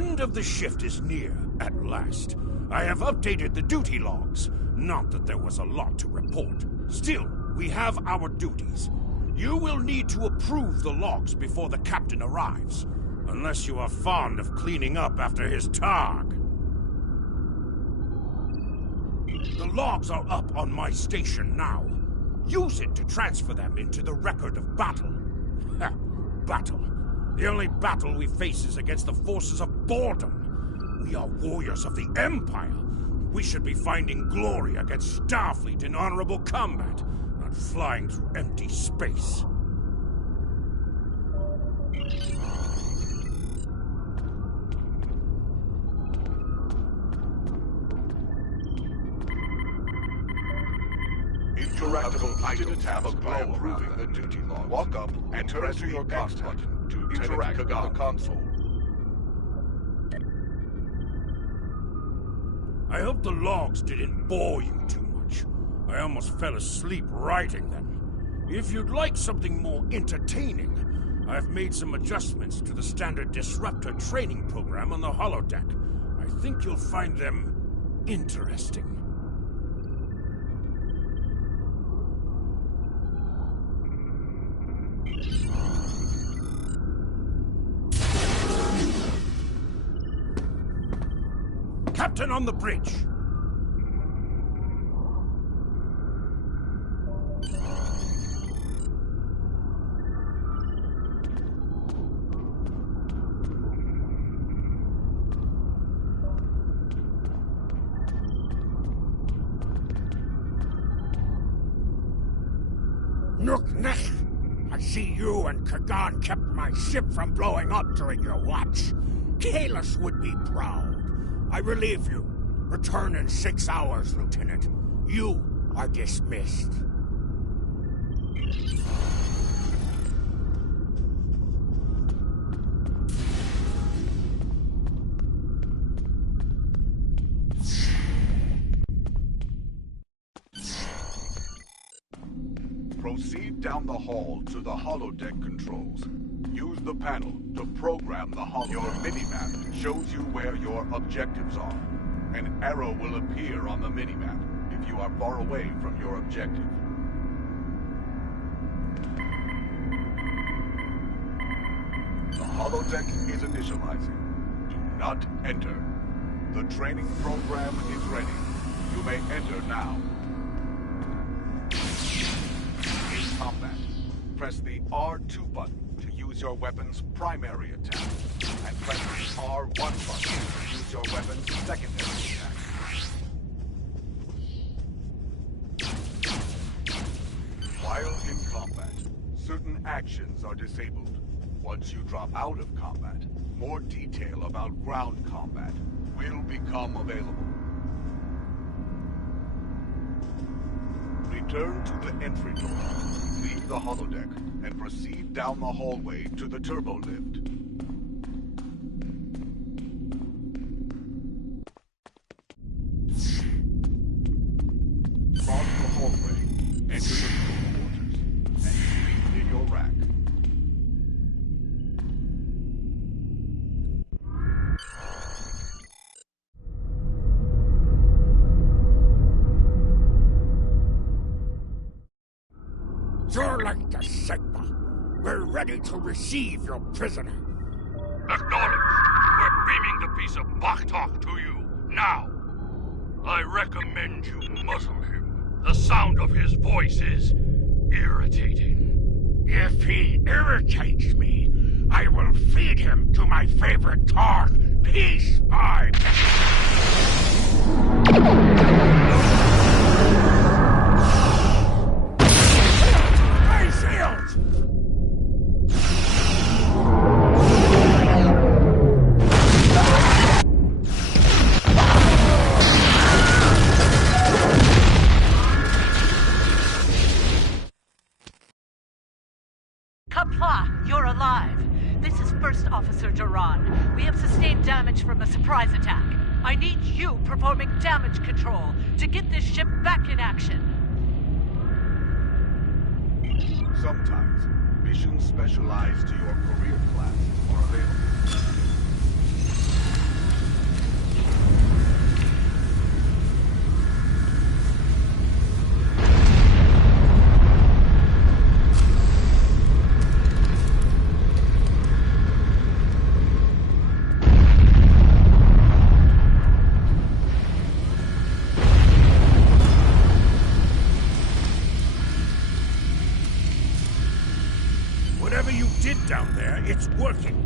end of the shift is near, at last. I have updated the duty logs. Not that there was a lot to report. Still, we have our duties. You will need to approve the logs before the captain arrives. Unless you are fond of cleaning up after his targ. The logs are up on my station now. Use it to transfer them into the record of battle. Battle. The only battle we face is against the forces of boredom. We are warriors of the Empire. We should be finding glory against Starfleet in honorable combat, not flying through empty space. Interactable item tab by approving the duty log. Walk up and press your X button to interact with the console. I hope the logs didn't bore you too much. I almost fell asleep writing them. If you'd like something more entertaining, I've made some adjustments to the standard Disruptor training program on the holodeck. I think you'll find them interesting. Captain on the bridge! Nook-Nech! I see you and Kagan kept my ship from blowing up during your watch. Kahless would be proud. I relieve you. Return in 6 hours, Lieutenant. You are dismissed. Proceed down the hall to the holodeck controls. Use the panel to program the holodeck. Your minimap shows you where your objectives are. An arrow will appear on the minimap if you are far away from your objective. The holodeck is initializing. Do not enter. The training program is ready. You may enter now. In combat, press the R2 button to use your weapon's primary attack, and press the R1 button to use your weapon's secondary attack. While in combat, certain actions are disabled. Once you drop out of combat, more detail about ground combat will become available. Return to the entry door, leave the holodeck, and proceed down the hallway to the turbo lift. Cross the hallway, enter the crew quarters, and sleep in your rack. Zerlek to Sigma. We're ready to receive your prisoner. Acknowledged. We're beaming the piece of Bachtok to you, now. I recommend you muzzle him. The sound of his voice is irritating. If he irritates me, I will feed him to my favorite targ, piece by my shield! Kapla, you're alive. This is First Officer Duran. We have sustained damage from a surprise attack. I need you performing damage control to get this ship back in action. Sometimes, missions specialized to your career class are available. Whatever you did down there, it's working.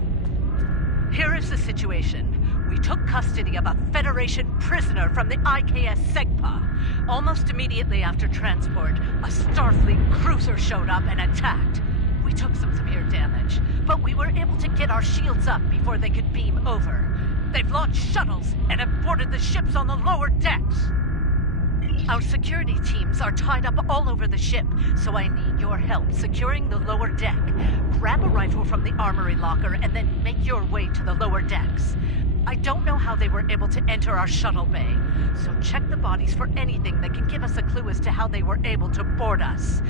Here is the situation. We took custody of a Federation prisoner from the IKS Segpa. Almost immediately after transport, a Starfleet cruiser showed up and attacked. We took some severe damage, but we were able to get our shields up before they could beam over. They've launched shuttles and have boarded the ships on the lower decks. Our security teams are tied up all over the ship, so I need your help securing the lower deck. Grab a rifle from the armory locker and then make your way to the lower decks. I don't know how they were able to enter our shuttle bay, so check the bodies for anything that can give us a clue as to how they were able to board us.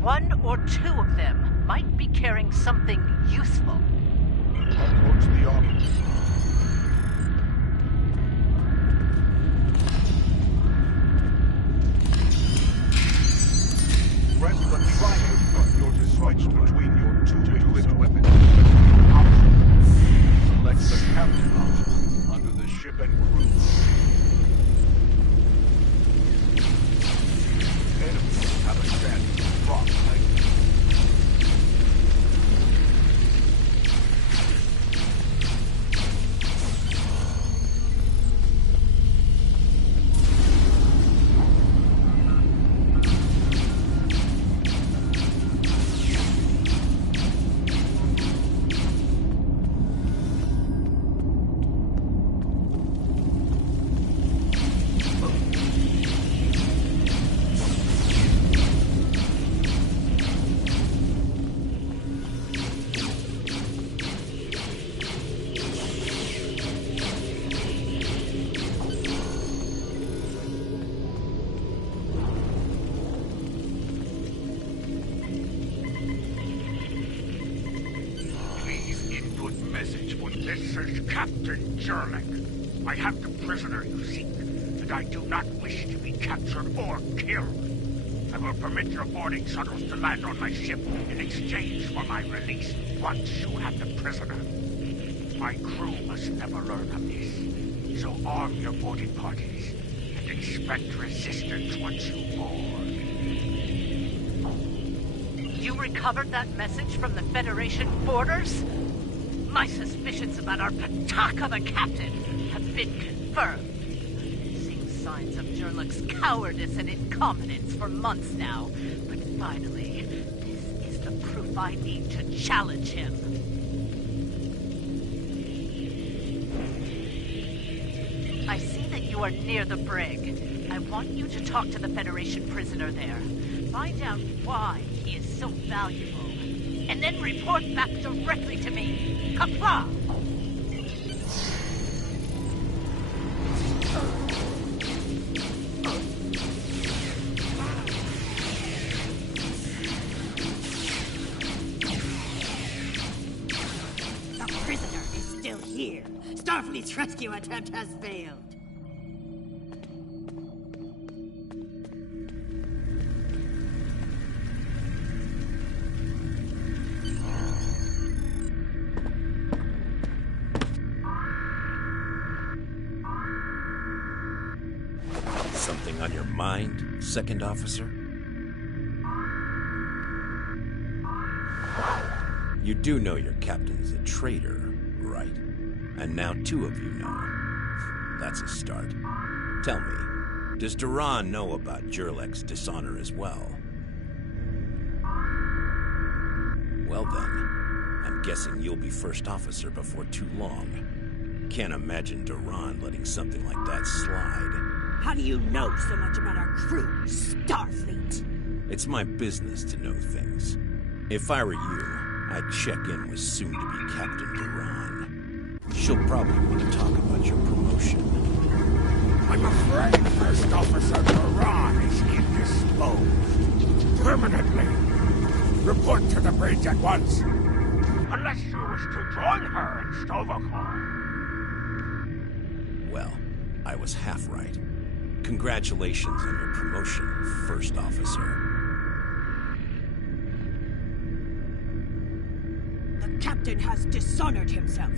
One or two of them might be carrying something useful. Approach the armory. Press the triangle on your switch between your two equipped weapons. Select the captain option under the ship and crew. Enemies have a chance to drop like This is Captain Jerlick. I have the prisoner you seek, and I do not wish to be captured or killed. I will permit your boarding shuttles to land on my ship in exchange for my release once you have the prisoner. My crew must never learn of this, so arm your boarding parties and expect resistance once you board. You recovered that message from the Federation borders? My suspicions about our Pataka the Captain have been confirmed. Seeing signs of Jerlick's cowardice and incompetence for months now, but finally, this is the proof I need to challenge him. I see that you are near the brig. I want you to talk to the Federation prisoner there. Find out why he is so valuable, and then report back directly to me. Kapla! The prisoner is still here. Starfleet's rescue attempt has failed. Something on your mind, Second Officer? You do know your captain's a traitor, right? And now two of you know. That's a start. Tell me, does Duran know about Jerlick's dishonor as well? Well then, I'm guessing you'll be first officer before too long. Can't imagine Duran letting something like that slide. How do you know so much about our crew, Starfleet? It's my business to know things. If I were you, I'd check in with soon-to-be Captain Duran. She'll probably want to talk about your promotion. I'm afraid First Officer Duran is indisposed. Permanently. Report to the bridge at once. Unless you wish to join her in Stovall. Well, I was half right. Congratulations on your promotion, First Officer. The captain has dishonored himself.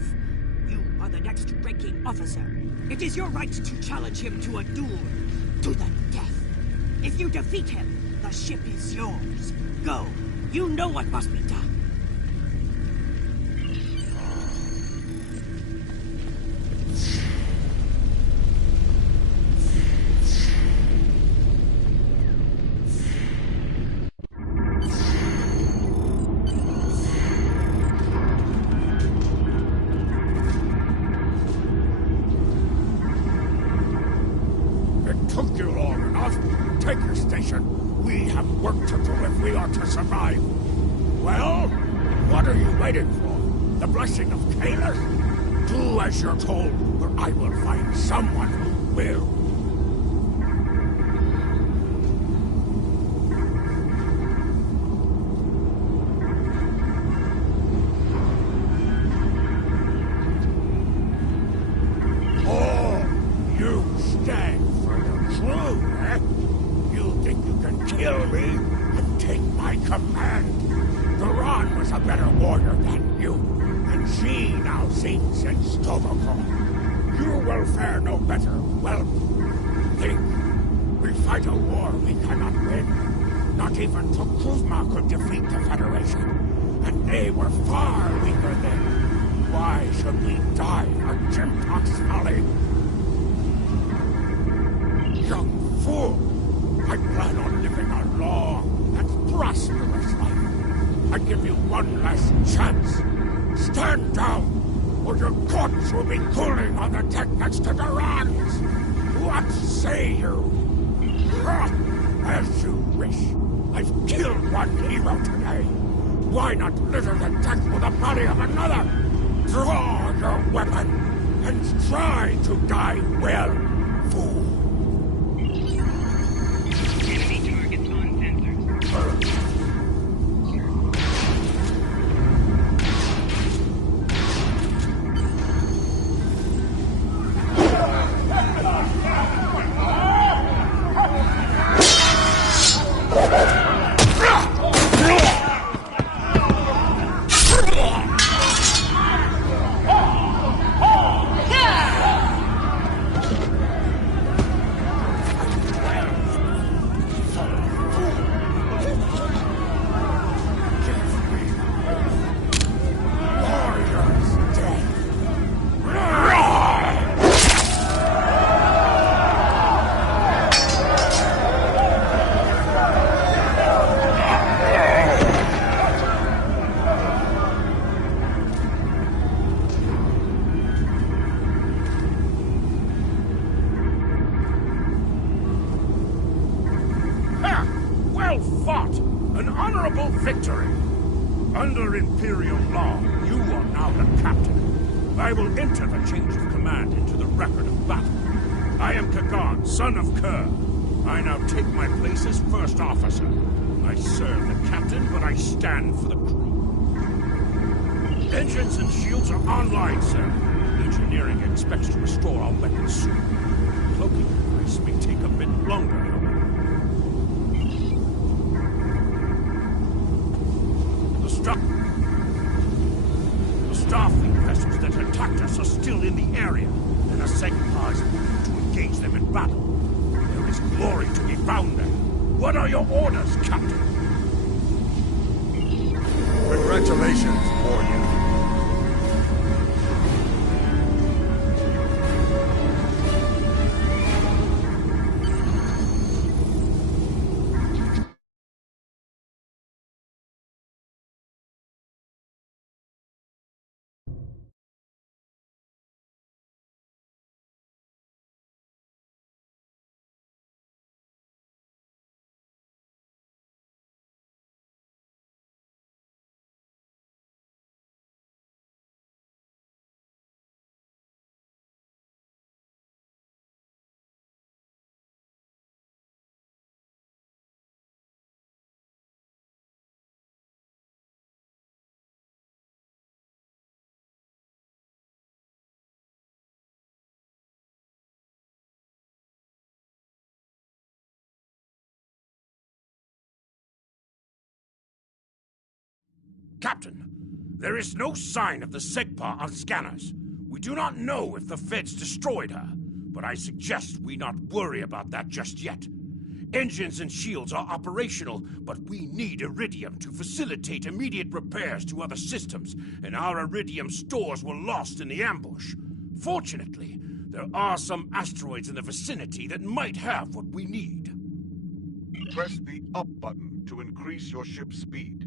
You are the next ranking officer. It is your right to challenge him to a duel, to the death. If you defeat him, the ship is yours. Go. You know what must be done. survive. Well, what are you waiting for? The blessing of Kalis? Do as you're told, or I will find someone who will. Kill me and take my command. Duran was a better warrior than you, and she now sings in Stavropol. You will fare no better. Well, think. We fight a war we cannot win. Not even Tukuzma could defeat the Federation, and they were far weaker then. Why should we die for Jimtok's folly? Young fool! I plan on living a long and prosperous life. I give you one last chance. Stand down, or your corpse will be cooling on the deck next to Duran's. What say you? As you wish. I've killed one hero today. Why not litter the deck with the body of another? Draw your weapon and try to die well, fool. Victory! Under Imperial law, you are now the captain. I will enter the change of command into the record of battle. I am Kagan, son of Kerr. I now take my place as first officer. I serve the captain, but I stand for the crew. Engines and shields are online, sir. Engineering expects to restore our weapons soon. Cloaking device may take a bit longer, however. The Starfleet vessels that attacked us are still in the area, and the Segpa is moving to engage them in battle. There is glory to be found there. What are your orders, Captain? Congratulations, warrior. Captain, there is no sign of the Segpa on scanners. We do not know if the Feds destroyed her, but I suggest we not worry about that just yet. Engines and shields are operational, but we need Iridium to facilitate immediate repairs to other systems, and our Iridium stores were lost in the ambush. Fortunately, there are some asteroids in the vicinity that might have what we need. Press the up button to increase your ship's speed.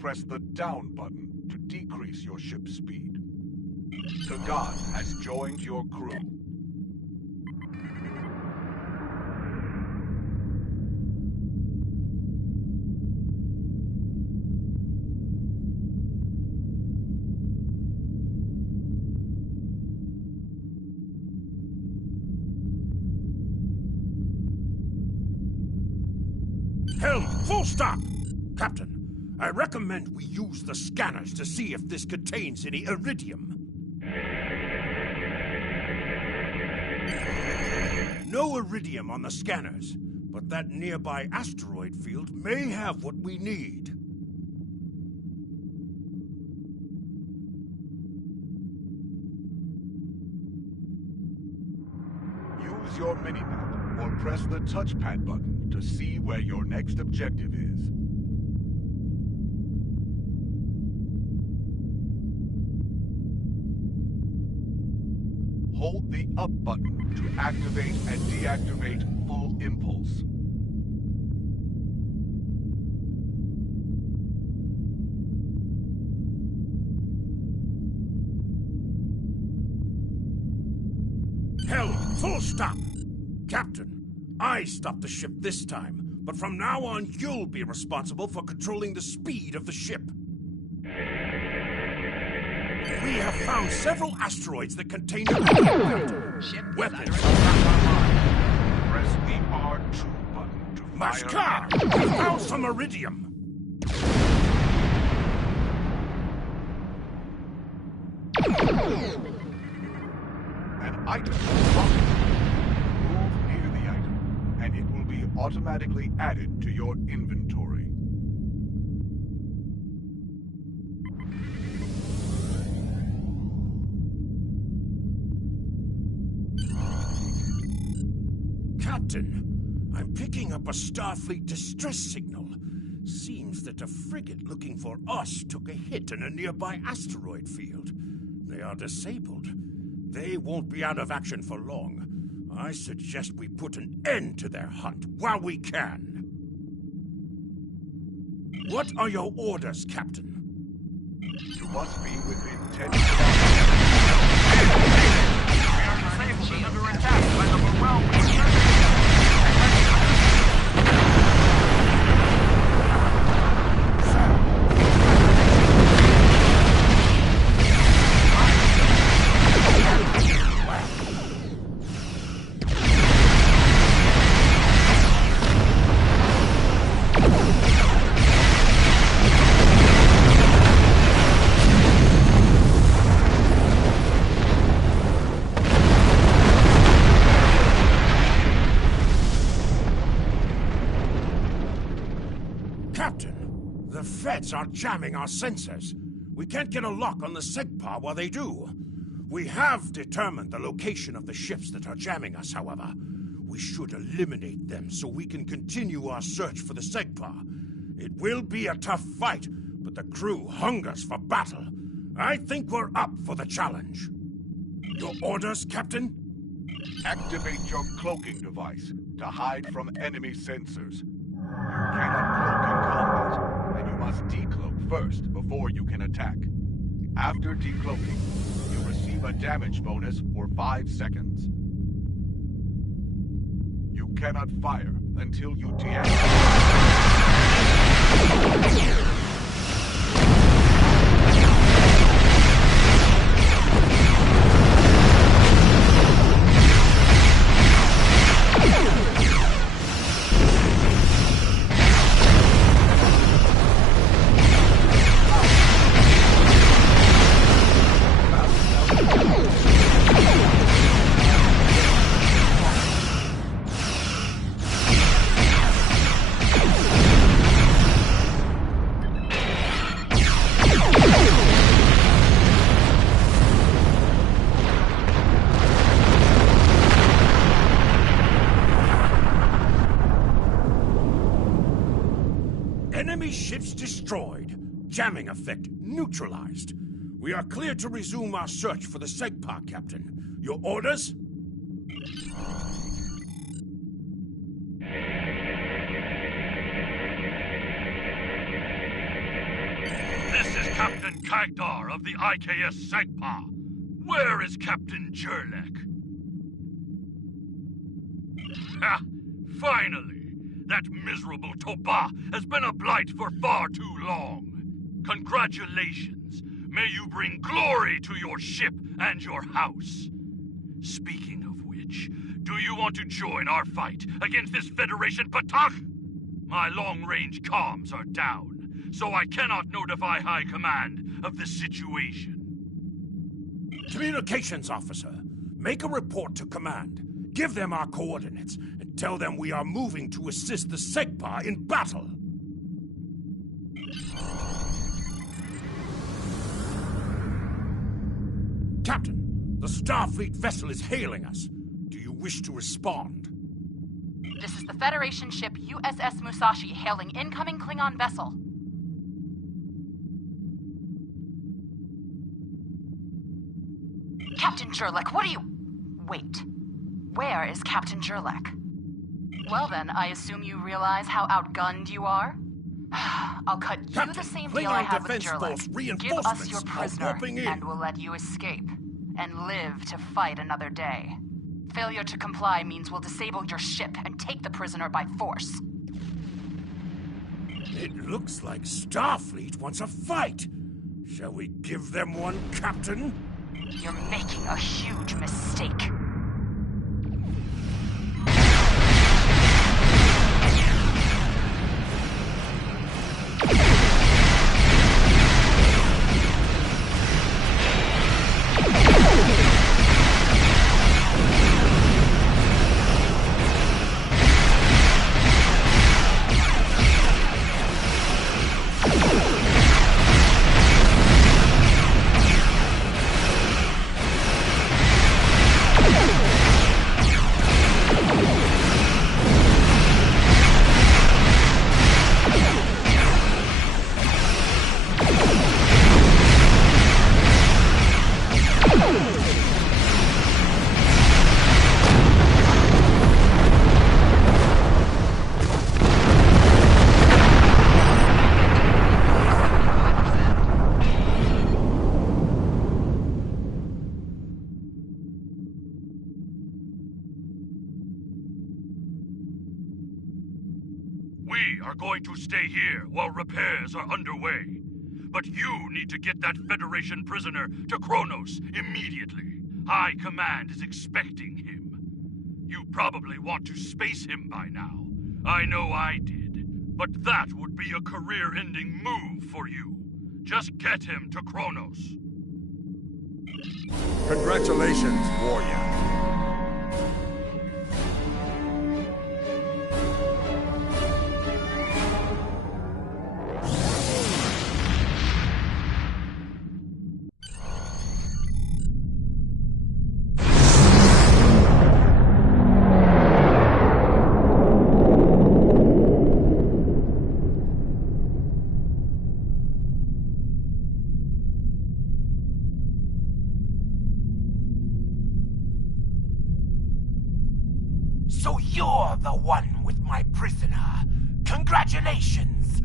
Press the down button to decrease your ship's speed. Kagan has joined your crew. Helm, full stop! Captain, I recommend we use the scanners to see if this contains any iridium. No iridium on the scanners, but that nearby asteroid field may have what we need. Use your minimap or press the touchpad button to see where your next objective is. Hold the up button to activate and deactivate full impulse. Helm, full stop! Captain, I stopped the ship this time, but from now on you'll be responsible for controlling the speed of the ship. We have found several asteroids that contain weapons. Press the R2 button to fire. Mashkar! We found some iridium! An item is spotted. Move near the item, and it will be automatically added to your inventory. Captain, I'm picking up a Starfleet distress signal. Seems that a frigate looking for us took a hit in a nearby asteroid field. They are disabled. They won't be out of action for long. I suggest we put an end to their hunt while we can. What are your orders, Captain? You must be within 10 We are disabled and under attack by the overwhelming are jamming our sensors. We can't get a lock on the Segpa while they do. We have determined the location of the ships that are jamming us, however. We should eliminate them so we can continue our search for the Segpa. It will be a tough fight, but the crew hungers for battle. I think we're up for the challenge. Your orders, Captain? Activate your cloaking device to hide from enemy sensors. You cannot cloak in combat, and you must decloak first before you can attack. After decloaking, you receive a damage bonus for 5 seconds. You cannot fire until you deactivate. Enemy ships destroyed. Jamming effect neutralized. We are clear to resume our search for the Segpa, Captain. Your orders? This is Captain Kagdar of the IKS Segpa. Where is Captain Jerlek? Ha! Finally! That miserable Toba has been a blight for far too long. Congratulations. May you bring glory to your ship and your house. Speaking of which, do you want to join our fight against this Federation Patak? My long-range comms are down, so I cannot notify High Command of the situation. Communications officer, make a report to command. Give them our coordinates, and tell them we are moving to assist the Segpa in battle. Captain, the Starfleet vessel is hailing us. Do you wish to respond? This is the Federation ship USS Musashi hailing incoming Klingon vessel. Captain Jurlek, what are you... Wait. Where is Captain Jurlek? Well then, I assume you realize how outgunned you are? I'll cut you Captain, the same Klingon deal I have with Defense Force Jurlek. Give reinforcements us your are prisoner, warping in. and we'll let you escape. And live to fight another day. Failure to comply means we'll disable your ship and take the prisoner by force. It looks like Starfleet wants a fight. Shall we give them one, Captain? You're making a huge mistake. We are going to stay here while repairs are underway. But you need to get that Federation prisoner to Kronos immediately. High Command is expecting him. You probably want to space him by now. I know I did. But that would be a career-ending move for you. Just get him to Kronos. Congratulations, warrior. So you're the one with my prisoner. Congratulations!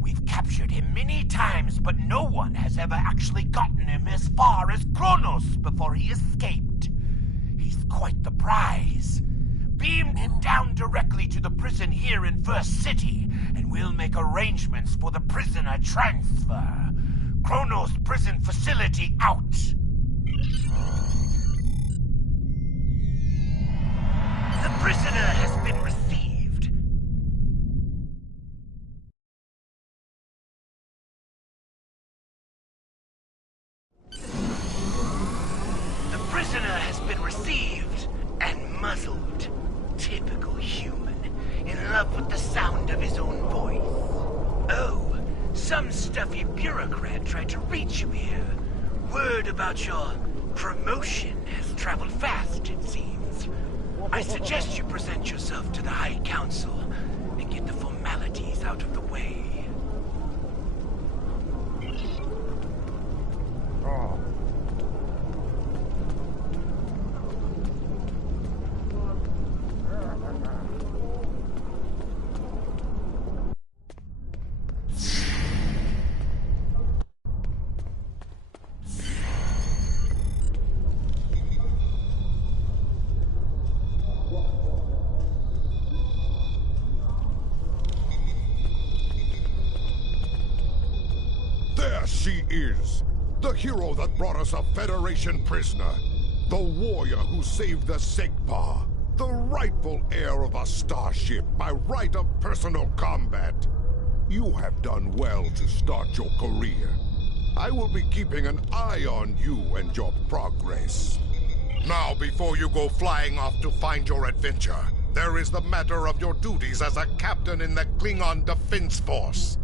We've captured him many times, but no one has ever actually gotten him as far as Kronos before he escaped. He's quite the prize. Beam him down directly to the prison here in First City, and we'll make arrangements for the prisoner transfer. Kronos prison facility out. The prisoner has been received. The prisoner has been received and muzzled. Typical human, in love with the sound of his own voice. Oh, some stuffy bureaucrat tried to reach you here. Word about your promotion has traveled fast, it seems. I suggest you present yourself to the High Council and get the formalities out of the way. There she is! The hero that brought us a Federation prisoner! The warrior who saved the Segpa! The rightful heir of a starship by right of personal combat. You have done well to start your career. I will be keeping an eye on you and your progress. Now, before you go flying off to find your adventure, there is the matter of your duties as a captain in the Klingon Defense Force.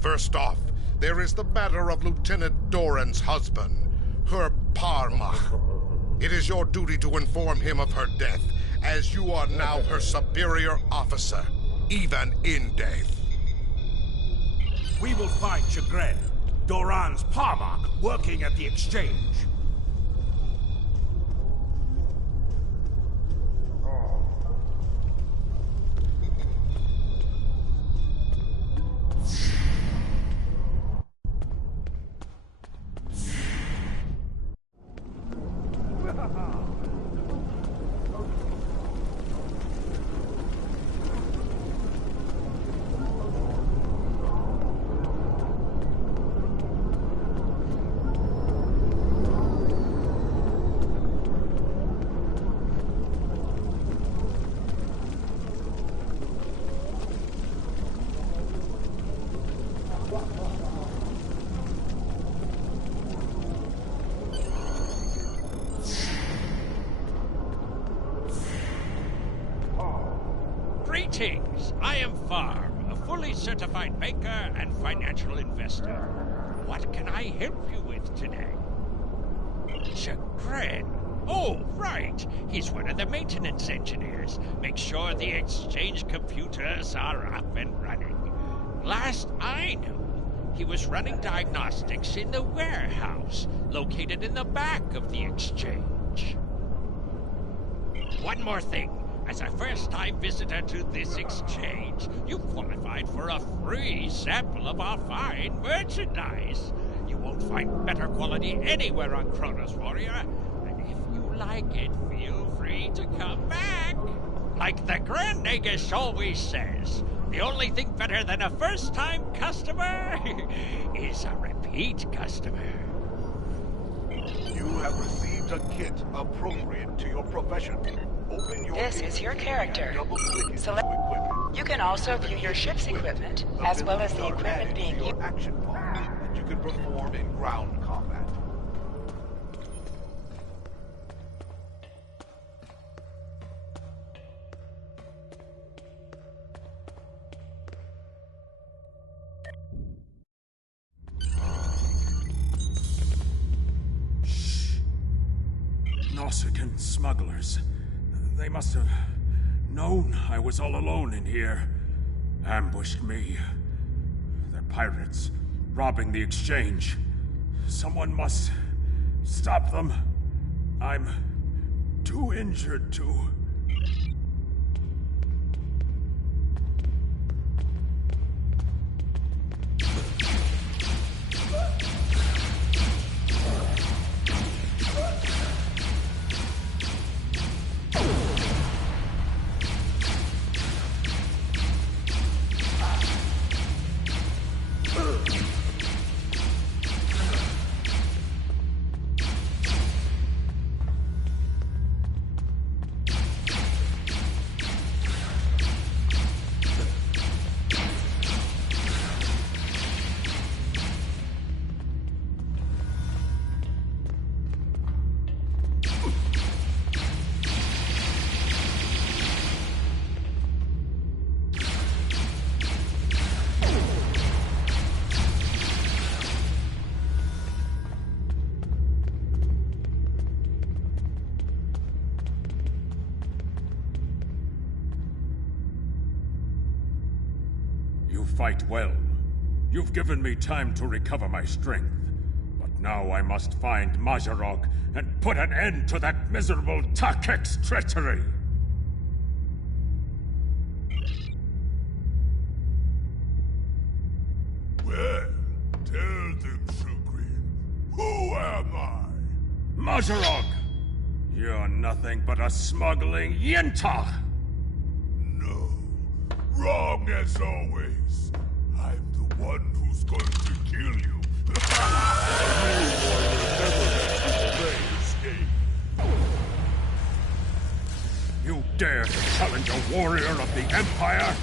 First off, there is the matter of Lieutenant Doran's husband, her Parma. It is your duty to inform him of her death, as you are now her superior officer, even in death. We will find Chagrin, Doran's Parmak, working at the exchange. Greetings! I am Farm, a fully certified banker and financial investor. What can I help you with today? Chagrin. Oh, right. He's one of the maintenance engineers. Make sure the exchange computers are up and running. Last I knew, he was running diagnostics in the warehouse, located in the back of the exchange. One more thing. As a first-time visitor to this exchange, you qualified for a free sample of our fine merchandise. You won't find better quality anywhere on Kronos, Warrior. And if you like it, feel free to come back. Like the Grand Nagus always says, the only thing better than a first-time customer is a repeat customer. You have received a kit appropriate to your profession. Open your This is your character. Select. Equipment. You can also view your ship's equipment, as well as the equipment being used. Your action pods that you can perform in ground combat. Nausicaan smugglers. They must have known I was all alone in here. Ambushed me. They're pirates, robbing the exchange. Someone must stop them. I'm too injured to... Fight well. You've given me time to recover my strength. But now I must find Mazarok and put an end to that miserable Takek's treachery! Well, tell them, Chagrin. Who am I? Mazarok! You're nothing but a smuggling Yintah! No. Wrong as always. I'm the one who's going to kill you. You dare challenge a warrior of the Empire?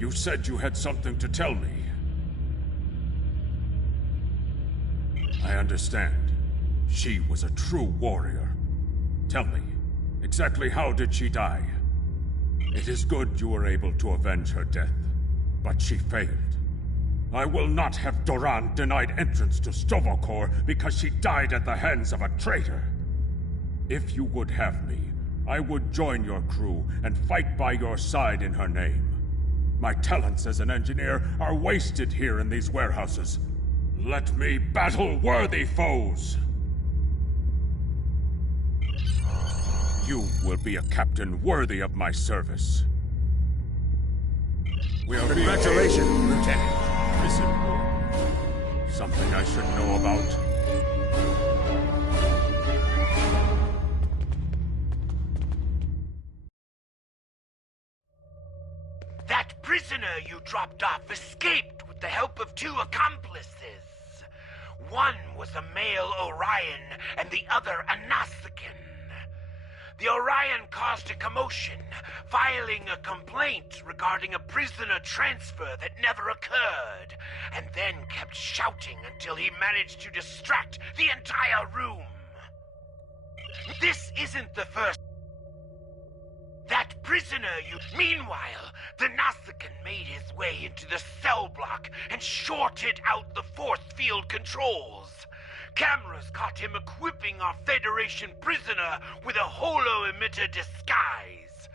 You said you had something to tell me. I understand. She was a true warrior. Tell me, exactly how did she die? It is good you were able to avenge her death, but she failed. I will not have Doran denied entrance to Sto-vo-kor because she died at the hands of a traitor. If you would have me, I would join your crew and fight by your side in her name. My talents as an engineer are wasted here in these warehouses. Let me battle worthy foes! You will be a captain worthy of my service. Congratulations, Lieutenant. Listen, something I should know about. That prisoner you dropped off escaped with the help of 2 accomplices. One was a male Orion, and the other a Nausicaan. The Orion caused a commotion, filing a complaint regarding a prisoner transfer that never occurred, and then kept shouting until he managed to distract the entire room. This isn't the first. That prisoner you... Meanwhile, the Nausicaan made his way into the cell block and shorted out the force field controls. Cameras caught him equipping our Federation prisoner with a holo-emitter disguise.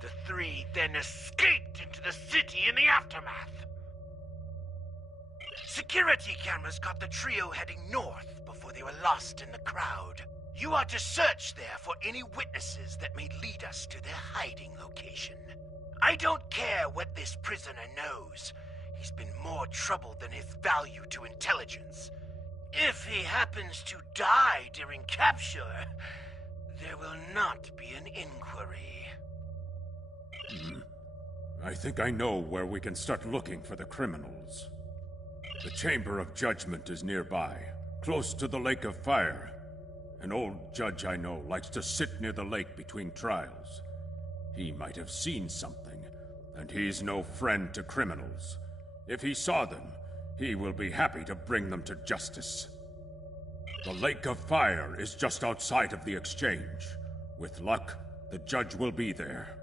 The 3 then escaped into the city in the aftermath. Security cameras caught the trio heading north before they were lost in the crowd. You are to search there for any witnesses that may lead us to their hiding location. I don't care what this prisoner knows. He's been more trouble than his value to intelligence. If he happens to die during capture, there will not be an inquiry. I think I know where we can start looking for the criminals. The Chamber of Judgment is nearby, close to the Lake of Fire. An old judge I know likes to sit near the lake between trials. He might have seen something, and he's no friend to criminals. If he saw them, he will be happy to bring them to justice. The Lake of Fire is just outside of the exchange. With luck, the judge will be there.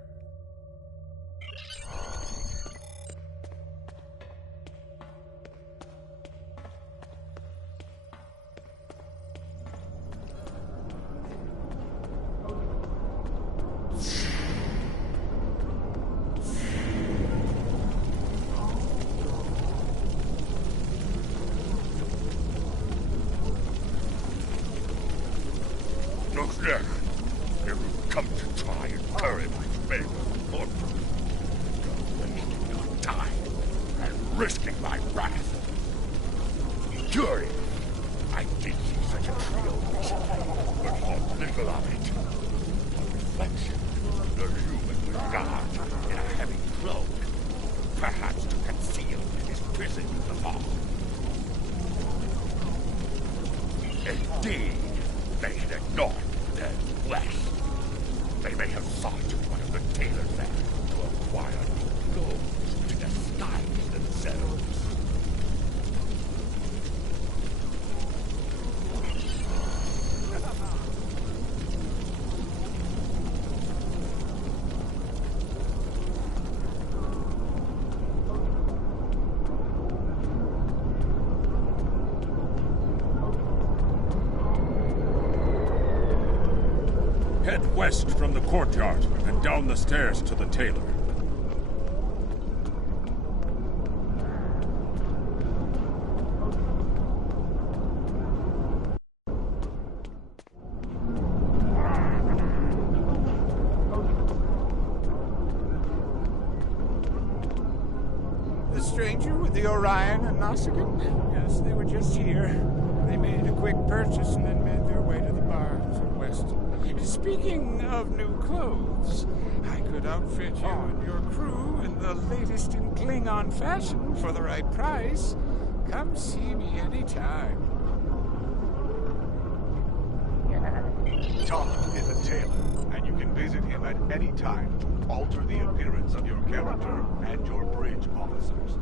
Head west from the courtyard and down the stairs to the tailor. The stranger with the Orion and Nausicaan? Yes, they were just here. They made a quick purchase and then made their way to the bars in Weston. Speaking of new clothes, I could outfit you and your crew in the latest in Klingon fashion for the right price. Come see me anytime. Tom is a tailor, and you can visit him at any time to alter the appearance of your character and your bridge officers.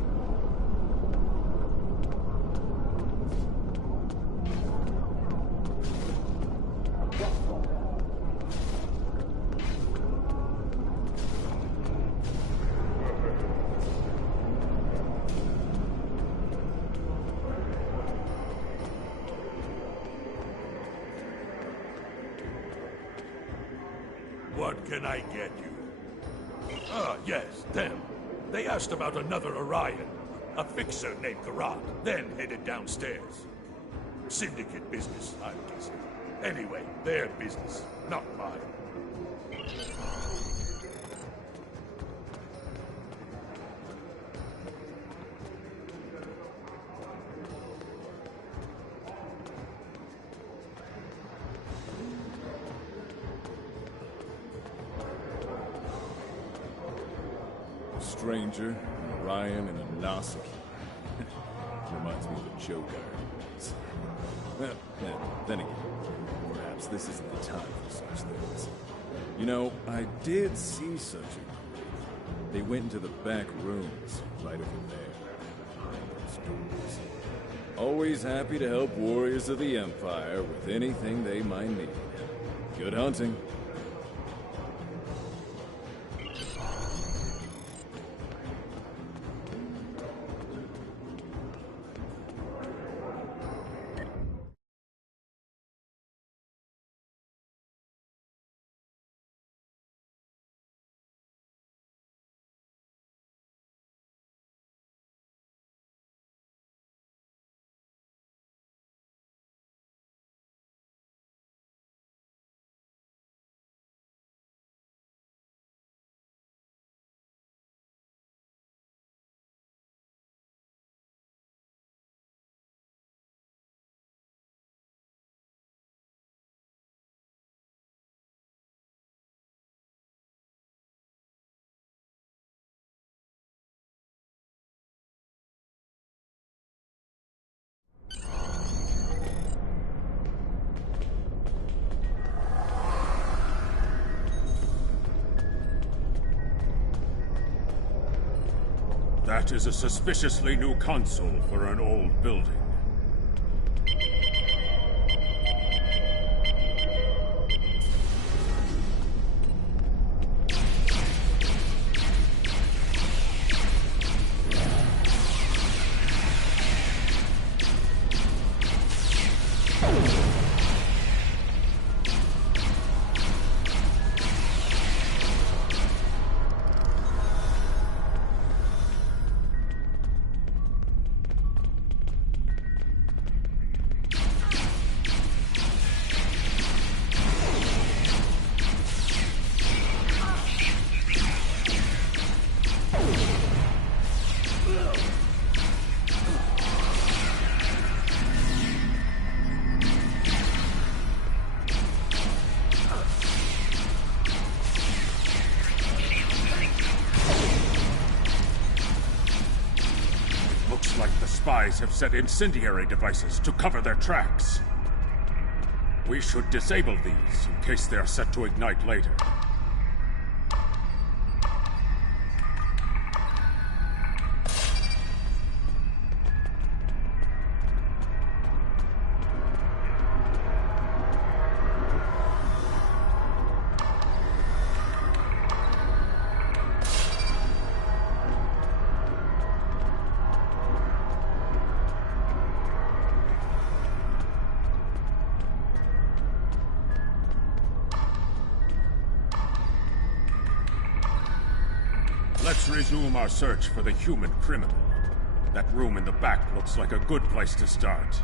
What can I get you? Ah, yes, them. They asked about another Orion. A fixer named Garat, then headed downstairs. Syndicate business, I'm guessing. Anyway, their business, not mine. Stranger, an Orion, and a Nausicaa. Reminds me of the joke I days. Then again, perhaps this isn't the time for such things. You know, I did see such a group. They went into the back rooms, right over there. Behind those doors. Always happy to help warriors of the Empire with anything they might need. Good hunting. That is a suspiciously new console for an old building. Spies have set incendiary devices to cover their tracks. We should disable these in case they are set to ignite later. Let's resume our search for the human criminal. That room in the back looks like a good place to start.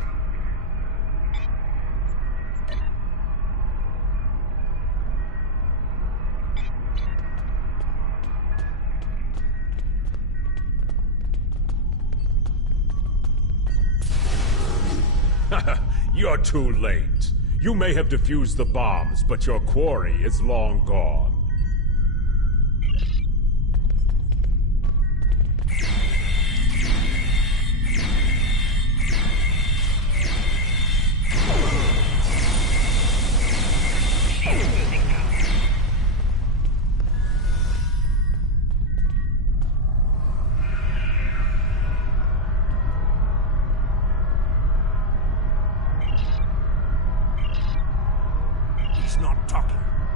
You're too late. You may have defused the bombs, but your quarry is long gone.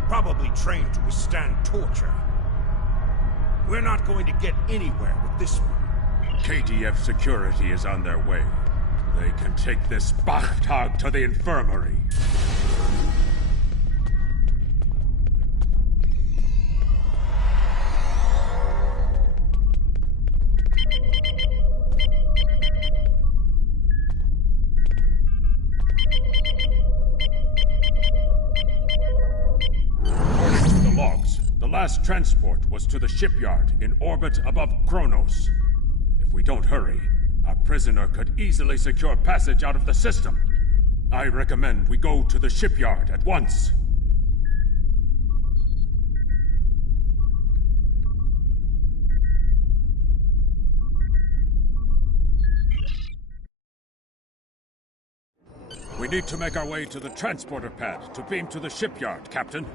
Probably trained to withstand torture. We're not going to get anywhere with this one. KDF security is on their way. They can take this Bachtag to the infirmary. The last transport was to the shipyard in orbit above Kronos. If we don't hurry, our prisoner could easily secure passage out of the system. I recommend we go to the shipyard at once. We need to make our way to the transporter pad to beam to the shipyard, Captain.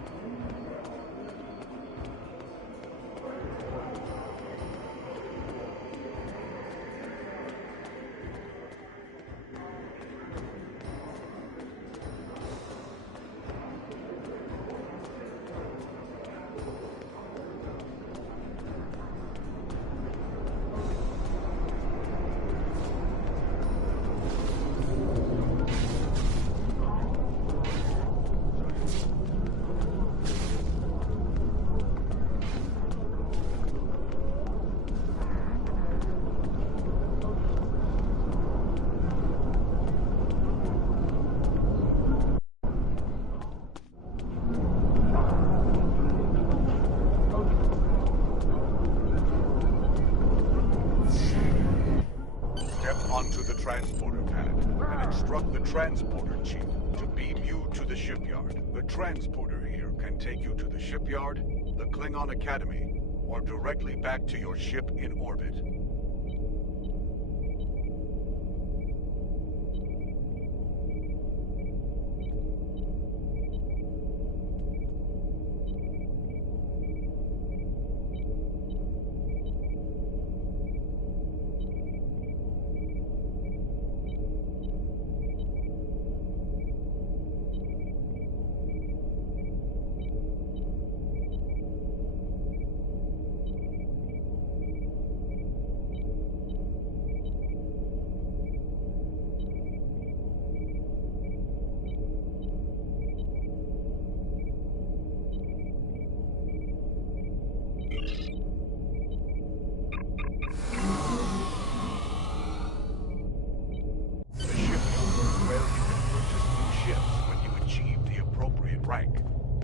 Transporter chief to beam you to the shipyard. The transporter here can take you to the shipyard, the Klingon Academy, or directly back to your ship in orbit.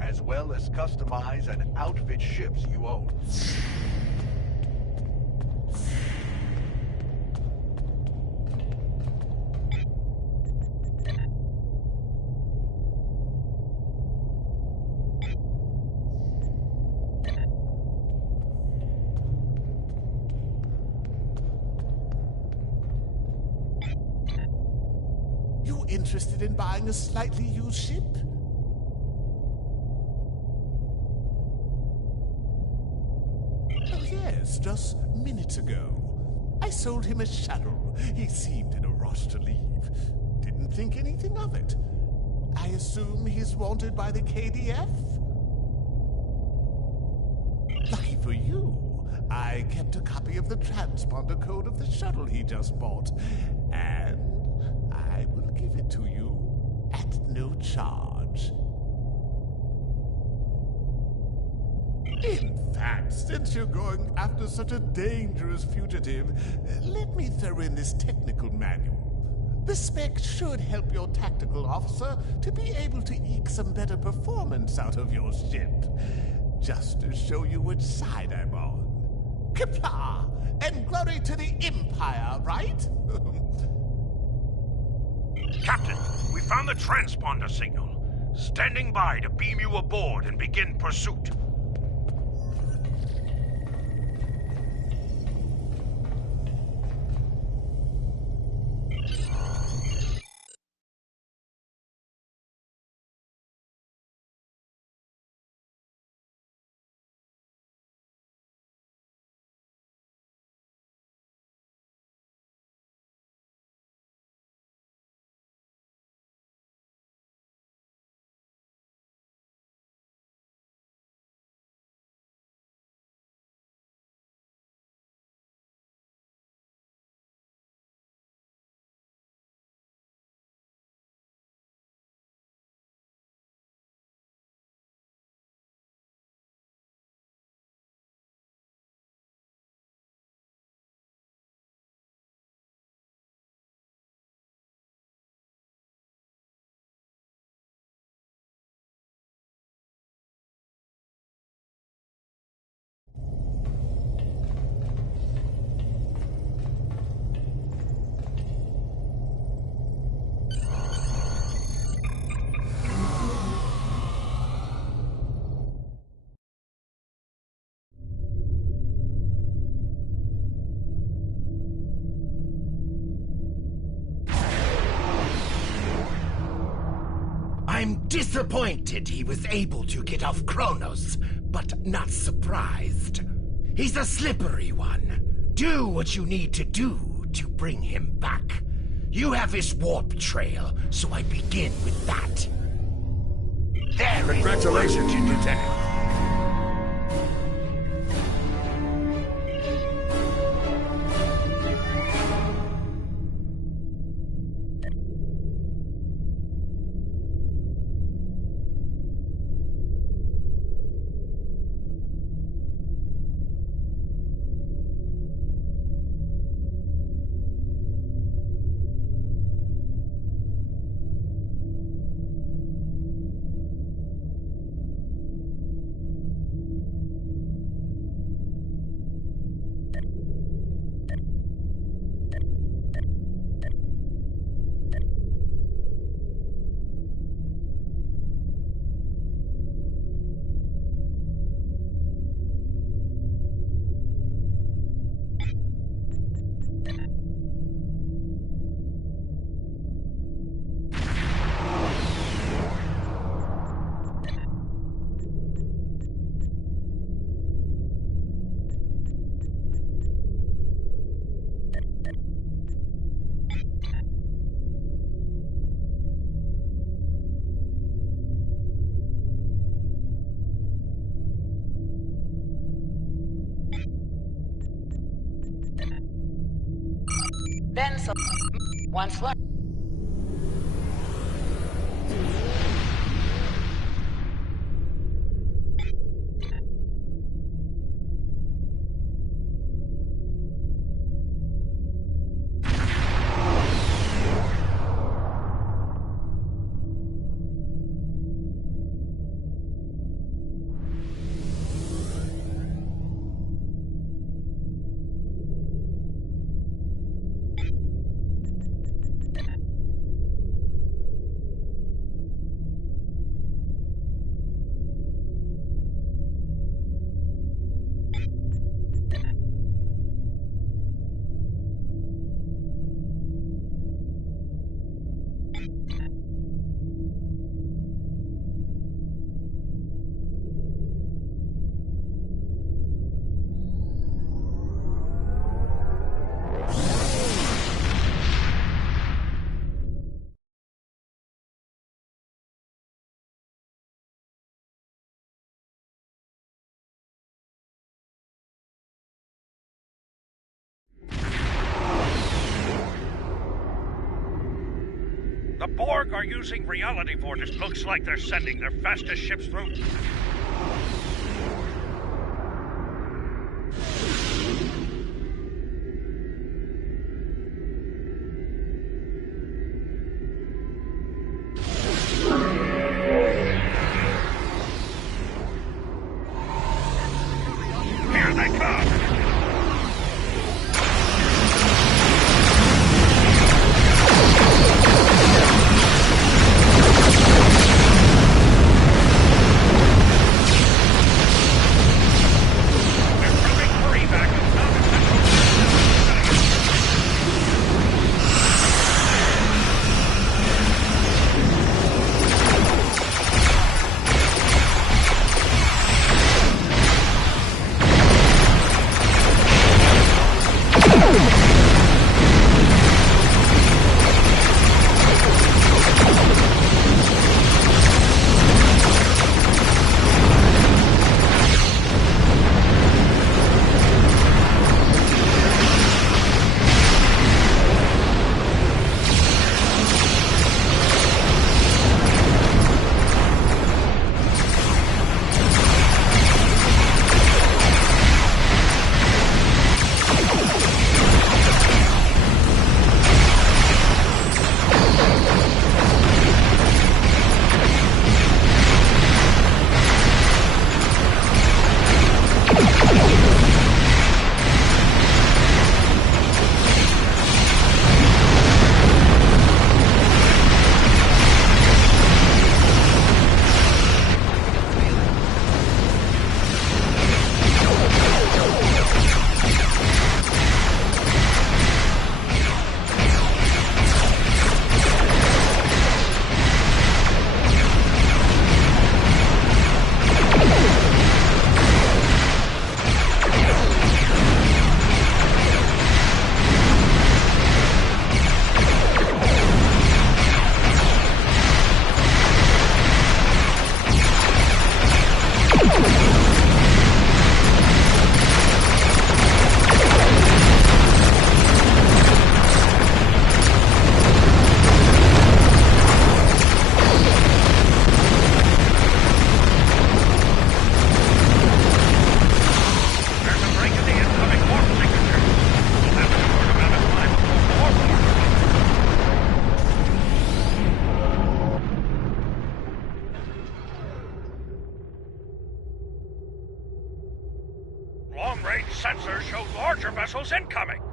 As well as customize and outfit ships you own. You interested in buying a slightly used ship? Yes, just minutes ago. I sold him a shuttle. He seemed in a rush to leave. Didn't think anything of it. I assume he's wanted by the KDF? Lucky for you, I kept a copy of the transponder code of the shuttle he just bought. And I will give it to you at no charge. In fact, since you're going after such a dangerous fugitive, let me throw in this technical manual. The spec should help your tactical officer to be able to eke some better performance out of your ship. Just to show you which side I'm on. Qapla'! And glory to the Empire, right? Captain, We found the transponder signal. Standing by to beam you aboard and begin pursuit. I'm disappointed he was able to get off Kronos, but not surprised. He's a slippery one. Do what you need to do to bring him back. You have his warp trail, so I begin with that. Congratulations, Lieutenant. Benson, once learned. The Borg are using reality vortices. Looks like they're sending their fastest ships through. Here they come! Hostiles incoming!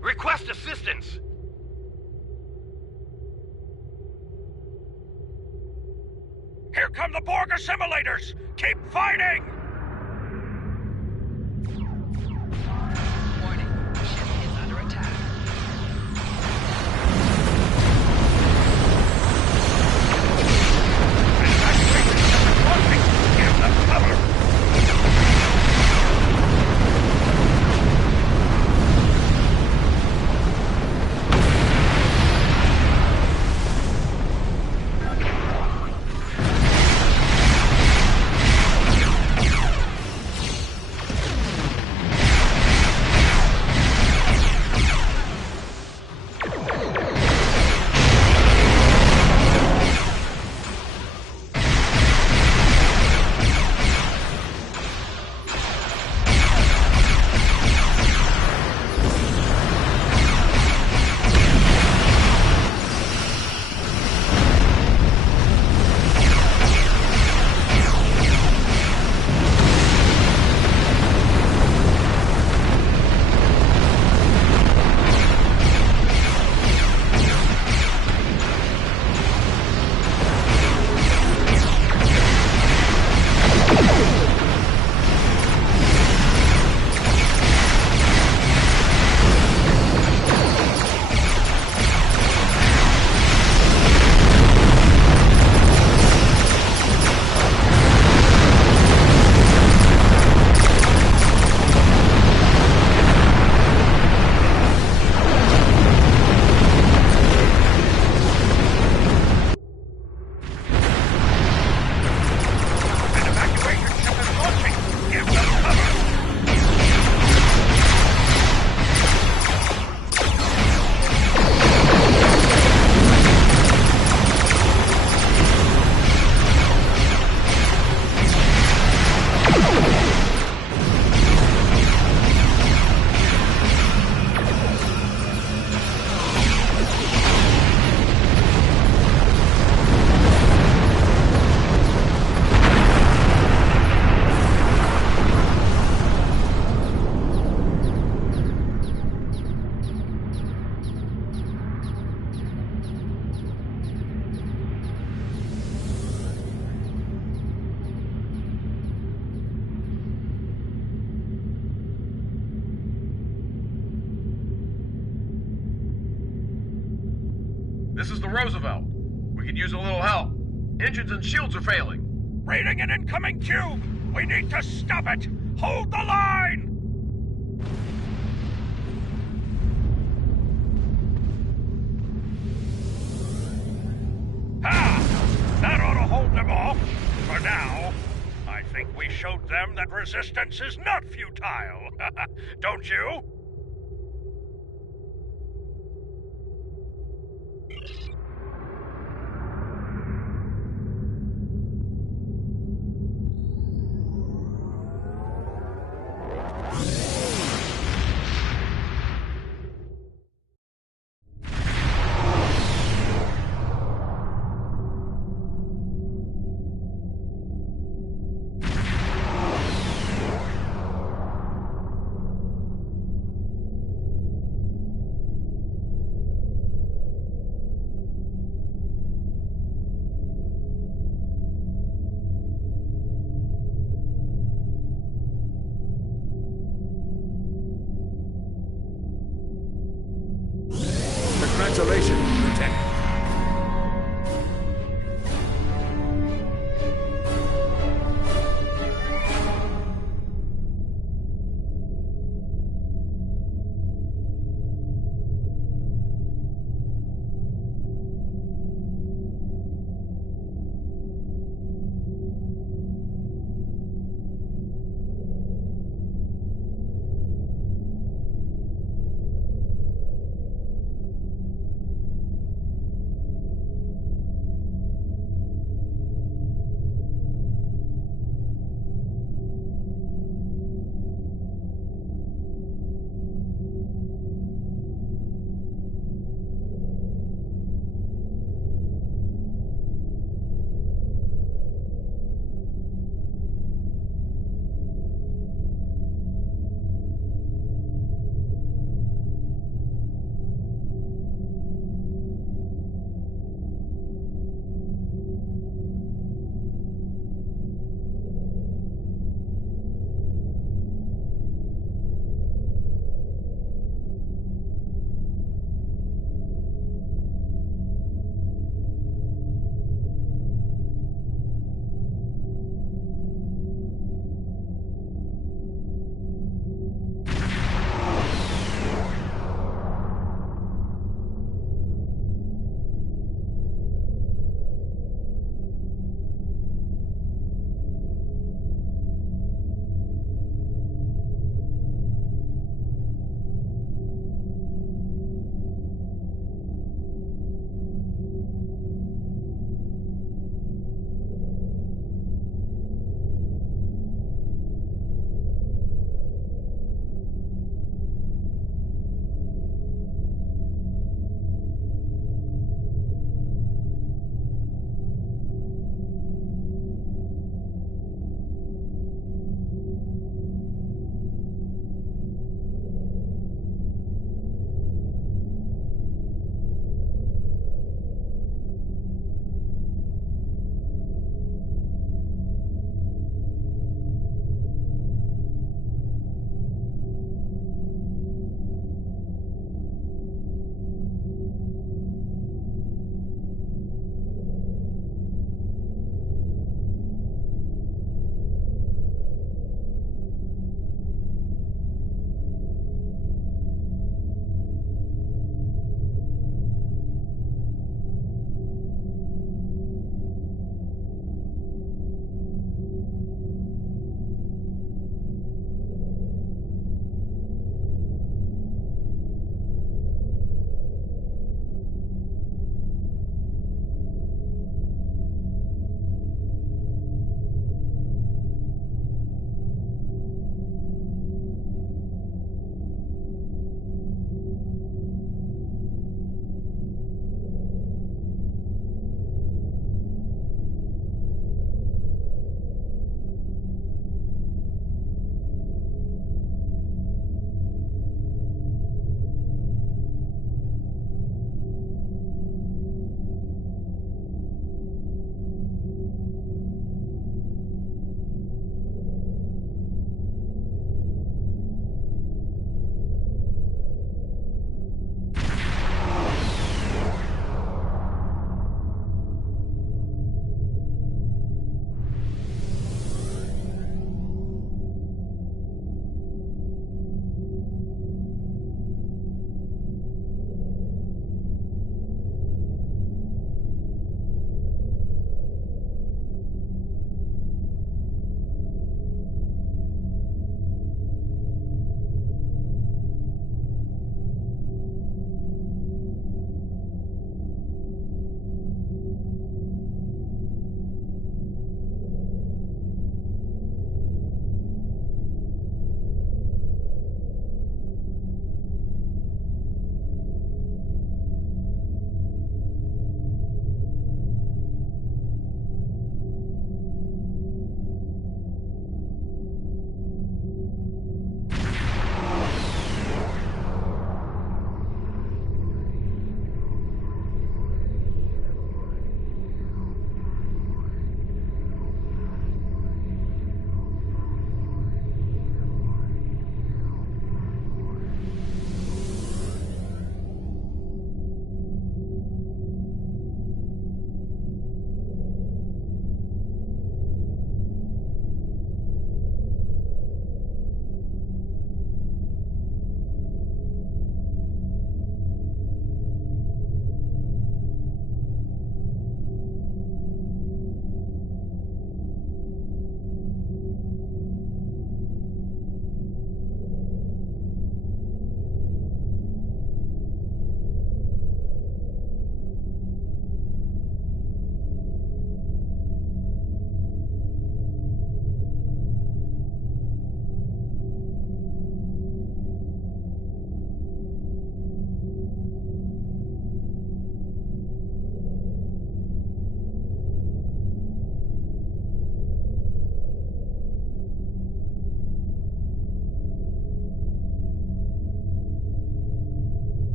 Request assistance! Here come the Borg assimilators! Keep fighting! Warning, ship is under attack. Give them cover! This is the Roosevelt. We could use a little help. Engines and shields are failing. Reading an incoming cube! We need to stop it! Hold the line! That ought to hold them off. For now. I think we showed them that resistance is not futile. Don't you? Congratulations, Lieutenant.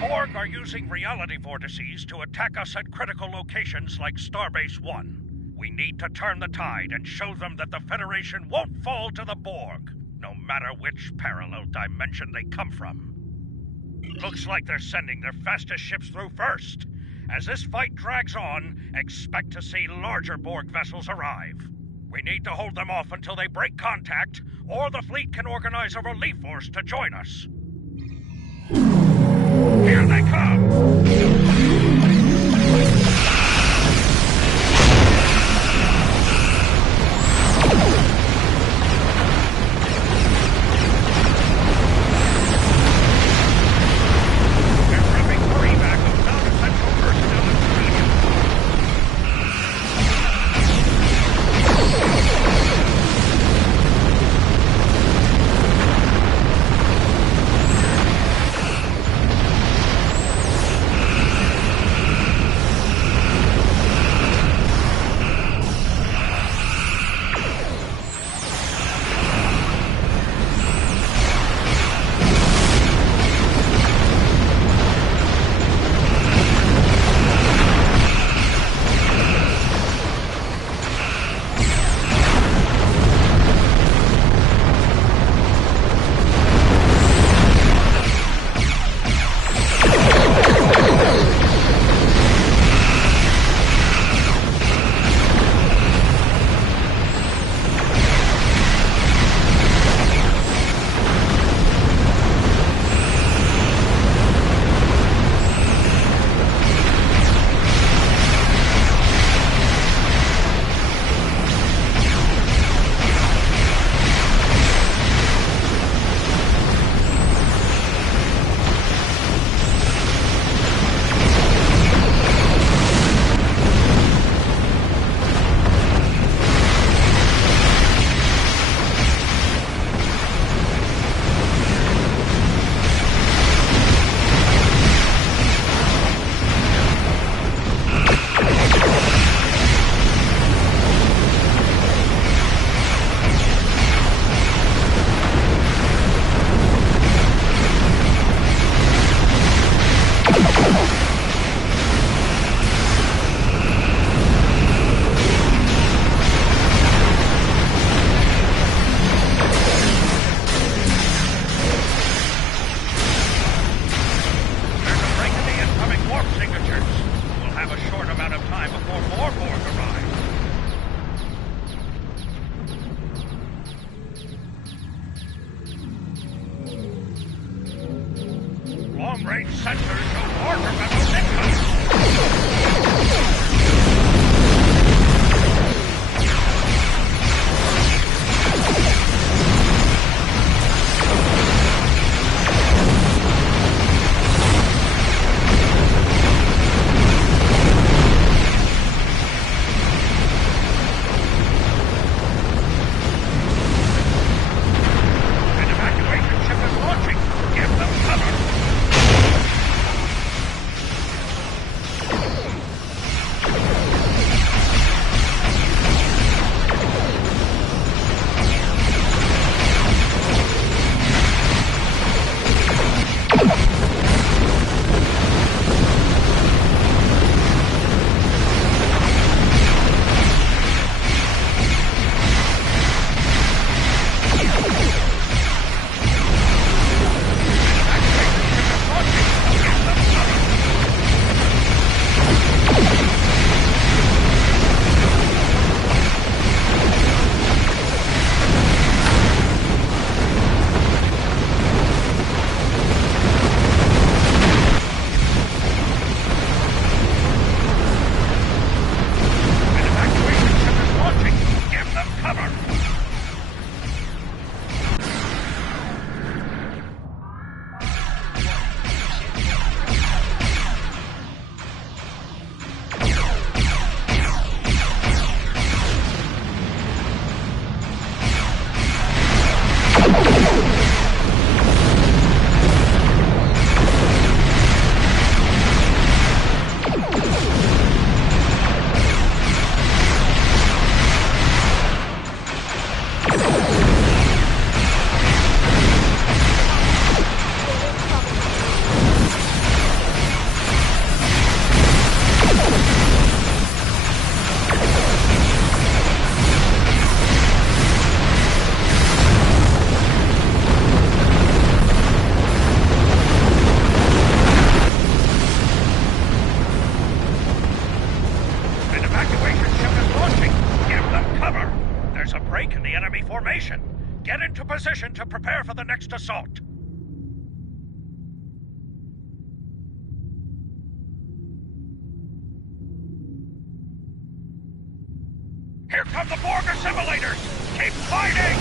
Borg are using reality vortices to attack us at critical locations like Starbase 1. We need to turn the tide and show them that the Federation won't fall to the Borg, no matter which parallel dimension they come from. Looks like they're sending their fastest ships through first. As this fight drags on, expect to see larger Borg vessels arrive. We need to hold them off until they break contact, or the fleet can organize a relief force to join us. Here they come! Long-range sensors show order vessels incoming! for the next assault. Here come the Borg assimilators! Keep fighting!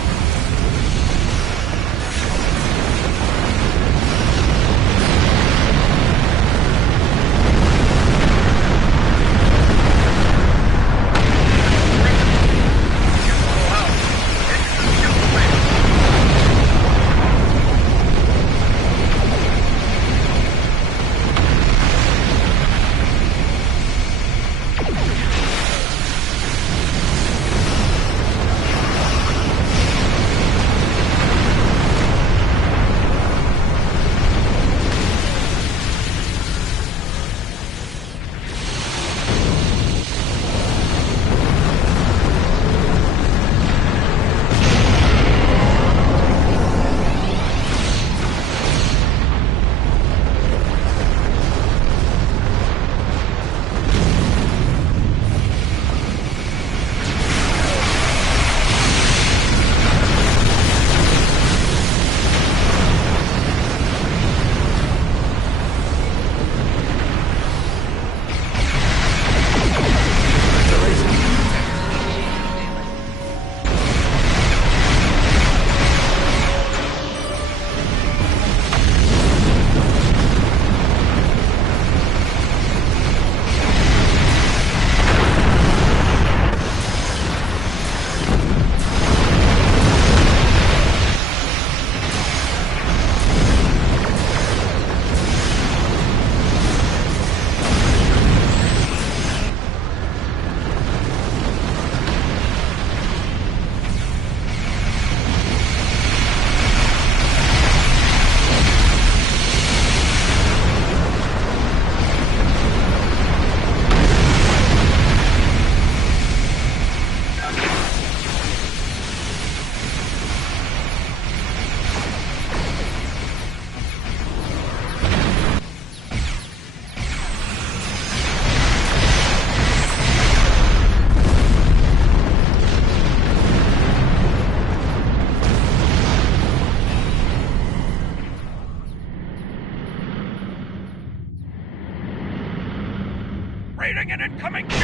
Raiding an incoming kill!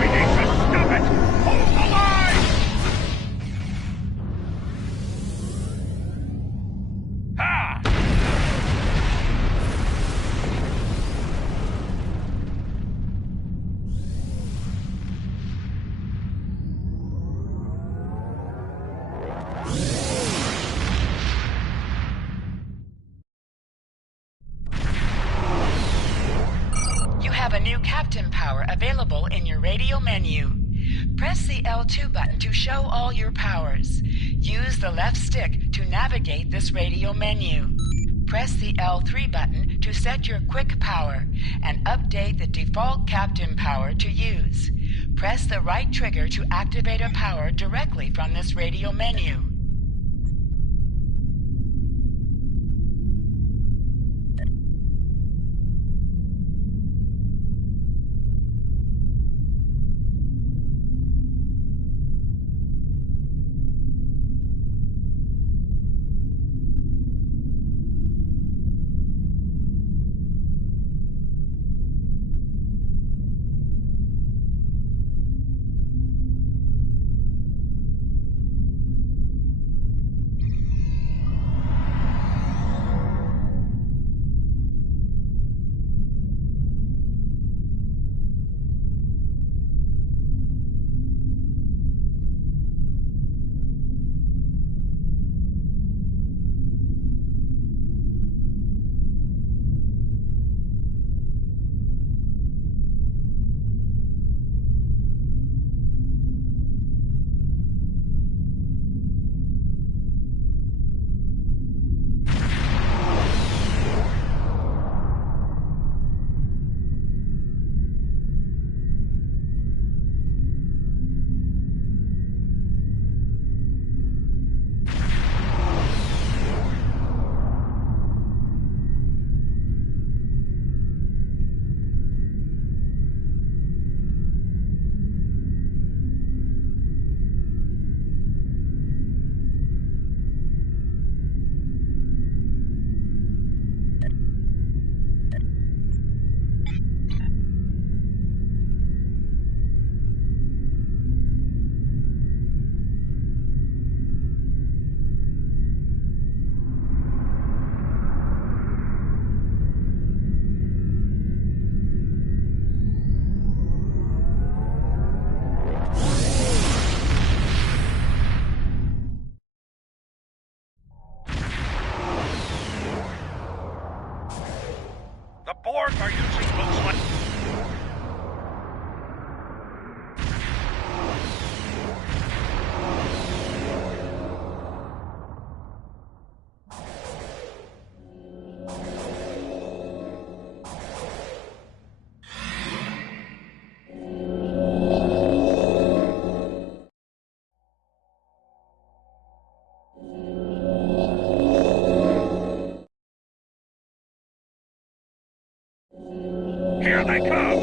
We need to stop it! Hold the line! Ha! A new captain power available in your radio menu. Press the L2 button to show all your powers. Use the left stick to navigate this radio menu. Press the L3 button to set your quick power and update the default captain power to use. Press the right trigger to activate a power directly from this radio menu. Borg are using those like... Here they come!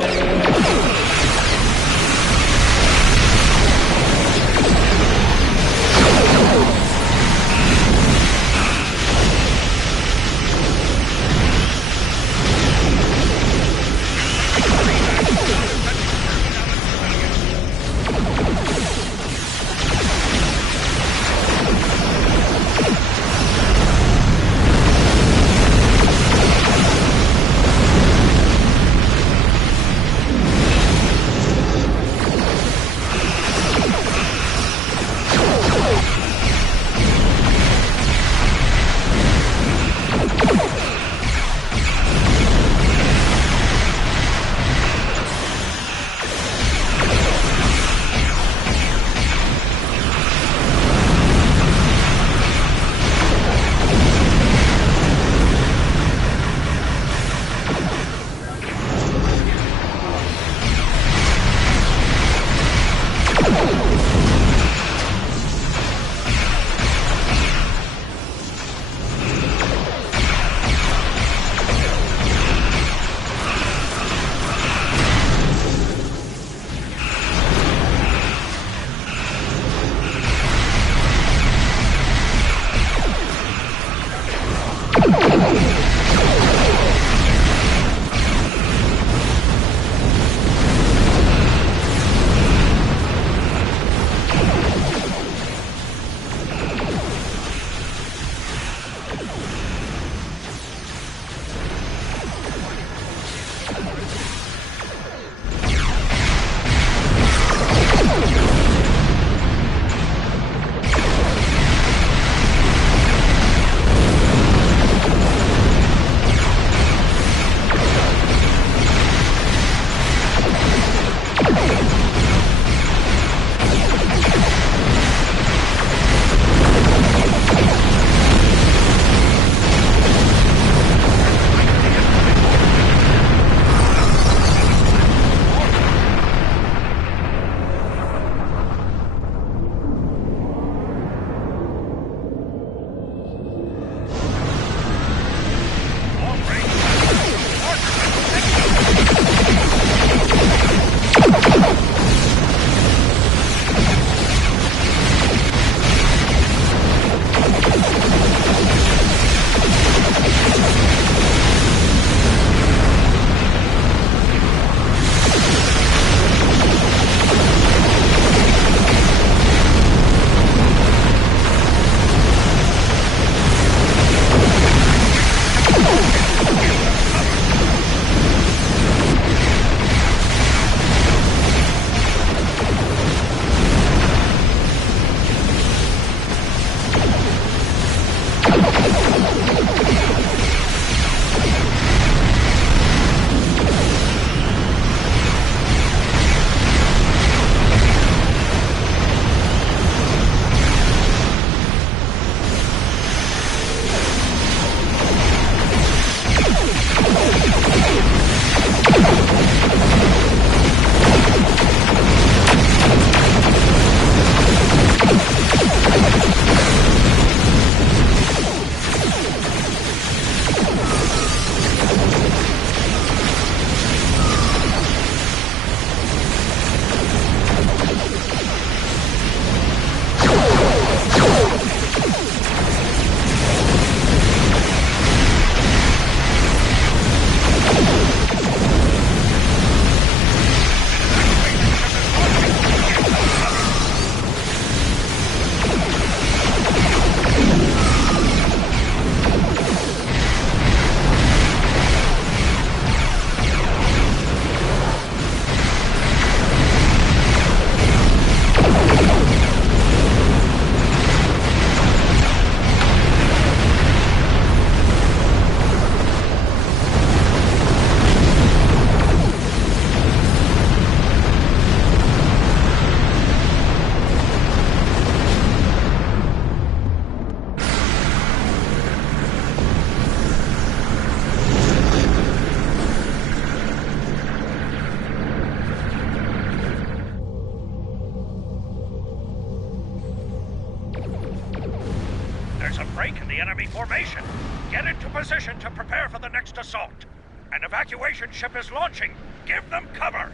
position to prepare for the next assault. An evacuation ship is launching. Give them cover!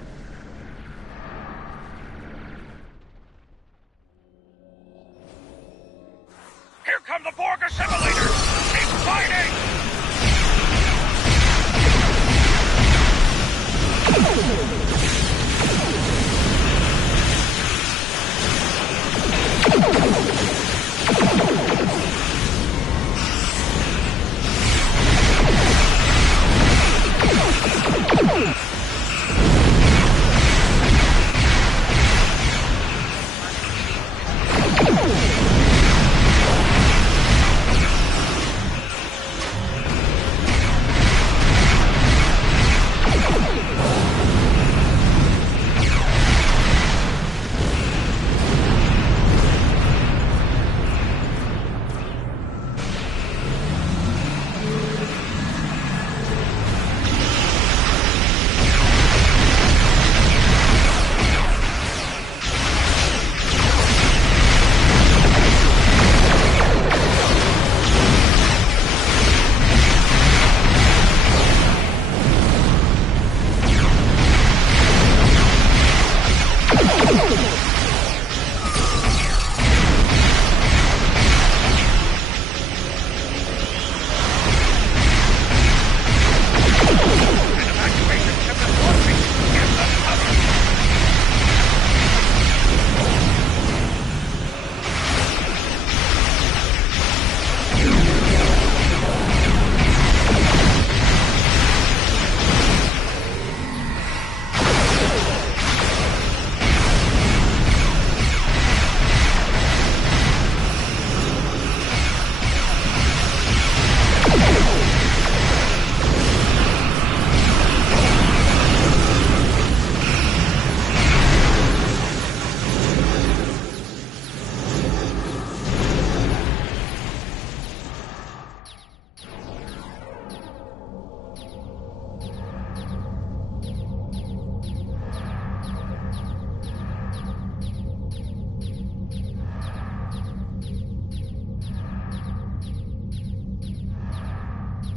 Here come the Borg assimilators! Keep fighting!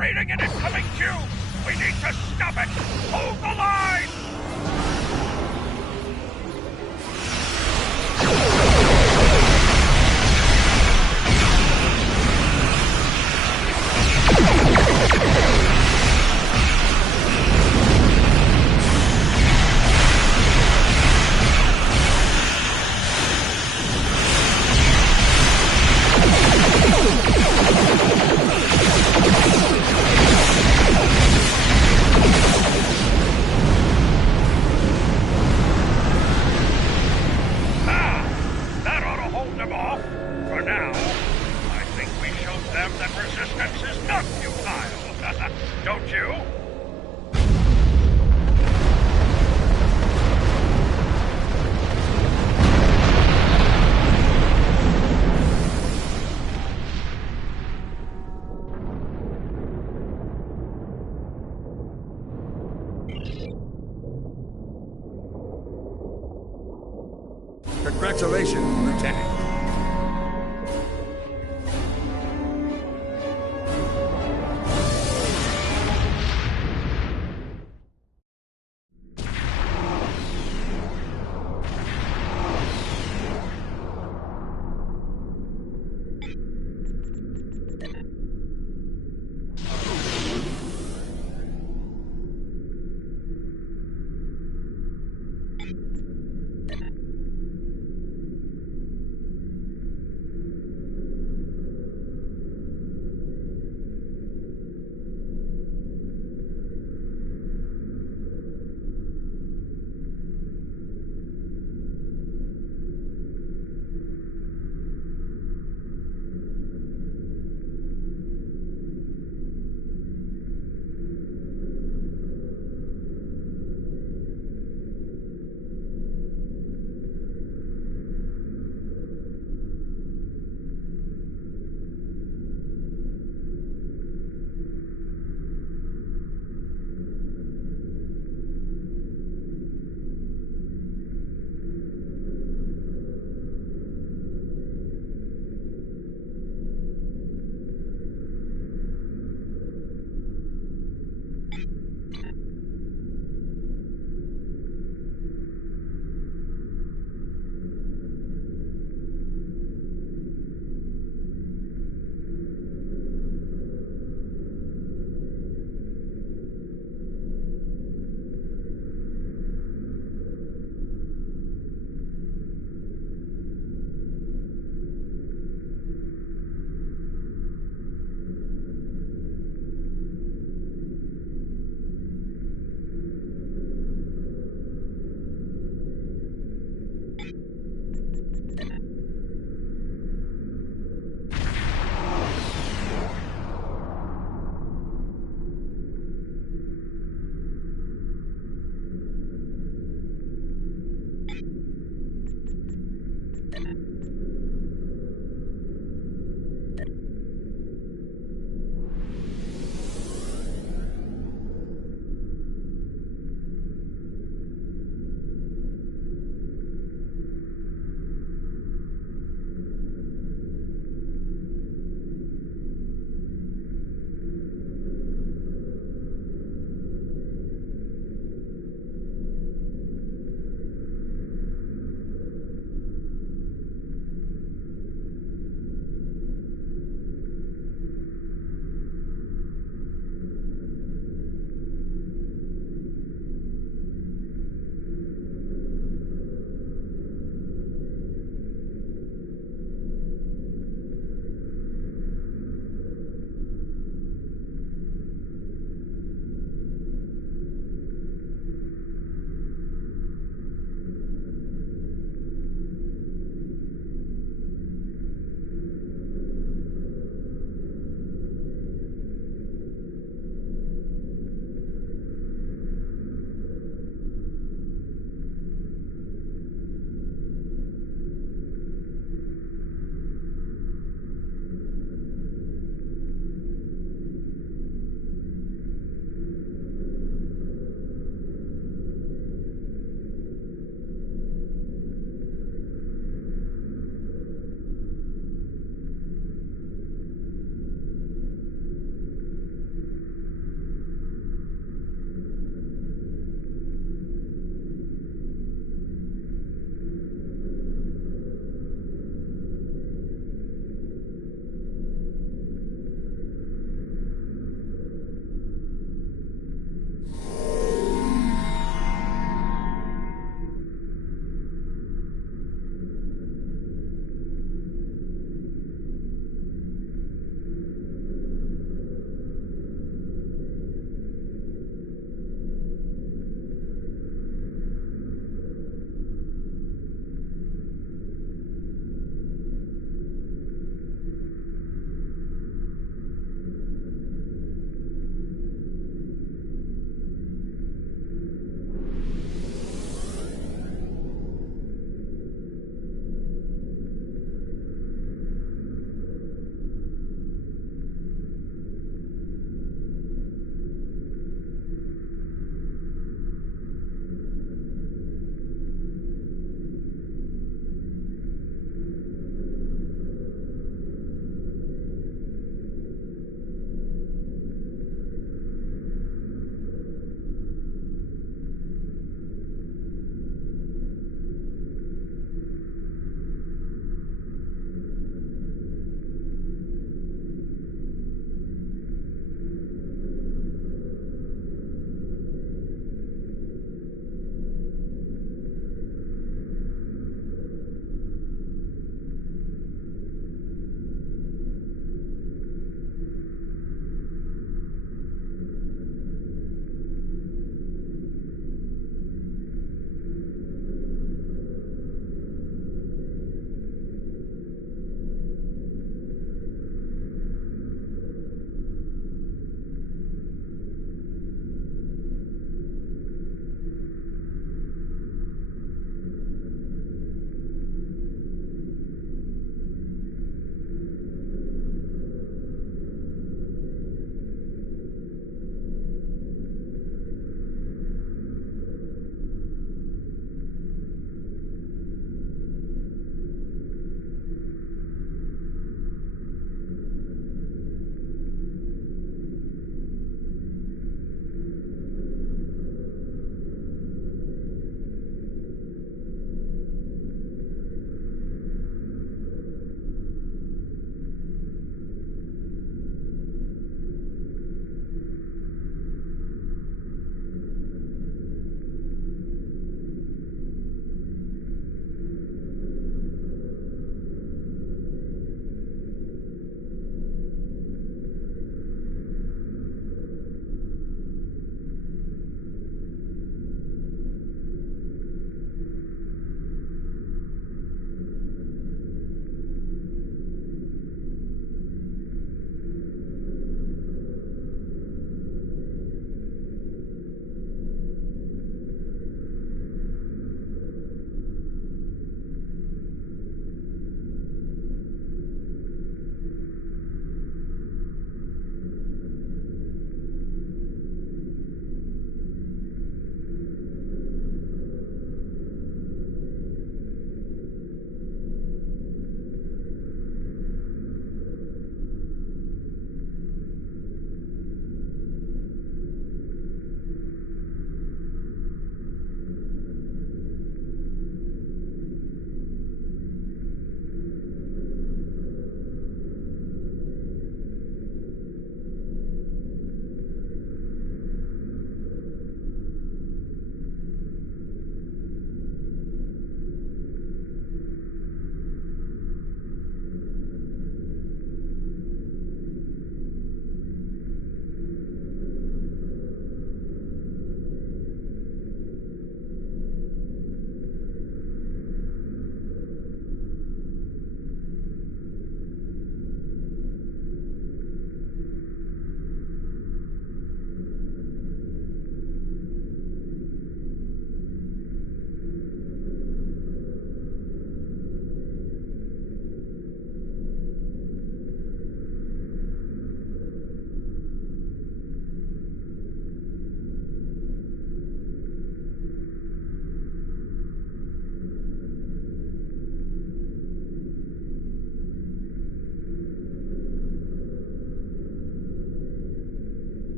Raiding an incoming cube! We need to stop it! Hold the line! Don't you? Congratulations, Lieutenant.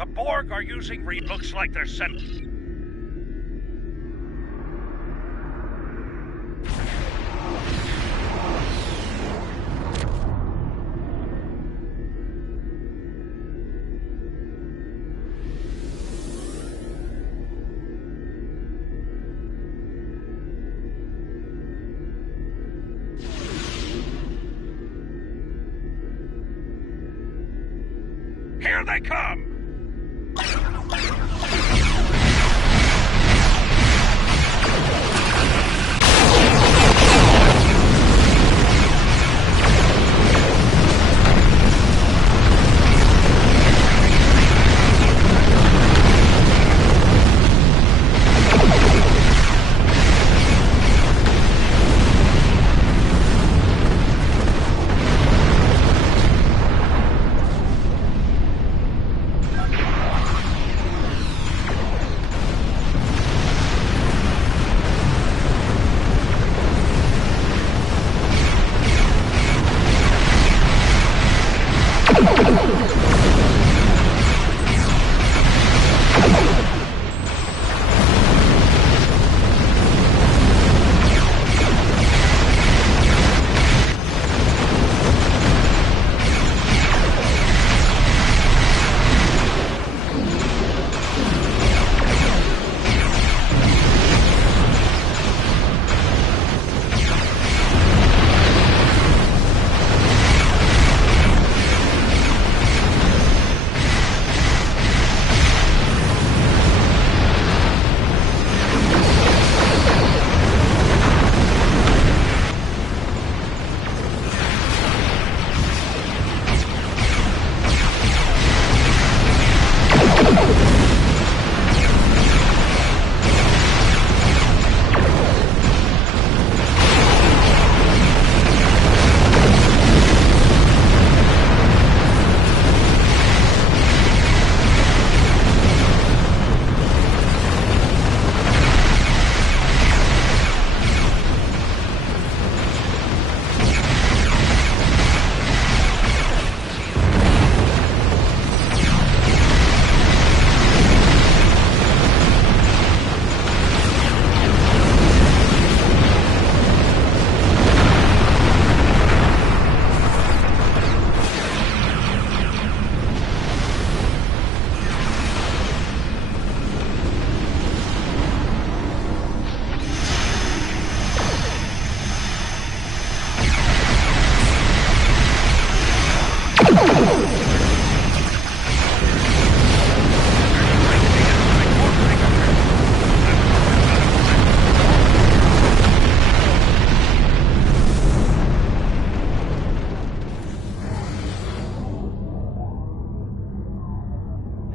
The Borg are using looks like they're sent. Here they come!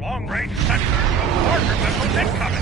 Long-range sensors of larger missiles incoming!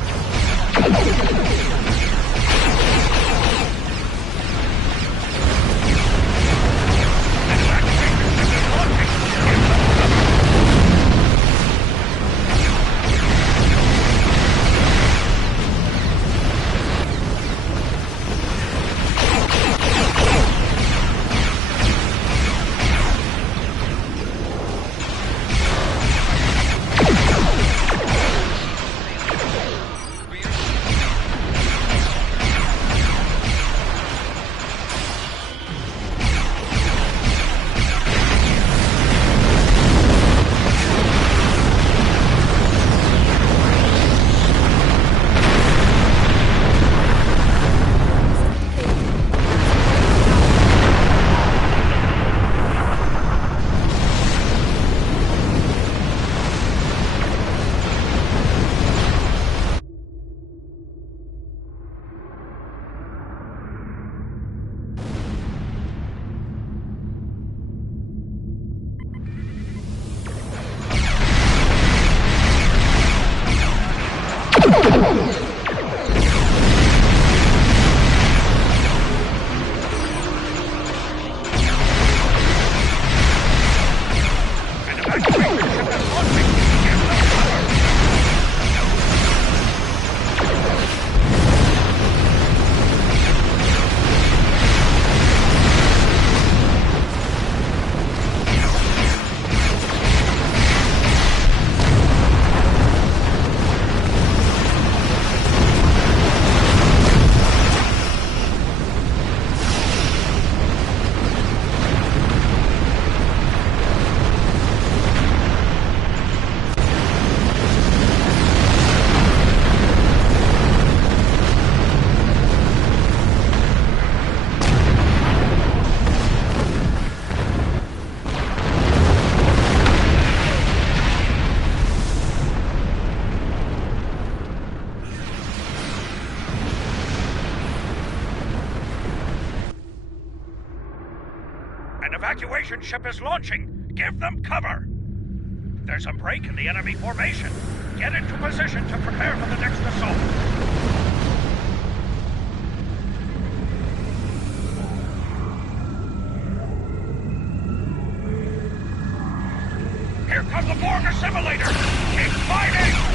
evacuation ship is launching. Give them cover. There's a break in the enemy formation. Get into position to prepare for the next assault. Here comes the Borg assimilator! Keep fighting!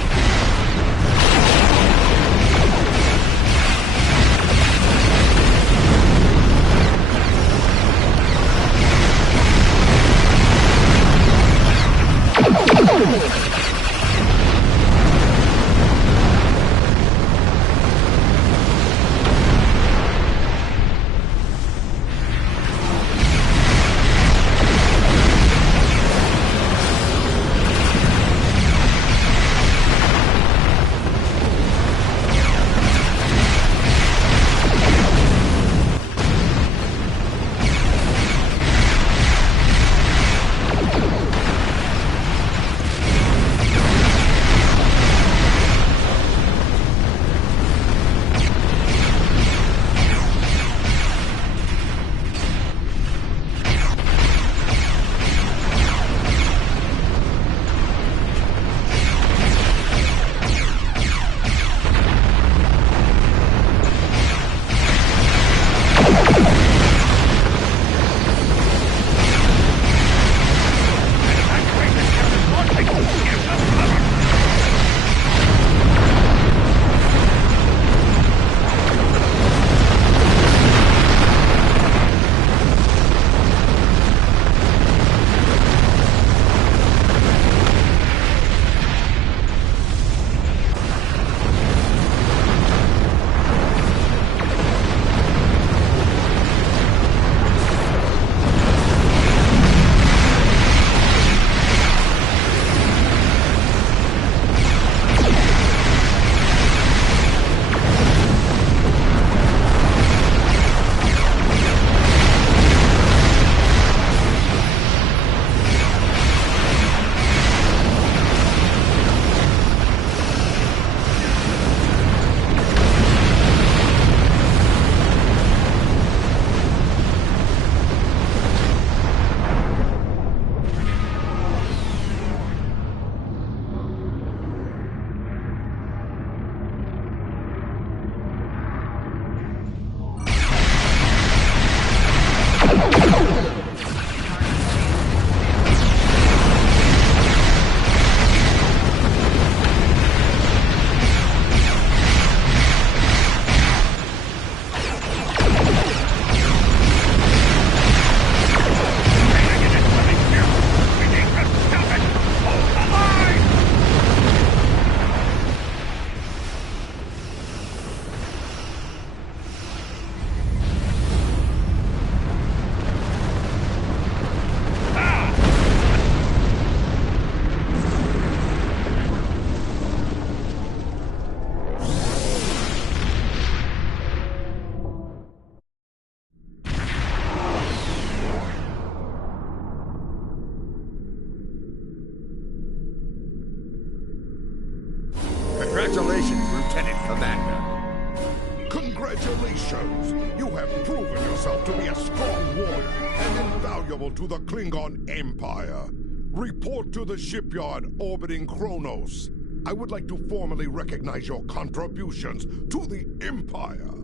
Congratulations, Lieutenant Commander. Congratulations! You have proven yourself to be a strong warrior and invaluable to the Klingon Empire. Report to the shipyard orbiting Kronos. I would like to formally recognize your contributions to the Empire.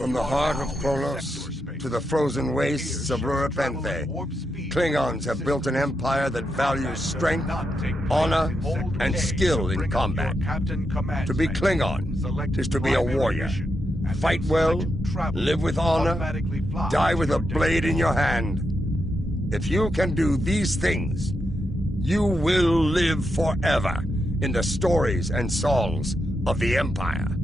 From the heart of Kronos to the frozen wastes of Ruripenthe, Klingons have built an empire that values strength, honor, and skill in combat. To be Klingon is to be a warrior. Fight well, live with honor, die with a blade in your hand. If you can do these things, you will live forever in the stories and songs of the Empire.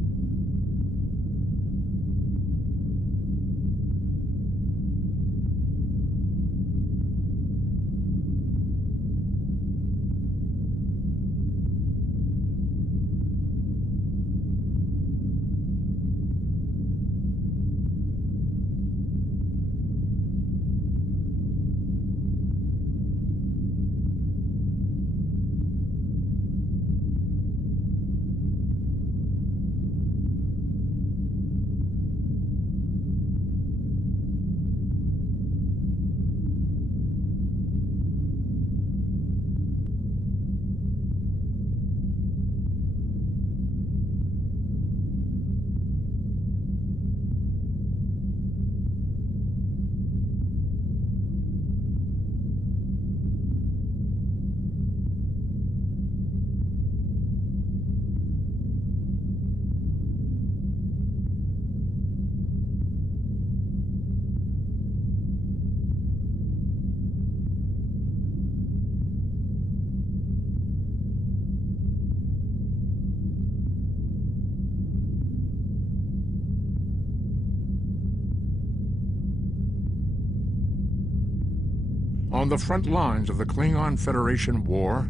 On the front lines of the Klingon Federation war,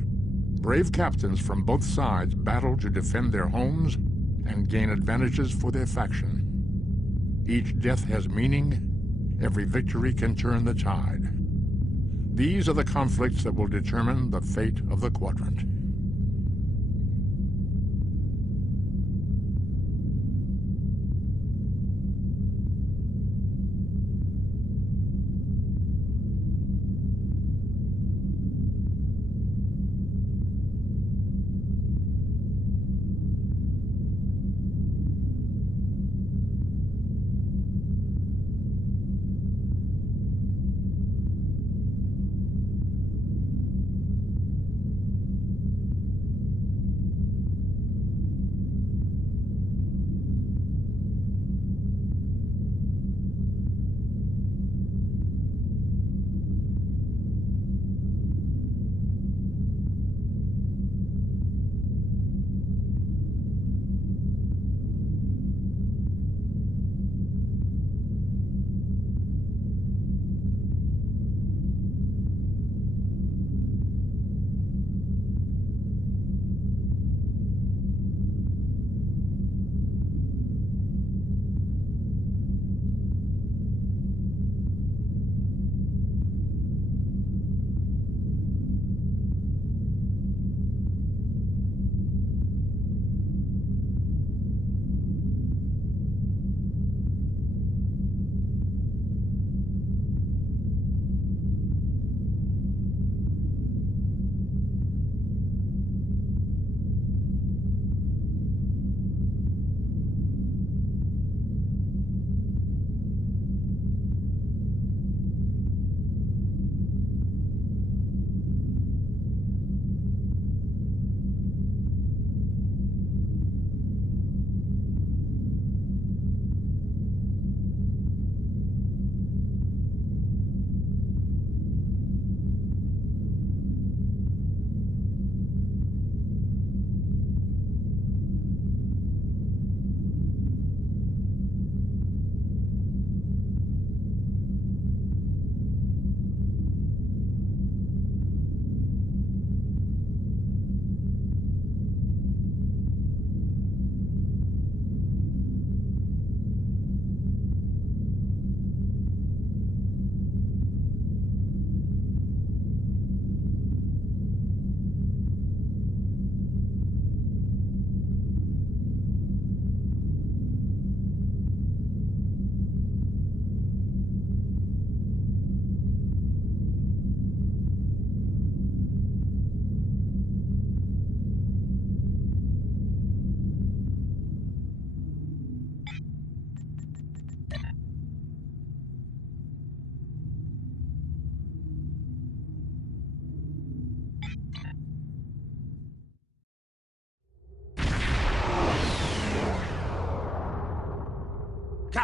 brave captains from both sides battle to defend their homes and gain advantages for their faction. Each death has meaning. Every victory can turn the tide. These are the conflicts that will determine the fate of the Quadrant.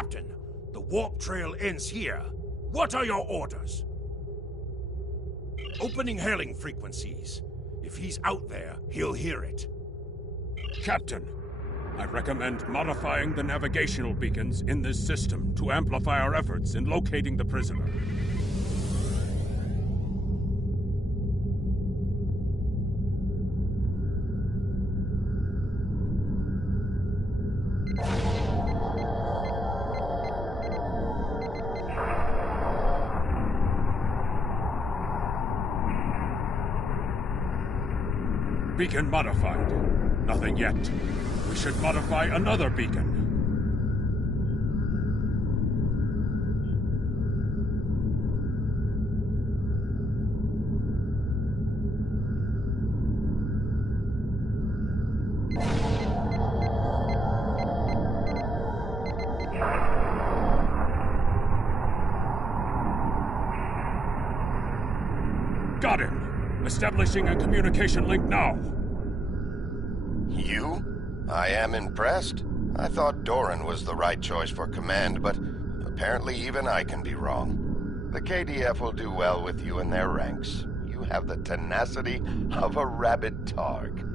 Captain, the warp trail ends here. What are your orders? Opening hailing frequencies. If he's out there, he'll hear it. Captain, I recommend modifying the navigational beacons in this system to amplify our efforts in locating the prisoner. Beacon modified. Nothing yet. We should modify another beacon. Got him! Establishing a communication link now. You? I am impressed. I thought Doran was the right choice for command, but apparently even I can be wrong. The KDF will do well with you in their ranks. You have the tenacity of a rabid targ.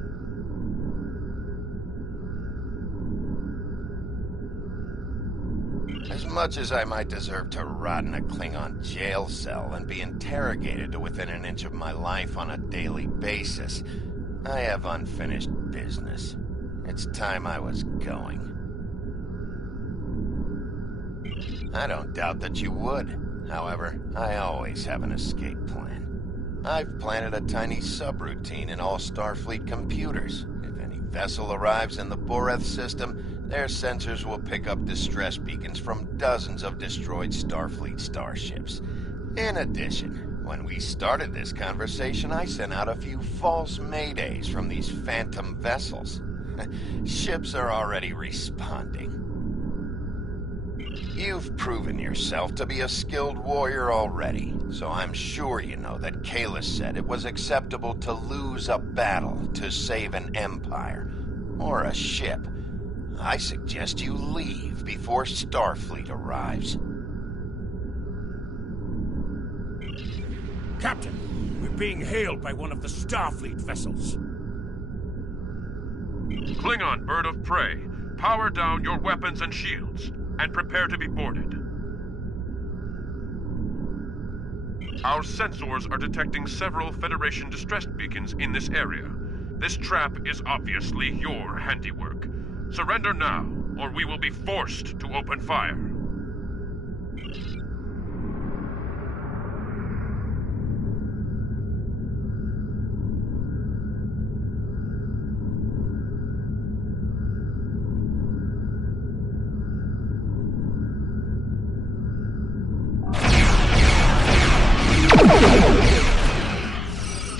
As much as I might deserve to rot in a Klingon jail cell and be interrogated to within an inch of my life on a daily basis, I have unfinished business. It's time I was going. I don't doubt that you would. However, I always have an escape plan. I've planted a tiny subroutine in all Starfleet computers. If any vessel arrives in the Boreth system, their sensors will pick up distress beacons from dozens of destroyed Starfleet starships. In addition, when we started this conversation, I sent out a few false maydays from these phantom vessels. Ships are already responding. You've proven yourself to be a skilled warrior already, so I'm sure you know that Kahless said it was acceptable to lose a battle to save an empire, or a ship. I suggest you leave before Starfleet arrives. Captain, we're being hailed by one of the Starfleet vessels. Klingon bird of prey, power down your weapons and shields, and prepare to be boarded. Our sensors are detecting several Federation distress beacons in this area. This trap is obviously your handiwork. Surrender now, or we will be forced to open fire.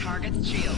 Target's shield.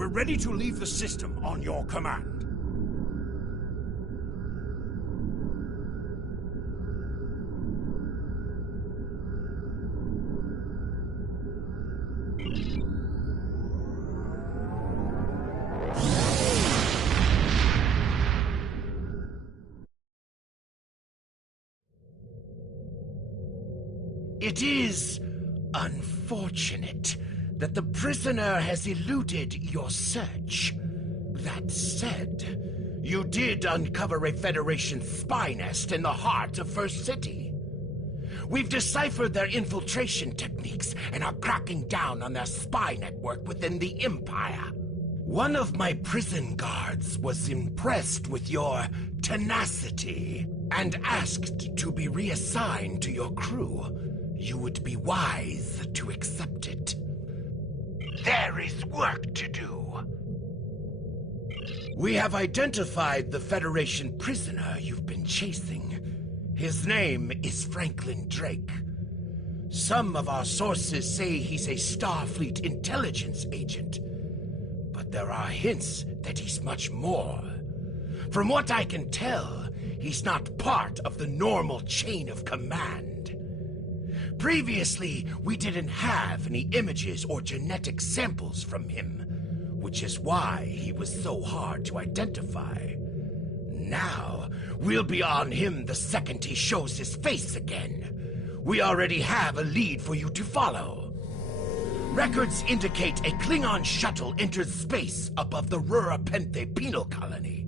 We're ready to leave the system on your command. It is unfortunate that the prisoner has eluded your search. That said, you did uncover a Federation spy nest in the heart of First City. We've deciphered their infiltration techniques and are cracking down on their spy network within the Empire. One of my prison guards was impressed with your tenacity and asked to be reassigned to your crew. You would be wise to accept it. There is work to do. We have identified the Federation prisoner you've been chasing. His name is Franklin Drake. Some of our sources say he's a Starfleet intelligence agent, but there are hints that he's much more. From what I can tell, he's not part of the normal chain of command. Previously, we didn't have any images or genetic samples from him, which is why he was so hard to identify. Now, we'll be on him the second he shows his face again. We already have a lead for you to follow. Records indicate a Klingon shuttle entered space above the Rura Penthe penal colony.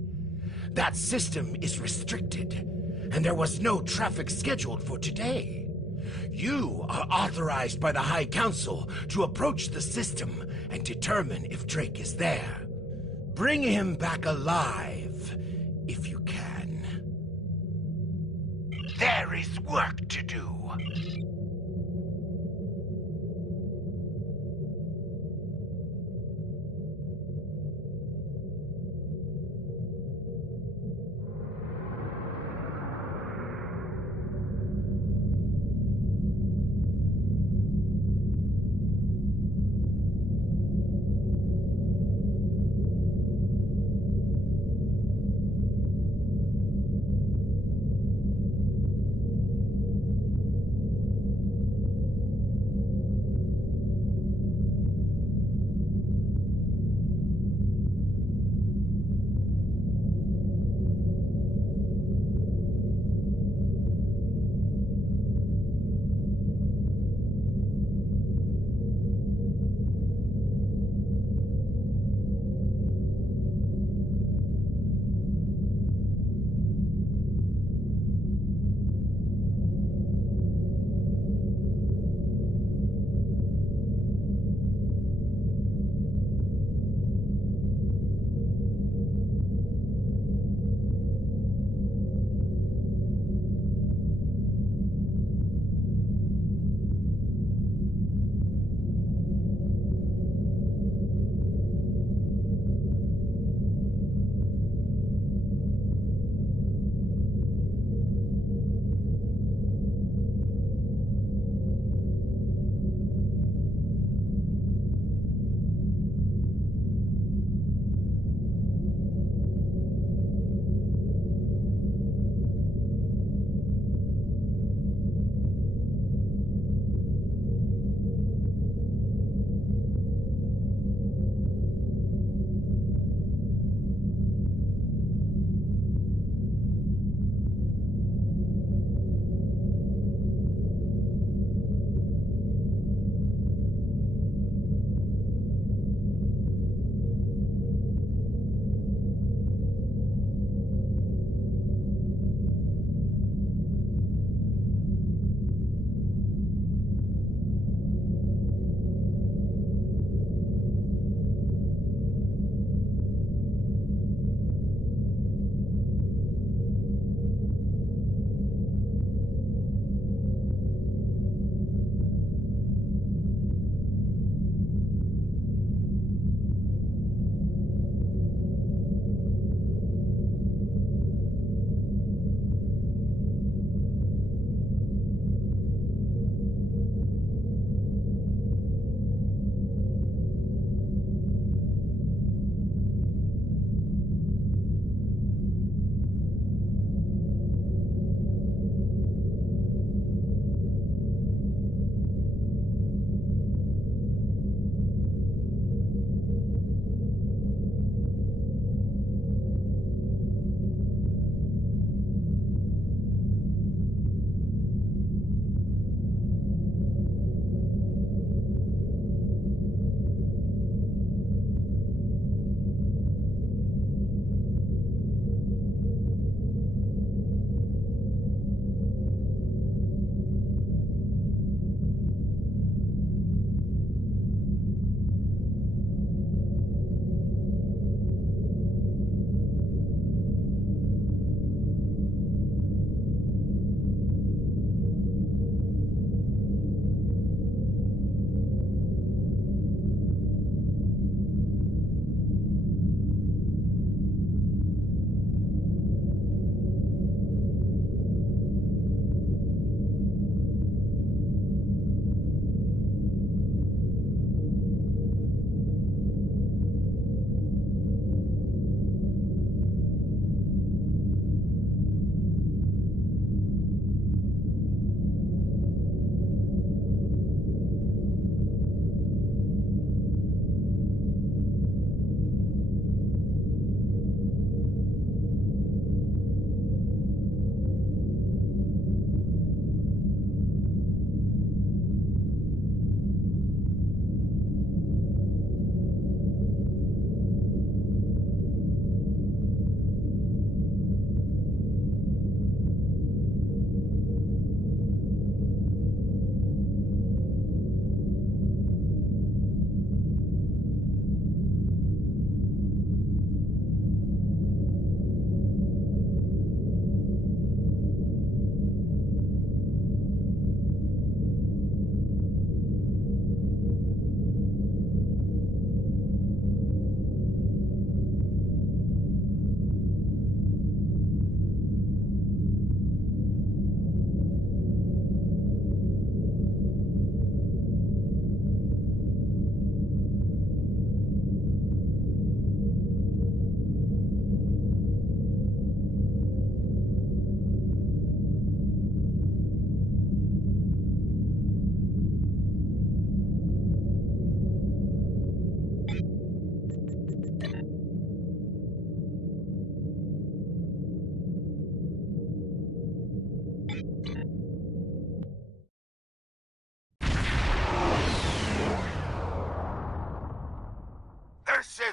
That system is restricted, and there was no traffic scheduled for today. You are authorized by the High Council to approach the system and determine if Drake is there. Bring him back alive, if you can. There is work to do.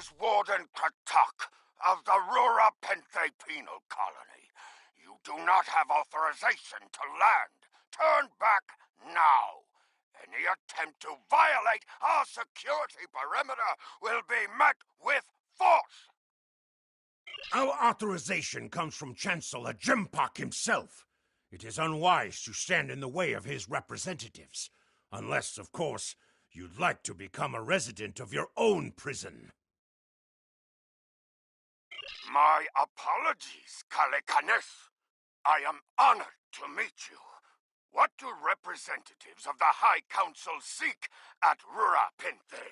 is Warden Katak of the Rura Penthe Penal Colony. You do not have authorization to land. Turn back now. Any attempt to violate our security perimeter will be met with force. Our authorization comes from Chancellor Jimpak himself. It is unwise to stand in the way of his representatives. Unless, of course, you'd like to become a resident of your own prison. My apologies, Kalekanes. I am honored to meet you. What do representatives of the High Council seek at Rura Penthe?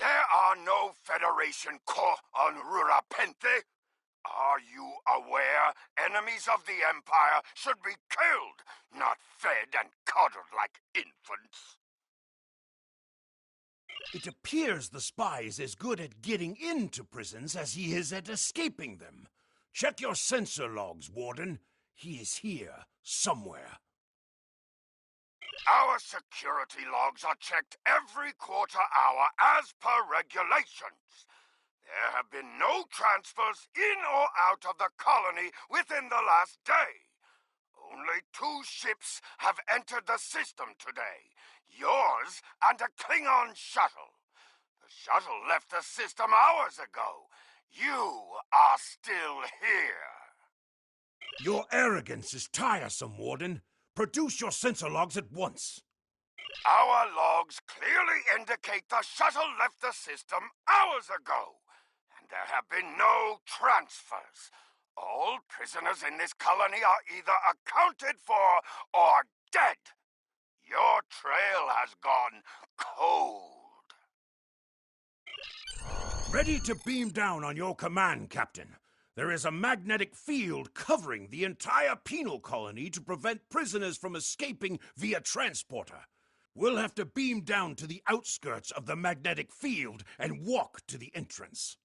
There are no Federation corps on Rura Penthe. Are you aware enemies of the Empire should be killed, not fed and coddled like infants? It appears the spy is as good at getting into prisons as he is at escaping them. Check your sensor logs, Warden. He is here, somewhere. Our security logs are checked every quarter hour as per regulations. There have been no transfers in or out of the colony within the last day. Only 2 ships have entered the system today. Yours and a Klingon shuttle. The shuttle left the system hours ago. You are still here. Your arrogance is tiresome, Warden. Produce your sensor logs at once. Our logs clearly indicate the shuttle left the system hours ago, and there have been no transfers. All prisoners in this colony are either accounted for or dead. Your trail has gone cold. Ready to beam down on your command, Captain. There is a magnetic field covering the entire penal colony to prevent prisoners from escaping via transporter. We'll have to beam down to the outskirts of the magnetic field and walk to the entrance.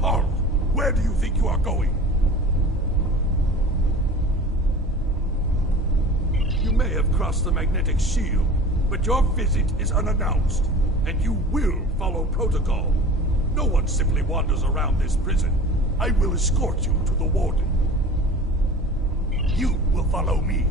Halt! Where do you think you are going? You may have crossed the magnetic shield, but your visit is unannounced, and you will follow protocol. No one simply wanders around this prison. I will escort you to the Warden. You will follow me.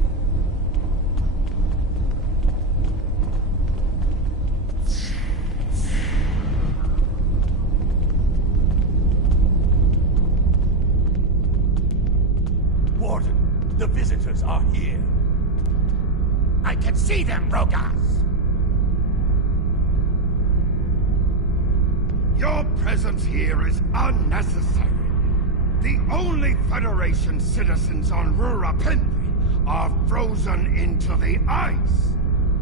Warden, the visitors are here. I can see them, Rogas! Your presence here is unnecessary. The only Federation citizens on Rura Penthe are frozen into the ice.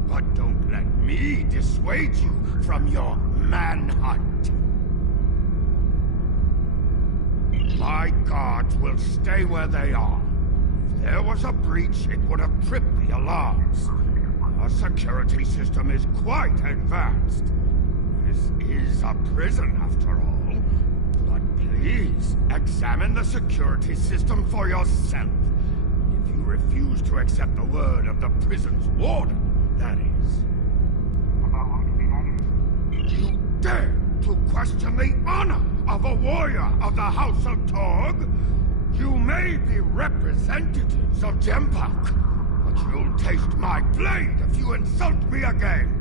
But don't let me dissuade you from your manhunt. My guards will stay where they are. If there was a breach, it would have tripped the alarms. Our security system is quite advanced. This is a prison, after all. But please, examine the security system for yourself. If you refuse to accept the word of the prison's warden, that is. You dare to question the honor of a warrior of the House of Torg? You may be representatives of Jimpak, but you'll taste my blade if you insult me again.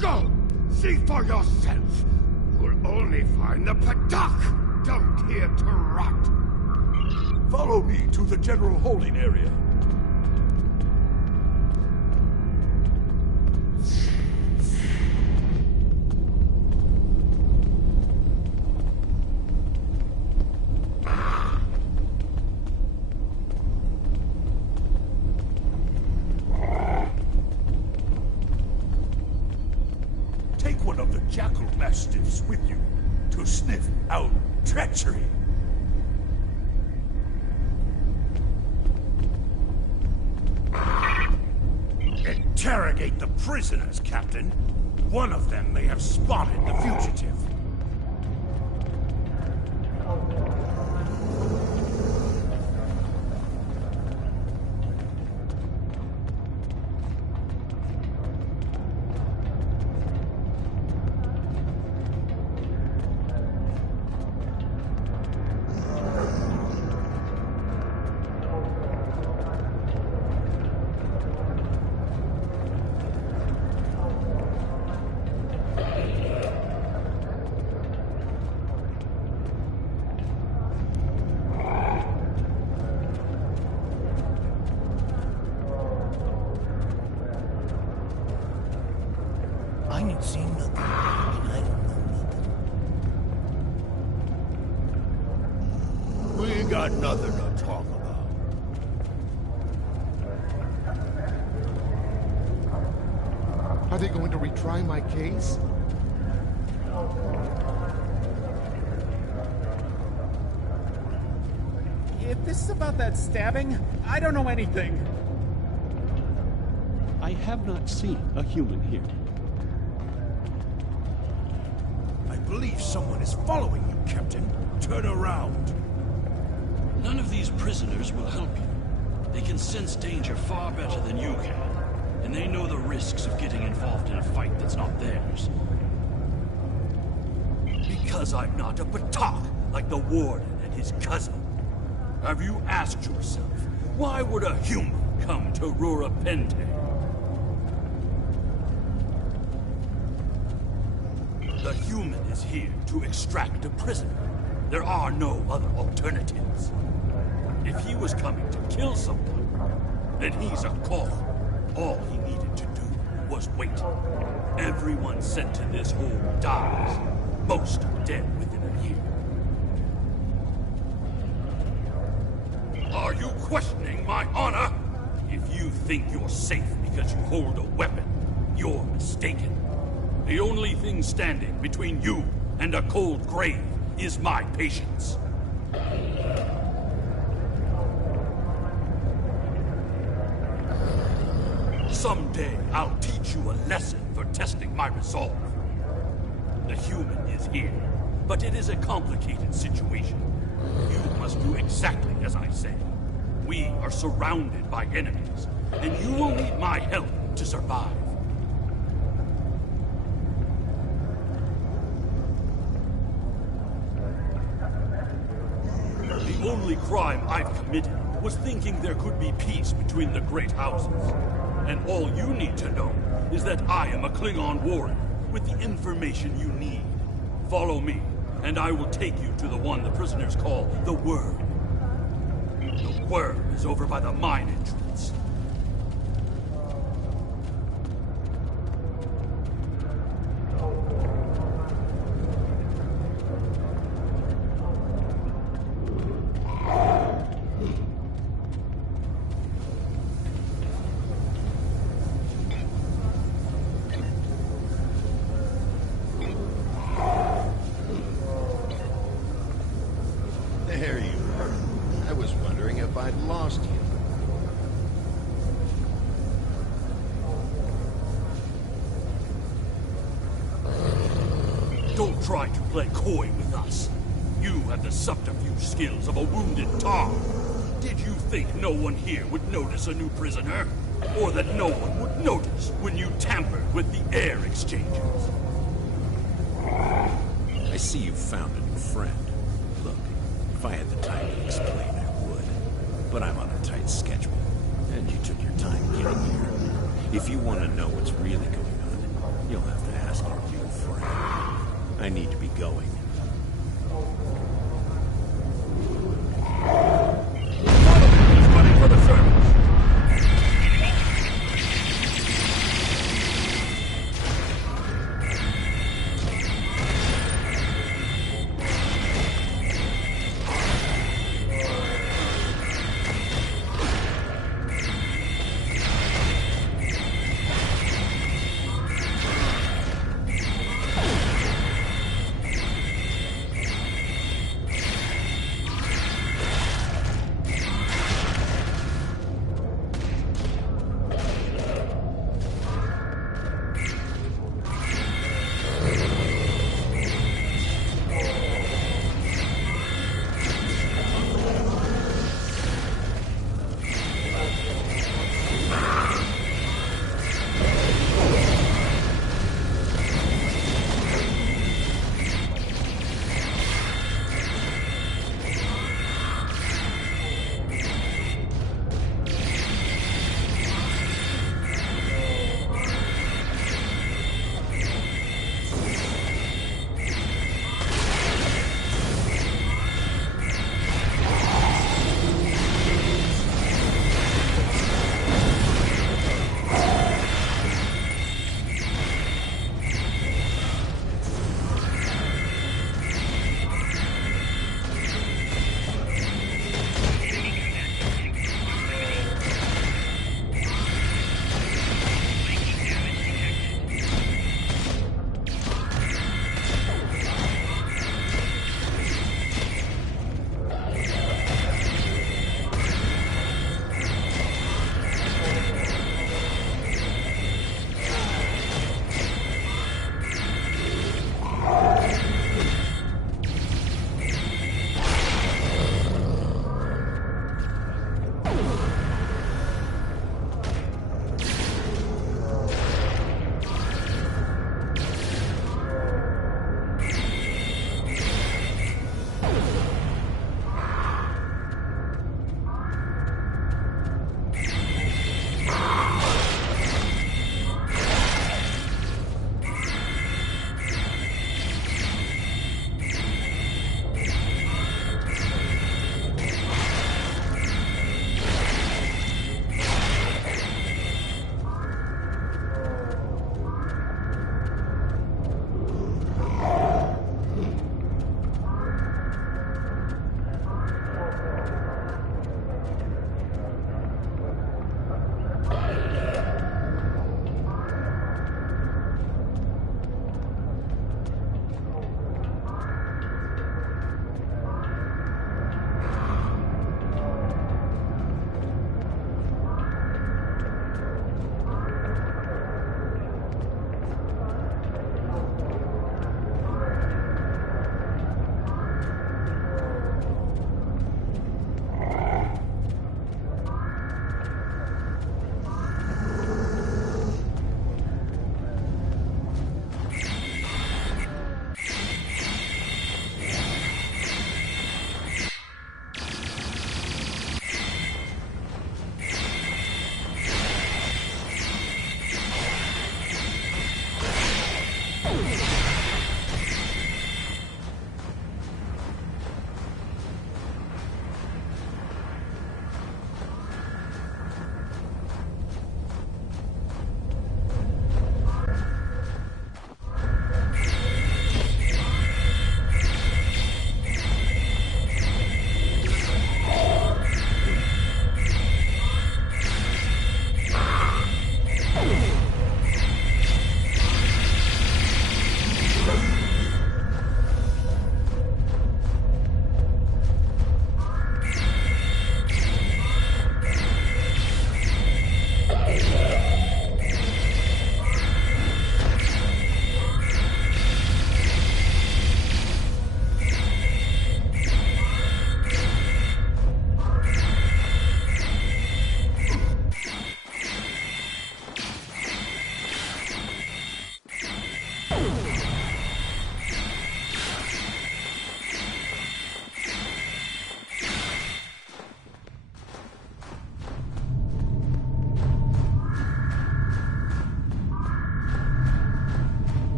Go! See for yourself. You'll only find the Patak dumped here to rot. Follow me to the general holding area. Take one of the jackal mastiffs with you to sniff out treachery. Interrogate the prisoners, Captain. One of them may have spotted the fugitive. I ain't seen nothing, and I don't know nothing. We ain't got nothing to talk about. Are they going to retry my case? If this is about that stabbing, I don't know anything. I have not seen a human here. I believe someone is following you, Captain. Turn around. None of these prisoners will help you. They can sense danger far better than you can. And they know the risks of getting involved in a fight that's not theirs. Because I'm not a Batak like the Warden and his cousin. Have you asked yourself, why would a human come to Rura Penthe? The human is here to extract a prisoner. There are no other alternatives. If he was coming to kill someone, then he's a Koch. All he needed to do was wait. Everyone sent to this hole dies. Most are dead within a year. Are you questioning my honor? If you think you're safe because you hold a weapon, you're mistaken. The only thing standing between you and a cold grave is my patience. Someday, I'll teach you a lesson for testing my resolve. The human is here, but it is a complicated situation. You must do exactly as I say. We are surrounded by enemies, and you will need my help to survive. The only crime I've committed was thinking there could be peace between the great houses. And all you need to know is that I am a Klingon warrior with the information you need. Follow me, and I will take you to the one the prisoners call the Worm. The Worm is over by the mine entrance. There you are. I was wondering if I'd lost you. Don't try to play coy with us. You have the subterfuge skills of a wounded tar. Did you think no one here would notice a new prisoner? Or that no one would notice when you tampered with the air exchanges? I see you found a new friend. Look, if I had the time to explain, I would. But I'm on a tight schedule, and you took your time getting here. If you want to know what's really going on, you'll have to ask your new friend. I need to be going.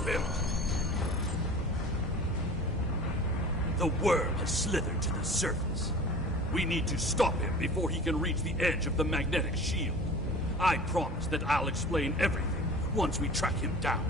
Stop him! The worm has slithered to the surface. We need to stop him before he can reach the edge of the magnetic shield. I promise that I'll explain everything once we track him down.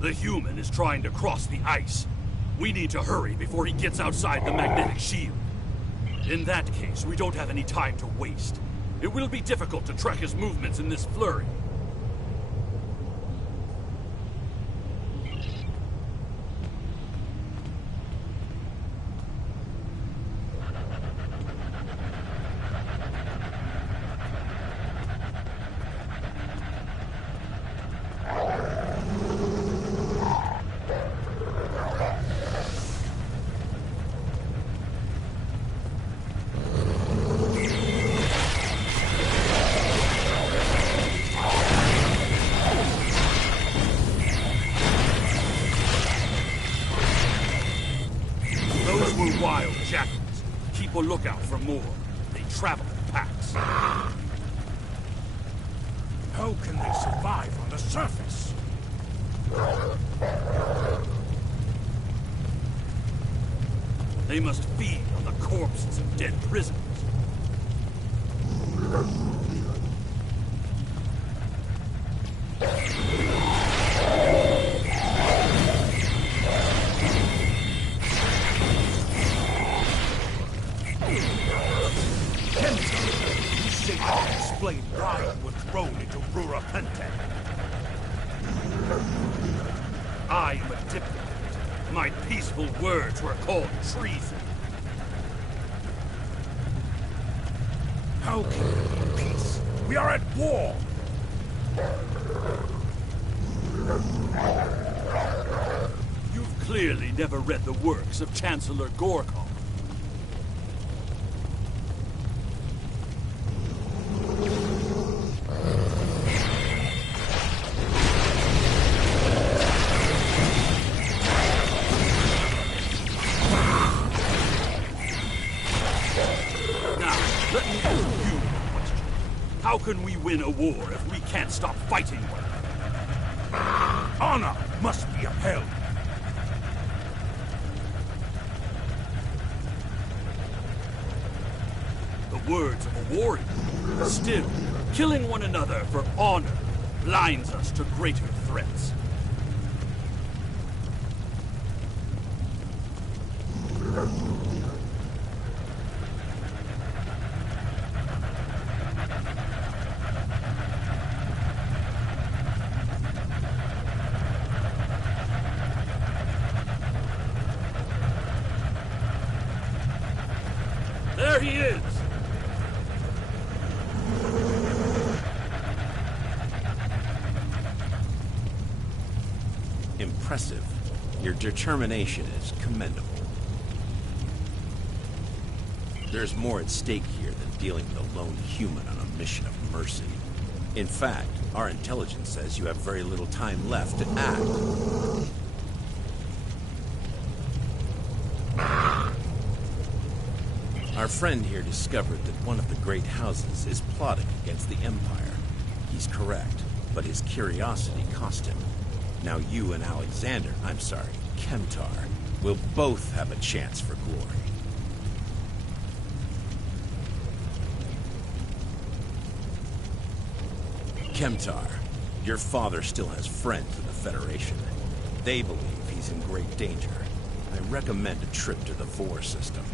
The human is trying to cross the ice. We need to hurry before he gets outside the magnetic shield. In that case, we don't have any time to waste. It will be difficult to track his movements in this flurry. Wild jackals. Keep a lookout for more. They travel in packs. How can they survive on the surface? They must feed on the corpses of dead prisoners. Explain why you were thrown into Rurapente. I am a diplomat. My peaceful words were called treason. How can there be peace? We are at war! You've clearly never read the works of Chancellor Gorkon. How can we win a war if we can't stop fighting one another? Honor must be upheld. The words of a warrior. Still, killing one another for honor blinds us to greater threats. There he is! Impressive. Your determination is commendable. There's more at stake here than dealing with a lone human on a mission of mercy. In fact, our intelligence says you have very little time left to act. Our friend here discovered that one of the great houses is plotting against the Empire. He's correct, but his curiosity cost him. Now you and Alexander, I'm sorry, Kemtar, will both have a chance for glory. Kemtar, your father still has friends in the Federation. They believe he's in great danger. I recommend a trip to the Vor system.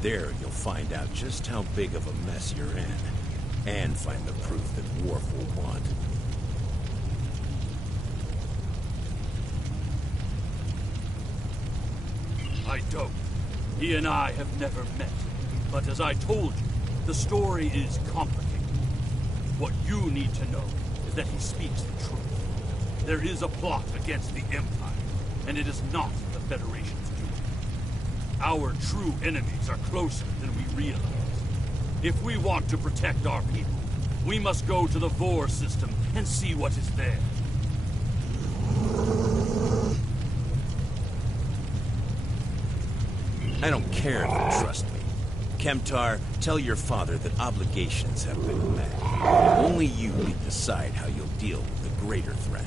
There you'll find out just how big of a mess you're in, and find the proof that Worf will want. I don't. He and I have never met. But as I told you, the story is complicated. What you need to know is that he speaks the truth. There is a plot against the Empire, and it is not the Federation's doing. Our true enemies are closer than we realize. If we want to protect our people, we must go to the Vor system and see what is there. I don't care if you trust me. Kemtar, tell your father that obligations have been met. Only you can decide how you'll deal with the greater threat.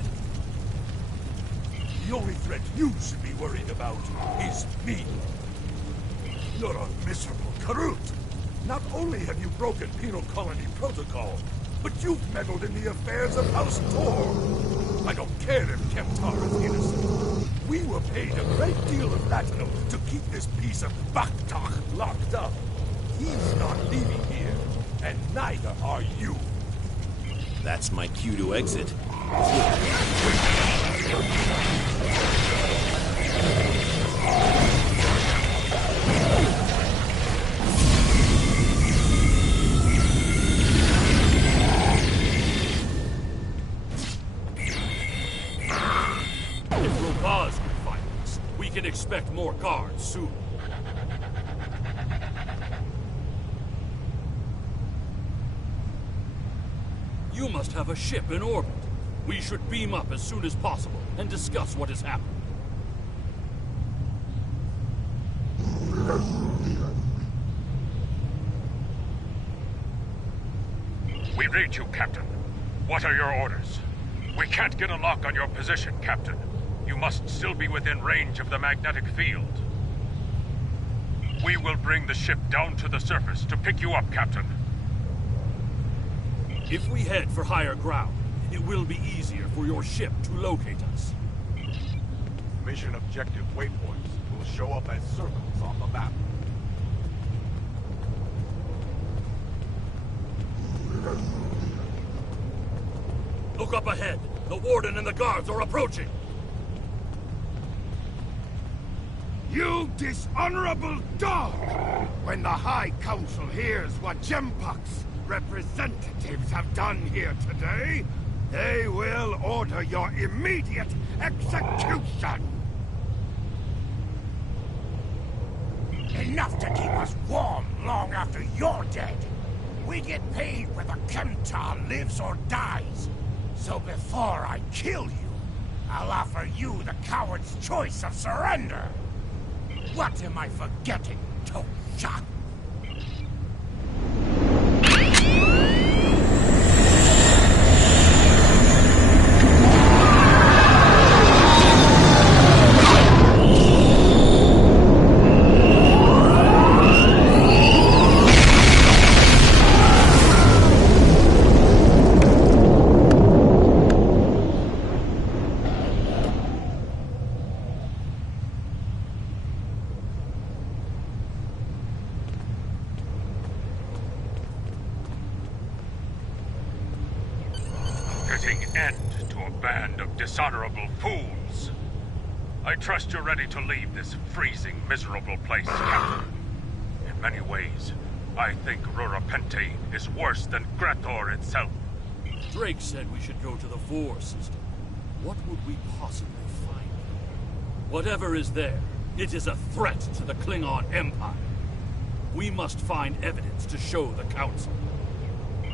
The only threat you should be worried about is me. You're a miserable Karut. Not only have you broken penal colony protocol, but you've meddled in the affairs of House Tor. I don't care if Kemtar is innocent. We were paid a great deal of platinum to keep this piece of Baktak locked up. He's not leaving here, and neither are you. That's my cue to exit. If Robaz can find us, we can expect more guards soon. You must have a ship in orbit. We should beam up as soon as possible and discuss what has happened. We read you, Captain. What are your orders? We can't get a lock on your position, Captain. You must still be within range of the magnetic field. We will bring the ship down to the surface to pick you up, Captain. If we head for higher ground, it will be easier for your ship to locate us. Mission objective waypoints will show up as circles on the map. Look up ahead. The Warden and the guards are approaching. You dishonorable dog! When the High Council hears what Jempak's representatives have done here today, they will order your immediate execution! Enough to keep us warm long after you're dead. We get paid whether Kemtar lives or dies. So before I kill you, I'll offer you the coward's choice of surrender. What am I forgetting, Tosha? Dishonorable fools. I trust you're ready to leave this freezing, miserable place, Captain. In many ways, I think Rurapente is worse than Grator itself. Drake said we should go to the Vor system. What would we possibly find? Whatever is there, it is a threat to the Klingon Empire. We must find evidence to show the Council.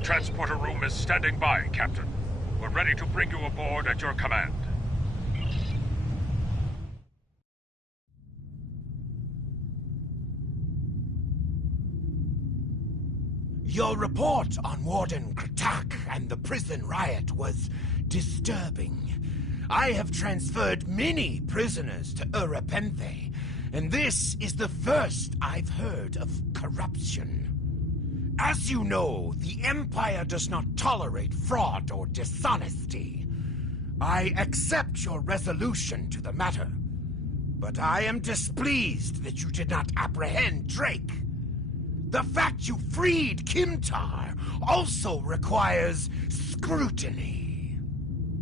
Transporter room is standing by, Captain. We're ready to bring you aboard at your command. Your report on Warden Kratak and the prison riot was disturbing. I have transferred many prisoners to Urapenthe, and this is the first I've heard of corruption. As you know, the Empire does not tolerate fraud or dishonesty. I accept your resolution to the matter, but I am displeased that you did not apprehend Drake. The fact you freed Kimtar also requires scrutiny.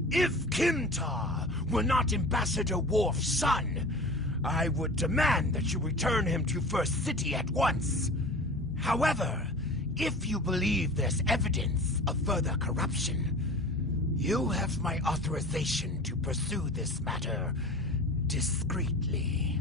If Kimtar were not Ambassador Worf's son, I would demand that you return him to First City at once. However, if you believe there's evidence of further corruption, you have my authorization to pursue this matter discreetly.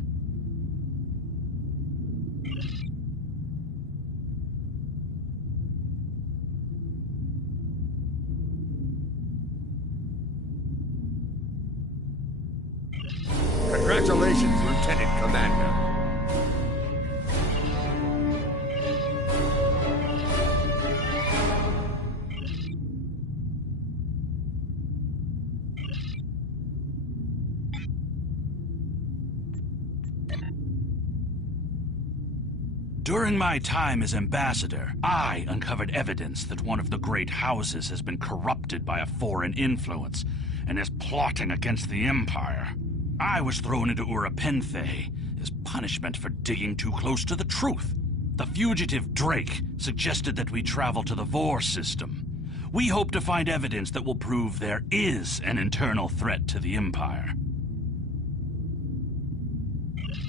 Congratulations, Lieutenant Commander. During my time as ambassador, I uncovered evidence that one of the great houses has been corrupted by a foreign influence and is plotting against the Empire. I was thrown into Urapenthe as punishment for digging too close to the truth. The fugitive Drake suggested that we travel to the Vor system. We hope to find evidence that will prove there is an internal threat to the Empire.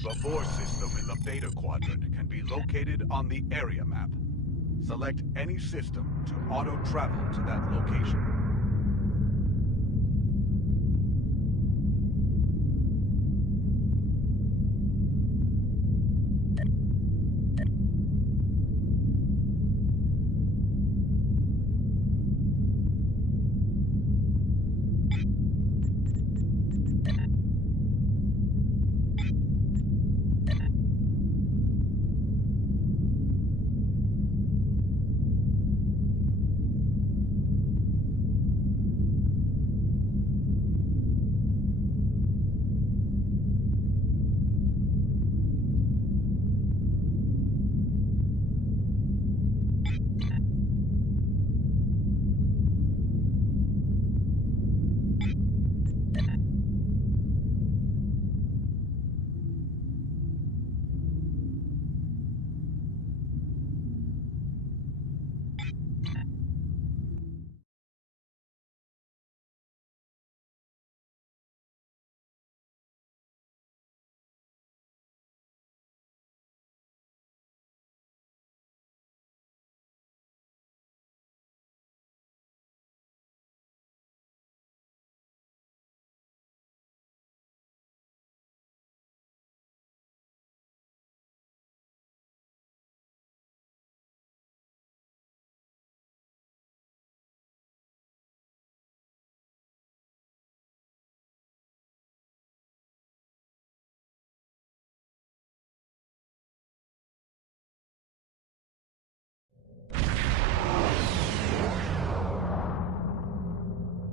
The Vor system in the Beta Quadrant can be located on the area map. Select any system to auto-travel to that location.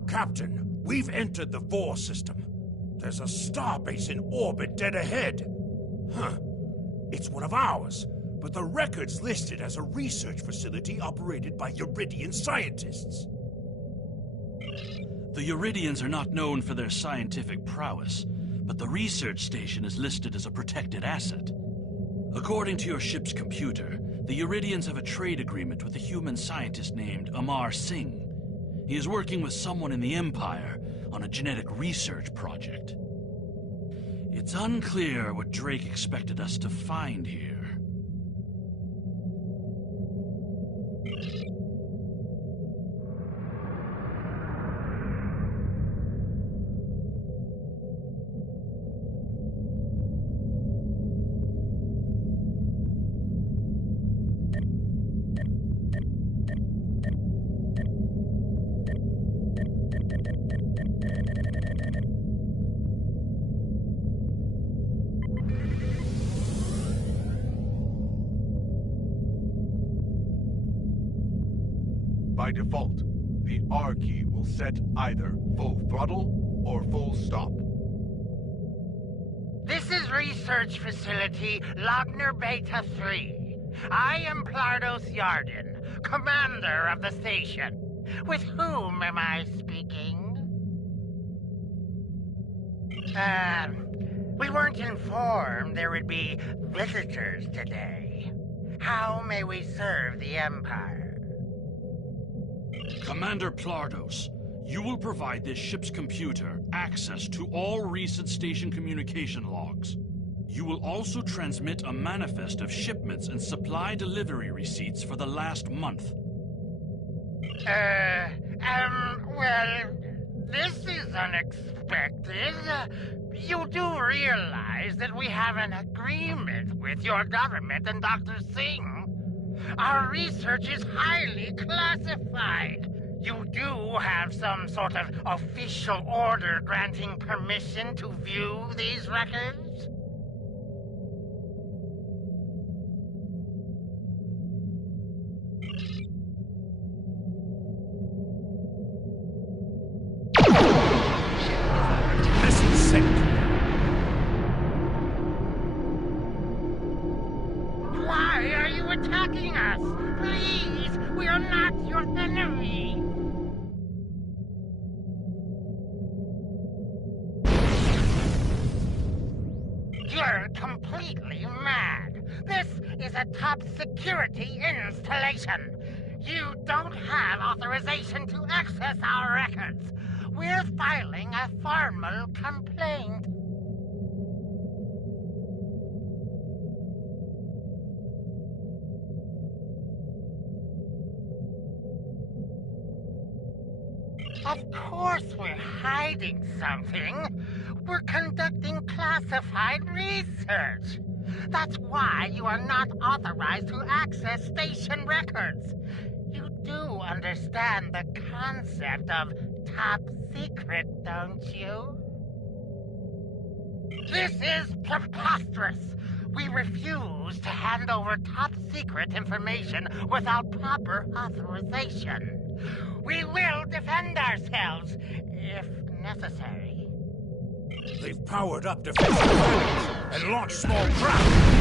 Captain, we've entered the Vor system. There's a starbase in orbit dead ahead. Huh. It's one of ours, but the record's listed as a research facility operated by Uridian scientists. The Uridians are not known for their scientific prowess, but the research station is listed as a protected asset. According to your ship's computer, the Uridians have a trade agreement with a human scientist named Amar Singh. He is working with someone in the Empire on a genetic research project. It's unclear what Drake expected us to find here. By default, the R key will set either full throttle or full stop. This is Research Facility Logner Beta 3. I am Plardos Yarden, commander of the station. With whom am I speaking? We weren't informed there would be visitors today. How may we serve the Empire? Commander Plardos, you will provide this ship's computer access to all recent station communication logs. You will also transmit a manifest of shipments and supply delivery receipts for the last month. Well, this is unexpected. You do realize that we have an agreement with your government and Dr. Singh. Our research is highly classified. You do have some sort of official order granting permission to view these records? Why are you attacking us? Please, we are not your enemy. You're completely mad. This is a top security installation. You don't have authorization to access our records. We're filing a formal complaint. Of course we're hiding something. We're conducting classified research. That's why you are not authorized to access station records. You do understand the concept of top secret, don't you? This is preposterous. We refuse to hand over top secret information without proper authorization. We will defend ourselves, if necessary. They've powered up defensive cannons and launched small craft.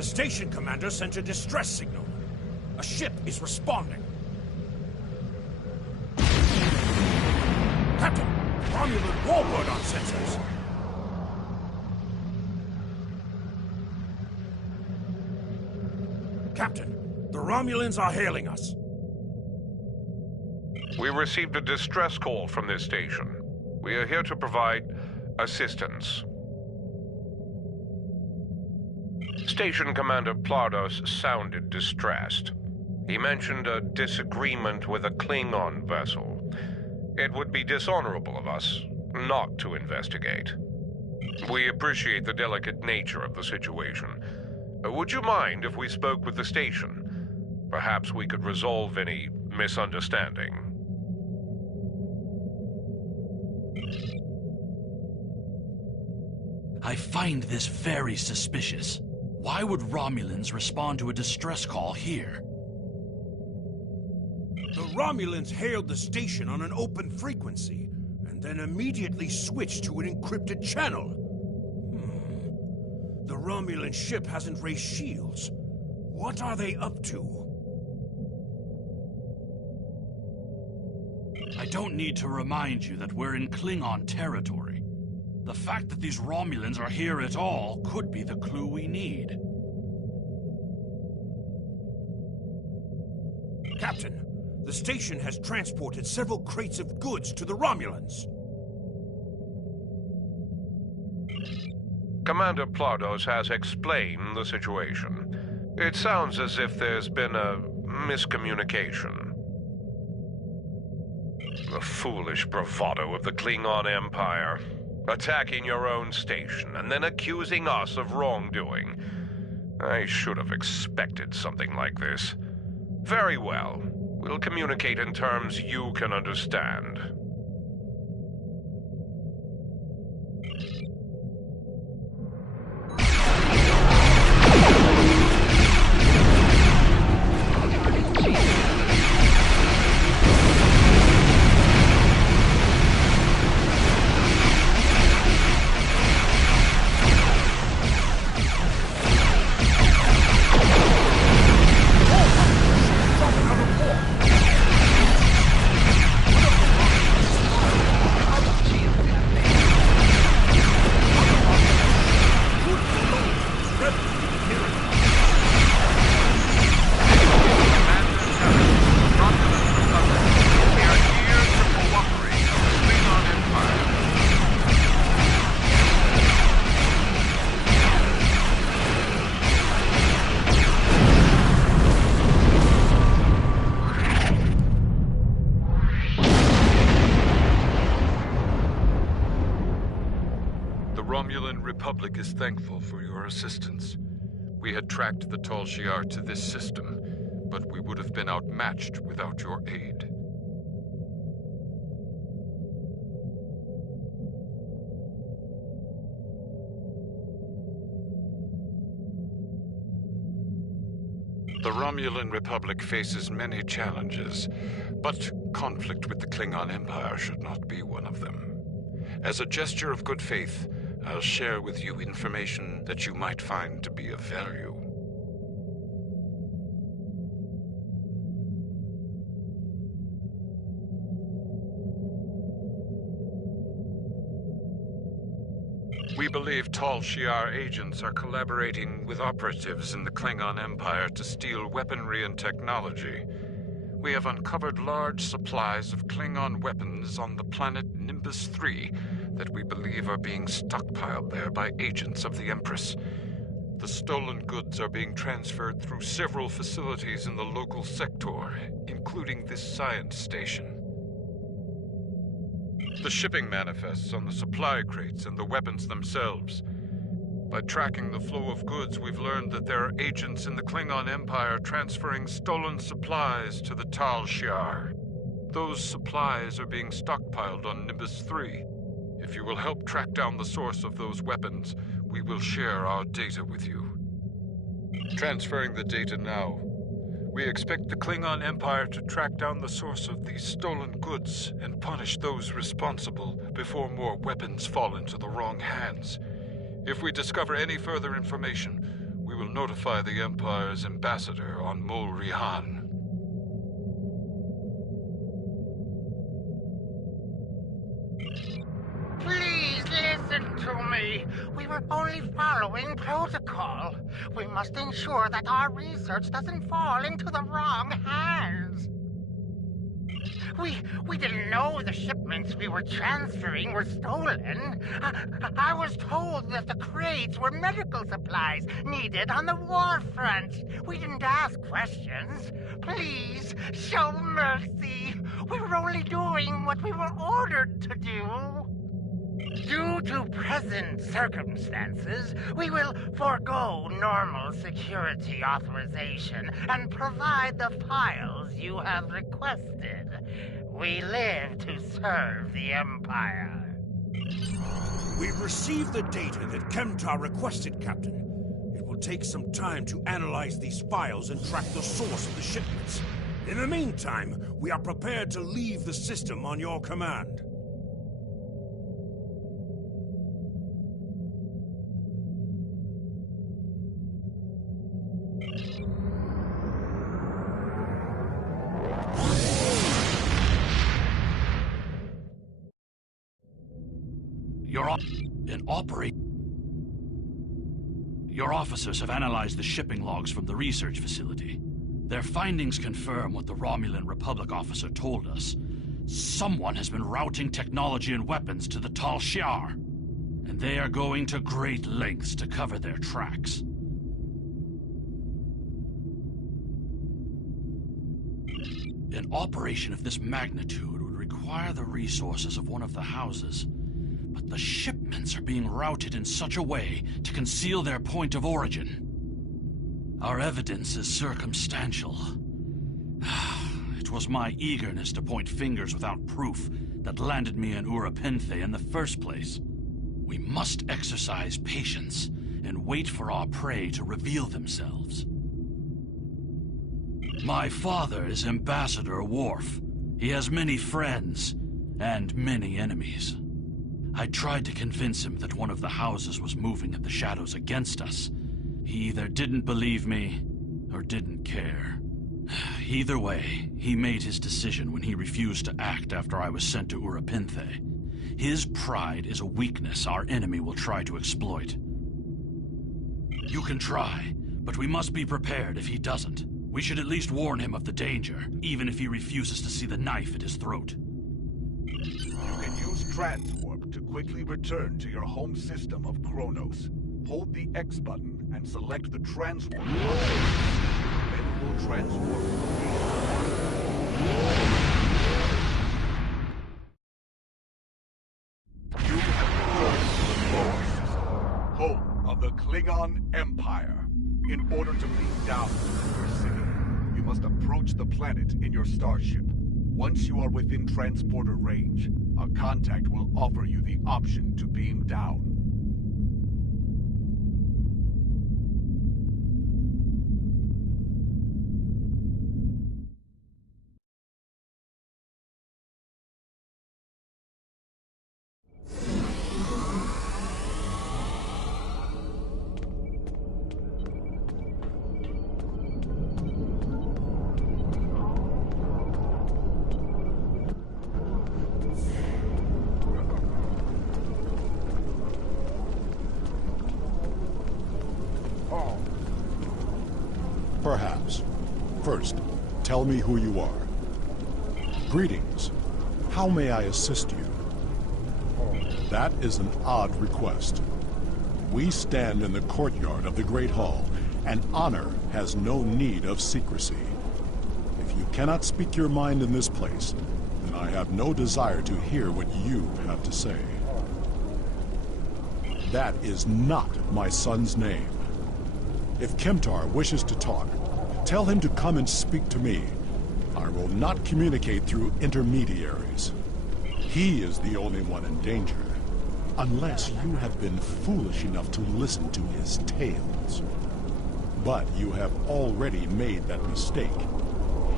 Station commander sent a distress signal. A ship is responding. Captain, Romulan warbird on sensors. Captain, the Romulans are hailing us. We received a distress call from this station. We are here to provide assistance. Station Commander Plardos sounded distressed. He mentioned a disagreement with a Klingon vessel. It would be dishonorable of us not to investigate. We appreciate the delicate nature of the situation. Would you mind if we spoke with the station? Perhaps we could resolve any misunderstanding. I find this very suspicious. Why would Romulans respond to a distress call here? The Romulans hailed the station on an open frequency, and then immediately switched to an encrypted channel. The Romulan ship hasn't raised shields. What are they up to? I don't need to remind you that we're in Klingon territory. The fact that these Romulans are here at all could be the clue we need. Captain, the station has transported several crates of goods to the Romulans. Commander Plardos has explained the situation. It sounds as if there's been a miscommunication. The foolish bravado of the Klingon Empire. Attacking your own station and then accusing us of wrongdoing. I should have expected something like this. Very well. We'll communicate in terms you can understand. Republic is thankful for your assistance. We had tracked the Tal Shiar to this system, but we would have been outmatched without your aid. The Romulan Republic faces many challenges, but conflict with the Klingon Empire should not be one of them. As a gesture of good faith, I'll share with you information that you might find to be of value. We believe Tal Shiar agents are collaborating with operatives in the Klingon Empire to steal weaponry and technology. We have uncovered large supplies of Klingon weapons on the planet Nimbus 3 that we believe are being stockpiled there by agents of the Empress. The stolen goods are being transferred through several facilities in the local sector, including this science station. The shipping manifests on the supply crates and the weapons themselves. By tracking the flow of goods, we've learned that there are agents in the Klingon Empire transferring stolen supplies to the Tal Shiar. Those supplies are being stockpiled on Nimbus 3. If you will help track down the source of those weapons, we will share our data with you. Transferring the data now. We expect the Klingon Empire to track down the source of these stolen goods and punish those responsible before more weapons fall into the wrong hands. If we discover any further information, we will notify the Empire's ambassador on Mol Rihan. Please listen to me. We were only following protocol. We must ensure that our research doesn't fall into the wrong hands. We didn't know the shipments we were transferring were stolen. I was told that the crates were medical supplies needed on the war front. We didn't ask questions. Please, show mercy. We were only doing what we were ordered to do. Due to present circumstances, we will forego normal security authorization and provide the files you have requested. We live to serve the Empire. We've received the data that Kemtar requested, Captain. It will take some time to analyze these files and track the source of the shipments. In the meantime, we are prepared to leave the system on your command. Your officers have analyzed the shipping logs from the research facility. Their findings confirm what the Romulan Republic officer told us. Someone has been routing technology and weapons to the Tal Shiar, and they are going to great lengths to cover their tracks. An operation of this magnitude would require the resources of one of the houses. But the shipments are being routed in such a way to conceal their point of origin. Our evidence is circumstantial. It was my eagerness to point fingers without proof that landed me in Urapenthe in the first place. We must exercise patience and wait for our prey to reveal themselves. My father is Ambassador Worf. He has many friends and many enemies. I tried to convince him that one of the houses was moving at the shadows against us. He either didn't believe me, or didn't care. Either way, he made his decision when he refused to act after I was sent to Urapenthe. His pride is a weakness our enemy will try to exploit. You can try, but we must be prepared if he doesn't. We should at least warn him of the danger, even if he refuses to see the knife at his throat. You can use Transwarp to quickly return to your home system of Kronos. Hold the X button and select the Transwarp. Then we'll transwarp. You have returned to the core system. home of the Klingon Empire. In order to beam down to your city, you must approach the planet in your starship. Once you are within transporter range, a contact will offer you the option to beam down. Perhaps. First, tell me who you are. Greetings. How may I assist you? That is an odd request. We stand in the courtyard of the Great Hall, and honor has no need of secrecy. If you cannot speak your mind in this place, then I have no desire to hear what you have to say. That is not my son's name. If Kemtar wishes to talk, tell him to come and speak to me. I will not communicate through intermediaries. He is the only one in danger, unless you have been foolish enough to listen to his tales. But you have already made that mistake.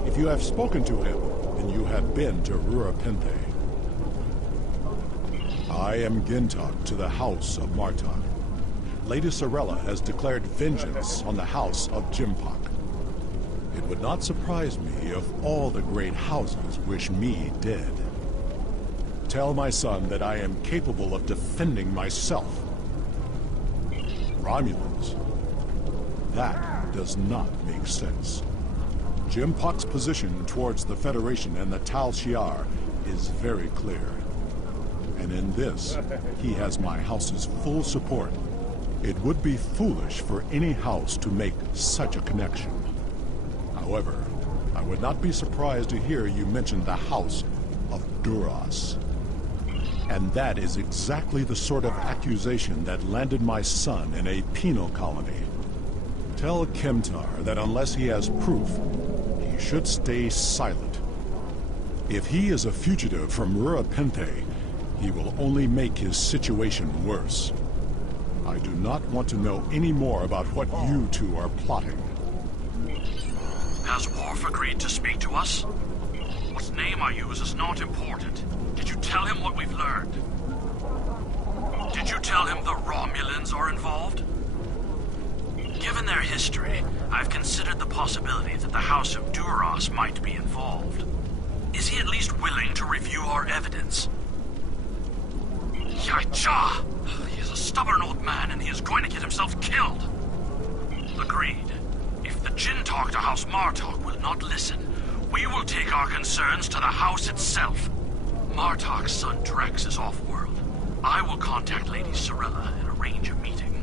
If you have spoken to him, then you have been to Rura Penthe. I am Gintok to the House of Martok. Lady Sorella has declared vengeance on the House of Jimpok. It would not surprise me if all the great houses wish me dead. Tell my son that I am capable of defending myself. Romulans? That does not make sense. Jimpok's position towards the Federation and the Tal Shiar is very clear. And in this, he has my house's full support. It would be foolish for any house to make such a connection. However, I would not be surprised to hear you mention the House of Duras. And that is exactly the sort of accusation that landed my son in a penal colony. Tell Kemtar that unless he has proof, he should stay silent. If he is a fugitive from Rura Penthe, he will only make his situation worse. I do not want to know any more about what you two are plotting. Has Worf agreed to speak to us? What name I use is not important. Did you tell him what we've learned? Did you tell him the Romulans are involved? Given their history, I've considered the possibility that the House of Duras might be involved. Is he at least willing to review our evidence? Yacha! He is a stubborn old man, and he is going to get himself killed. Agreed. If the Jinn talk to House Martok will not listen, we will take our concerns to the House itself. Martok's son Drex is off-world. I will contact Lady Sorella and arrange a meeting.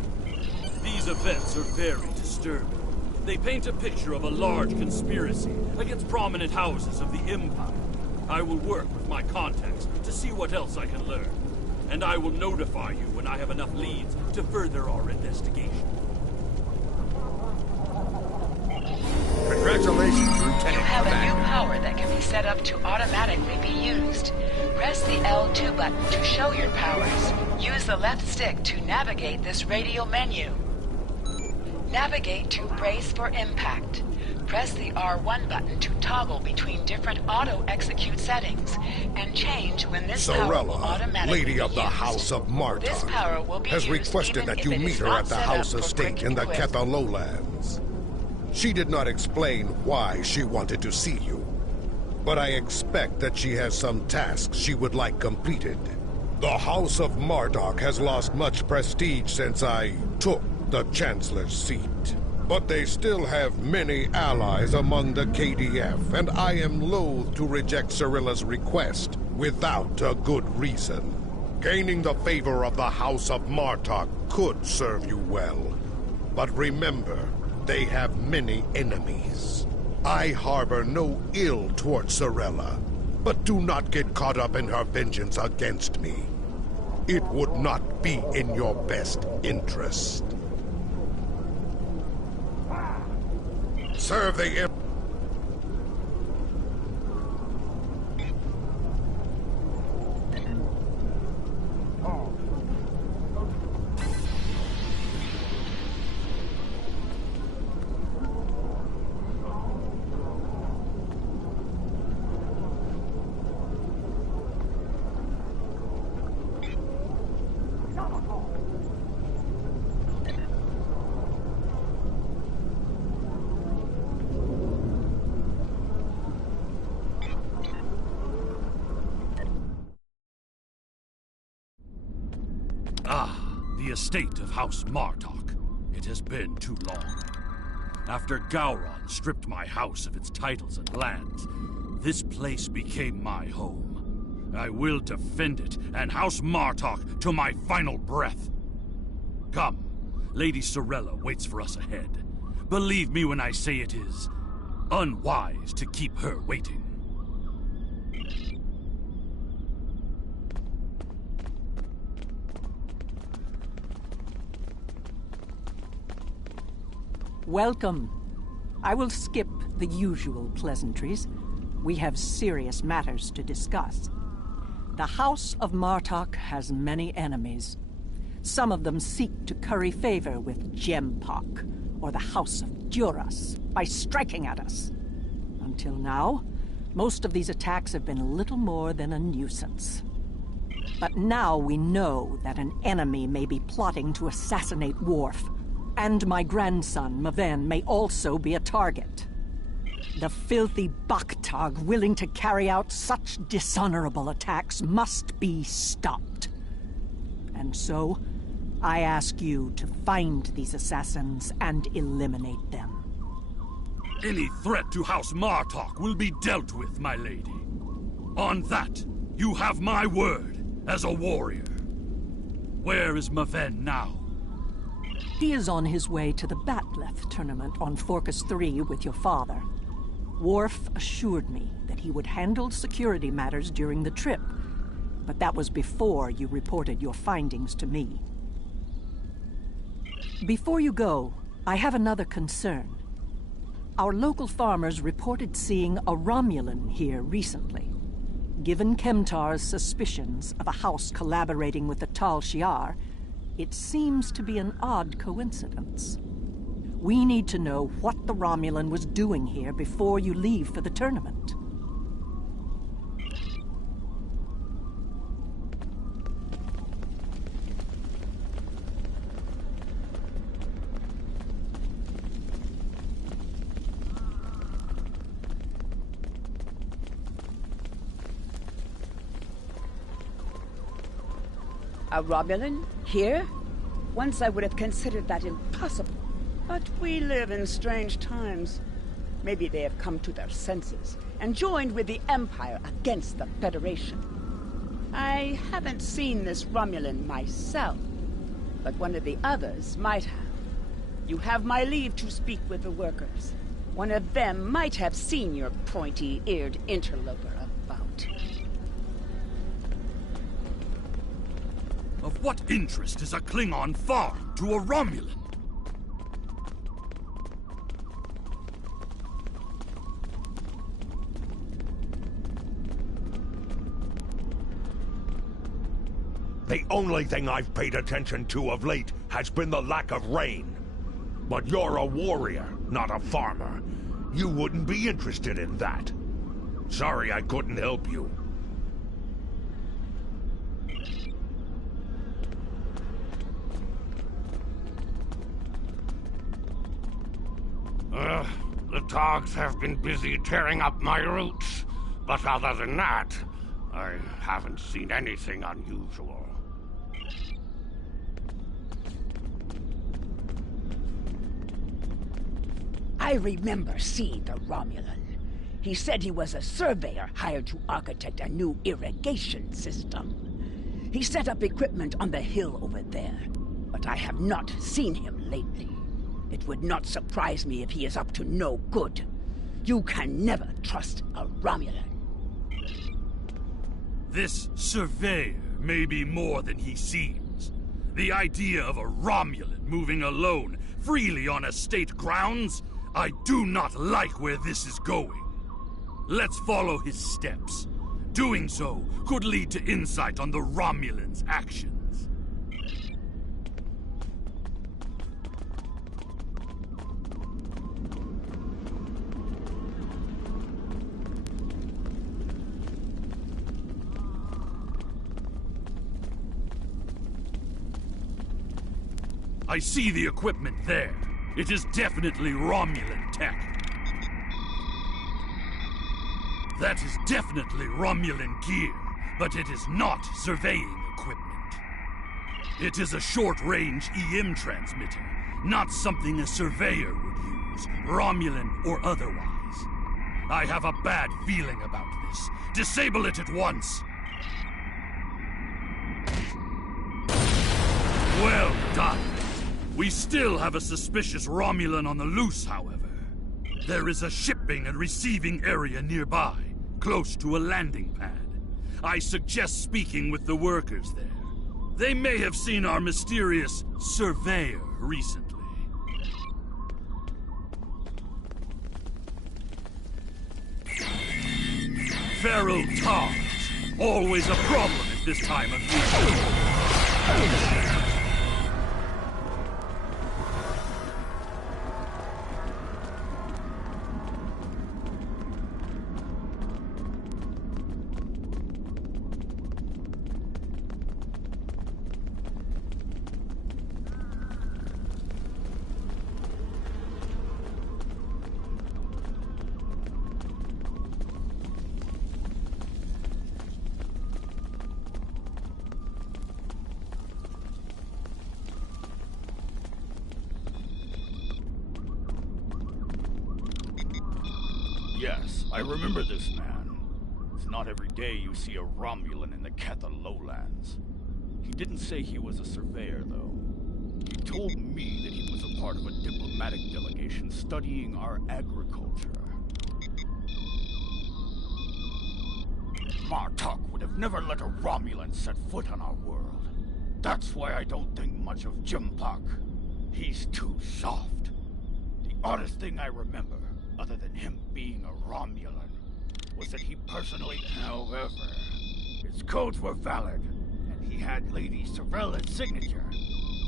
These events are very disturbing. They paint a picture of a large conspiracy against prominent houses of the Empire. I will work with my contacts to see what else I can learn. And I will notify you when I have enough leads to further our investigation. Congratulations, Lieutenant. You have a new power that can be set up to automatically be used. Press the L2 button to show your powers. Use the left stick to navigate this radial menu. Navigate to Brace for Impact. Press the R1 button to toggle between different auto-execute settings, and change when this power will Sorella, automatically Lady of be the used. House of This power will Martok, be has used requested even that if you it is meet her not at the set House up for Estate quick in the equip. Ketha Lowlands. She did not explain why she wanted to see you, but I expect that she has some tasks she would like completed. The House of Martok has lost much prestige since I took the Chancellor's seat. But they still have many allies among the KDF, and I am loath to reject Sorella's request without a good reason. Gaining the favor of the House of Martok could serve you well. But remember, they have many enemies. I harbor no ill towards Sorella, but do not get caught up in her vengeance against me. It would not be in your best interest. Serve the The estate of House Martok. It has been too long. After Gowron stripped my house of its titles and lands, this place became my home. I will defend it and House Martok to my final breath. Come, Lady Sorella waits for us ahead. Believe me when I say it is unwise to keep her waiting. Welcome. I will skip the usual pleasantries. We have serious matters to discuss. The House of Martok has many enemies. Some of them seek to curry favor with Jempok, or the House of Duras, by striking at us. Until now, most of these attacks have been little more than a nuisance. But now we know that an enemy may be plotting to assassinate Worf, and my grandson, Maven, may also be a target. The filthy Baktag willing to carry out such dishonorable attacks must be stopped. And so, I ask you to find these assassins and eliminate them. Any threat to House Martok will be dealt with, my lady. On that, you have my word as a warrior. Where is Maven now? He is on his way to the Batleth tournament on Forcas 3 with your father. Worf assured me that he would handle security matters during the trip, but that was before you reported your findings to me. Before you go, I have another concern. Our local farmers reported seeing a Romulan here recently. Given Kemtar's suspicions of a house collaborating with the Tal Shiar, it seems to be an odd coincidence. We need to know what the Romulan was doing here before you leave for the tournament. A Romulan? Here? Once I would have considered that impossible. But we live in strange times. Maybe they have come to their senses and joined with the Empire against the Federation. I haven't seen this Romulan myself, but one of the others might have. You have my leave to speak with the workers. One of them might have seen your pointy-eared interloper about. Of what interest is a Klingon farm to a Romulan? The only thing I've paid attention to of late has been the lack of rain. But you're a warrior, not a farmer. You wouldn't be interested in that. Sorry I couldn't help you. The dogs have been busy tearing up my roots, but other than that, I haven't seen anything unusual. I remember seeing the Romulan. He said he was a surveyor hired to architect a new irrigation system. He set up equipment on the hill over there, but I have not seen him lately. It would not surprise me if he is up to no good. You can never trust a Romulan. This surveyor may be more than he seems. The idea of a Romulan moving alone, freely on estate grounds? I do not like where this is going. Let's follow his steps. Doing so could lead to insight on the Romulans' actions. I see the equipment there. It is definitely Romulan tech. That is definitely Romulan gear, but it is not surveying equipment. It is a short-range EM transmitter, not something a surveyor would use, Romulan or otherwise. I have a bad feeling about this. Disable it at once. Well done. We still have a suspicious Romulan on the loose, however. There is a shipping and receiving area nearby, close to a landing pad. I suggest speaking with the workers there. They may have seen our mysterious surveyor recently. Feral Tars. Always a problem at this time of year. Yes, I remember this man. It's not every day you see a Romulan in the Ketha lowlands. He didn't say he was a surveyor, though. He told me that he was a part of a diplomatic delegation studying our agriculture. Martok would have never let a Romulan set foot on our world. That's why I don't think much of Jimpak. He's too soft. The oddest thing I remember, other than him being a Romulan, was that he personally... However, his codes were valid, and he had Lady Sorella's signature,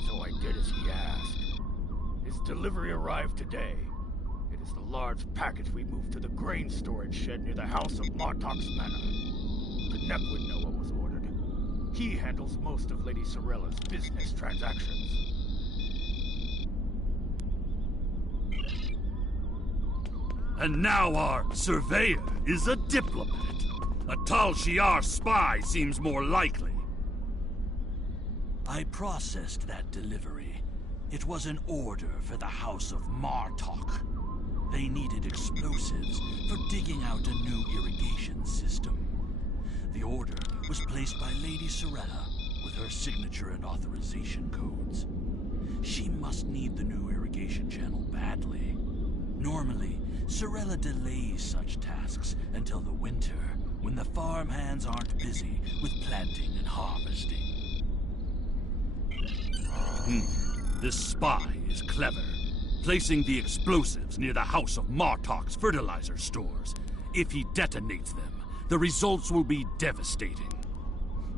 so I did as he asked. His delivery arrived today. It is the large package we moved to the grain storage shed near the house of Martok's Manor. Knep would know what was ordered. He handles most of Lady Sorella's business transactions. And now our surveyor is a diplomat. A Tal Shiar spy seems more likely. I processed that delivery. It was an order for the House of Martok. They needed explosives for digging out a new irrigation system. The order was placed by Lady Sorella with her signature and authorization codes. She must need the new irrigation channel badly. Normally, Sorella delays such tasks until the winter, when the farm hands aren't busy with planting and harvesting. This spy is clever, placing the explosives near the House of Martok's fertilizer stores. If he detonates them, the results will be devastating.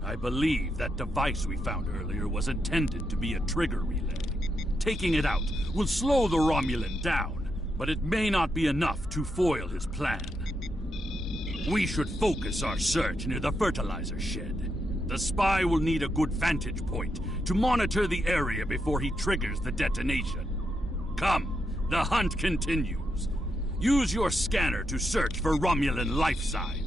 I believe that device we found earlier was intended to be a trigger relay. Taking it out will slow the Romulan down, but it may not be enough to foil his plan. We should focus our search near the fertilizer shed. The spy will need a good vantage point to monitor the area before he triggers the detonation. Come, the hunt continues. Use your scanner to search for Romulan life signs.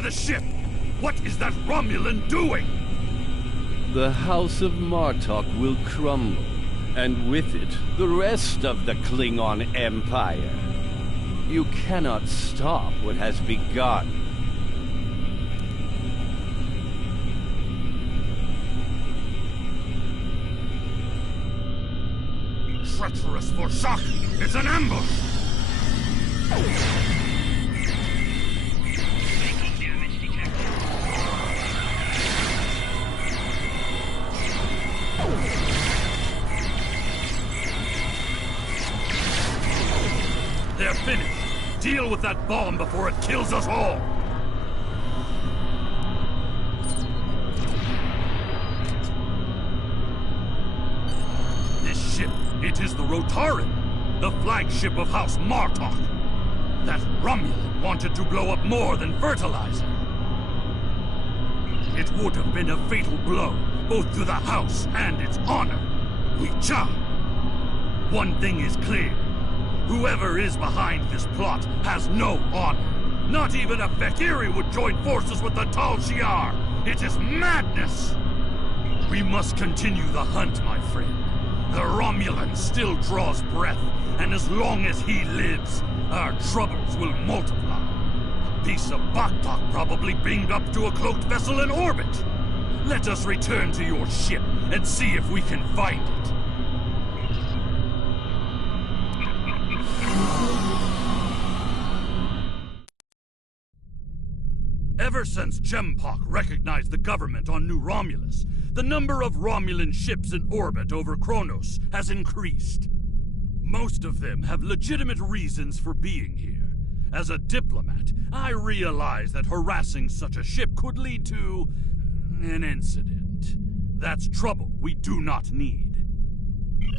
by the ship! What is that Romulan doing? The House of Martok will crumble, and with it, the rest of the Klingon Empire. You cannot stop what has begun. Treacherous Vorshak! It's an ambush! They're finished. Deal with that bomb before it kills us all. This ship, it is the Rotaran, the flagship of House Martok. That Romulan wanted to blow up more than fertilizer. It would have been a fatal blow, both to the House and its honor. Wicha. One thing is clear. Whoever is behind this plot has no honor. Not even a Fekiri would join forces with the Tal Shiar. It is madness! We must continue the hunt, my friend. The Romulan still draws breath, and as long as he lives, our troubles will multiply. A piece of Baktak probably beamed up to a cloaked vessel in orbit. Let us return to your ship and see if we can find it. Ever since Jempok recognized the government on New Romulus, the number of Romulan ships in orbit over Kronos has increased. Most of them have legitimate reasons for being here. As a diplomat, I realize that harassing such a ship could lead to an incident. That's trouble we do not need.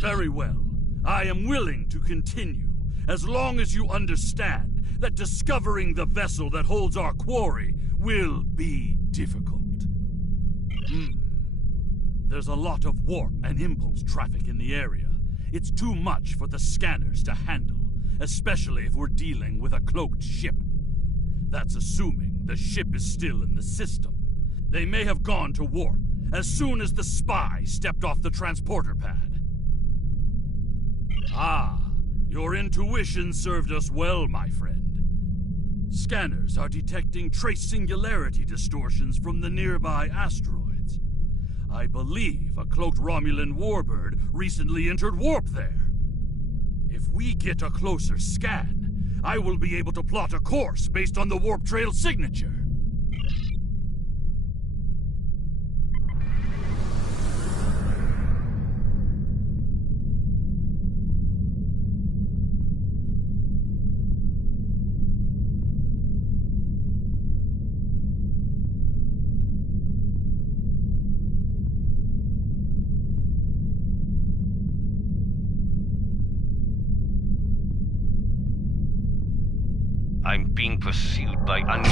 Very well. I am willing to continue, as long as you understand that discovering the vessel that holds our quarry will be difficult. There's a lot of warp and impulse traffic in the area. It's too much for the scanners to handle, especially if we're dealing with a cloaked ship. That's assuming the ship is still in the system. They may have gone to warp as soon as the spy stepped off the transporter pad. Ah, your intuition served us well, my friend. Scanners are detecting trace singularity distortions from the nearby asteroids. I believe a cloaked Romulan warbird recently entered warp there. If we get a closer scan, I will be able to plot a course based on the warp trail signature. I'm being pursued by annoying things.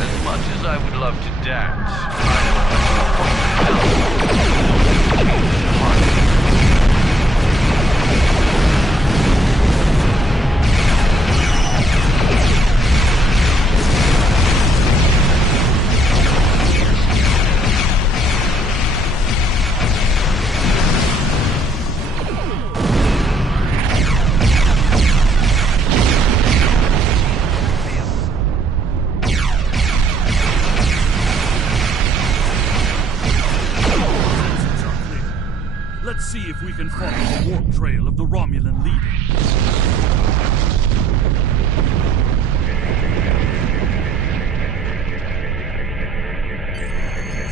As much as I would love to dance, Let's see if we can follow the warp trail of the Romulan leader.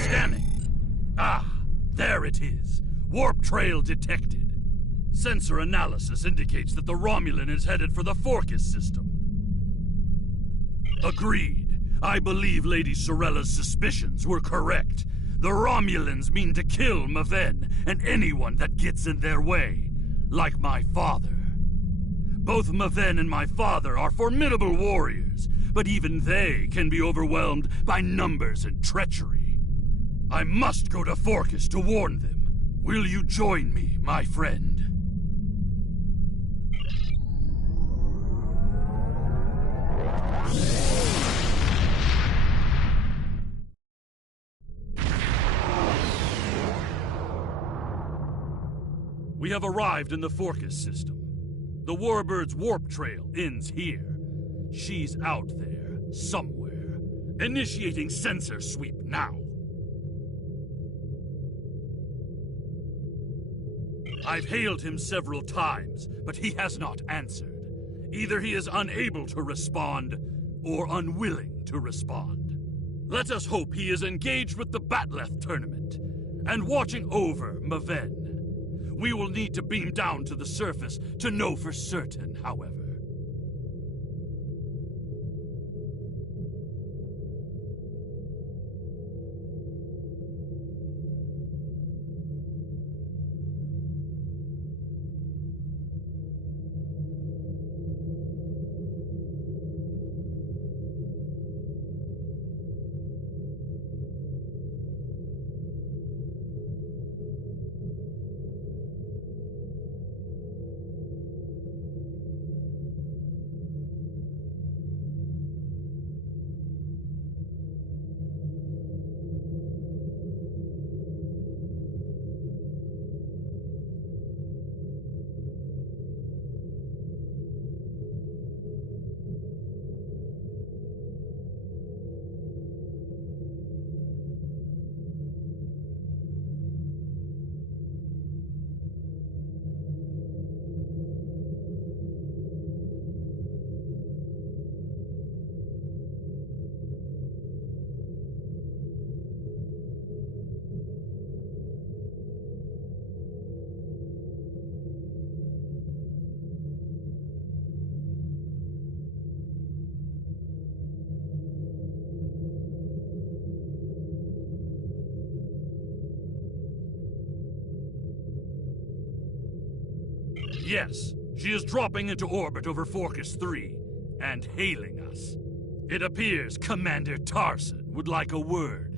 Scanning. Ah, there it is. Warp trail detected. Sensor analysis indicates that the Romulan is headed for the Forcus system. Agreed. I believe Lady Sorella's suspicions were correct. The Romulans mean to kill Maven and anyone that gets in their way, like my father. Both Maven and my father are formidable warriors, but even they can be overwhelmed by numbers and treachery. I must go to Forcas to warn them. Will you join me, my friend? We have arrived in the Forcas system. The Warbird's warp trail ends here. She's out there, somewhere. Initiating sensor sweep now. I've hailed him several times, but he has not answered. Either he is unable to respond, or unwilling to respond. Let us hope he is engaged with the Batleth tournament, and watching over Maven. We will need to beam down to the surface to know for certain, however. Yes, she is dropping into orbit over Forcas 3, and hailing us. It appears Commander Tarson would like a word.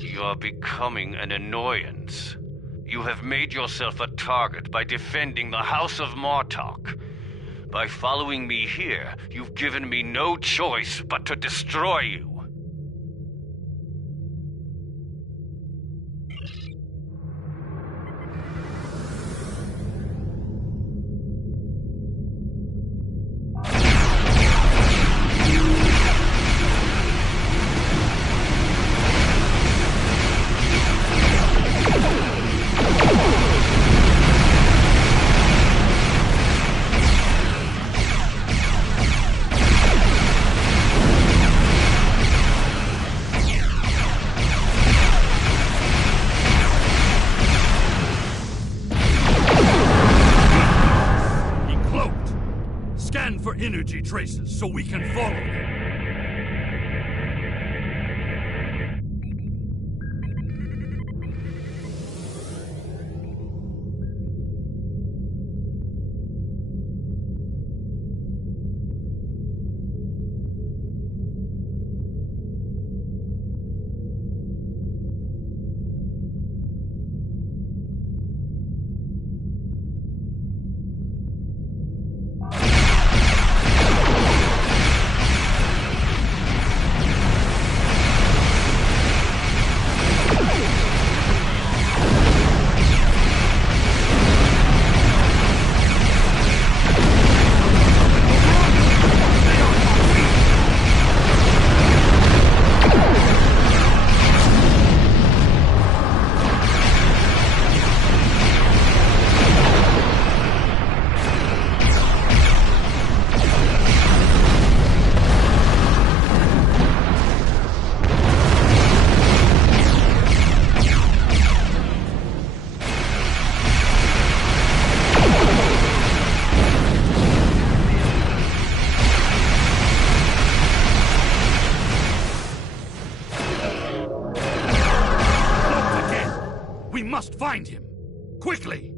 You're becoming an annoyance. You have made yourself a target by defending the House of Martok. By following me here, you've given me no choice but to destroy you. Energy traces so we can follow them. Find him! quickly!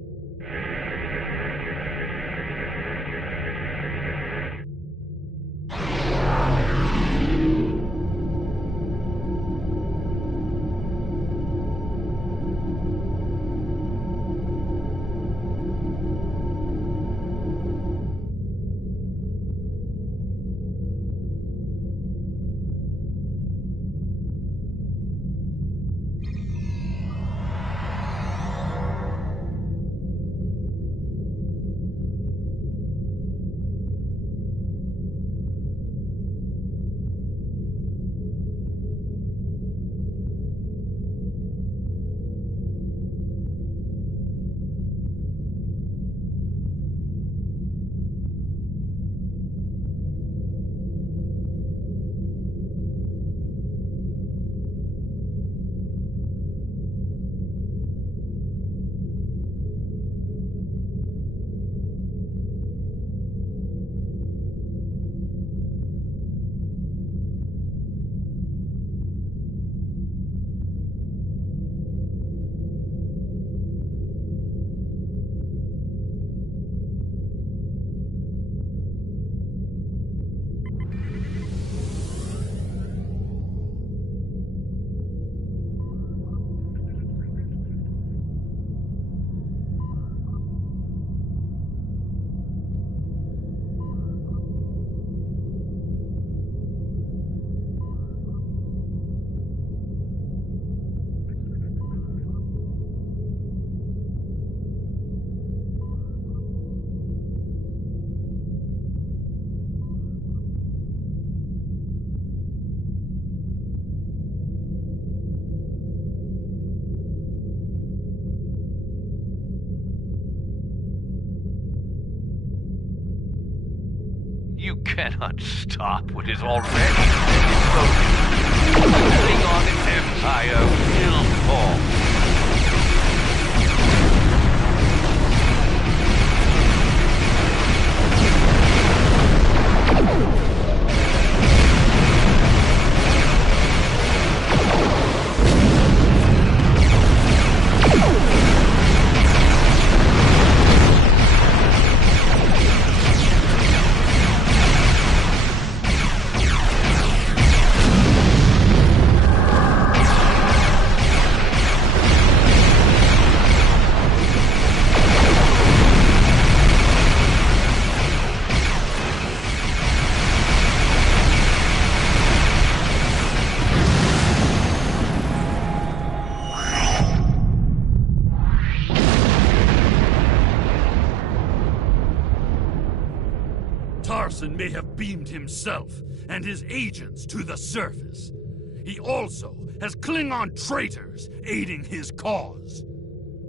You cannot stop what is already exploding. The Klingon Empire will fall. Tarson may have beamed himself and his agents to the surface. He also has Klingon traitors aiding his cause.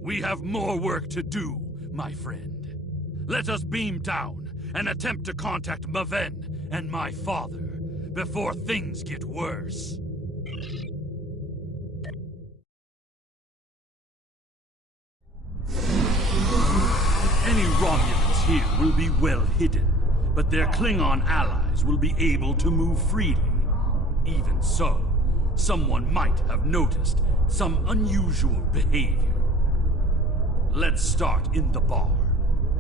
We have more work to do, my friend. Let us beam down and attempt to contact Maven and my father before things get worse. Any Romulans here will be well hidden, but their Klingon allies will be able to move freely. Even so, someone might have noticed some unusual behavior. Let's start in the bar.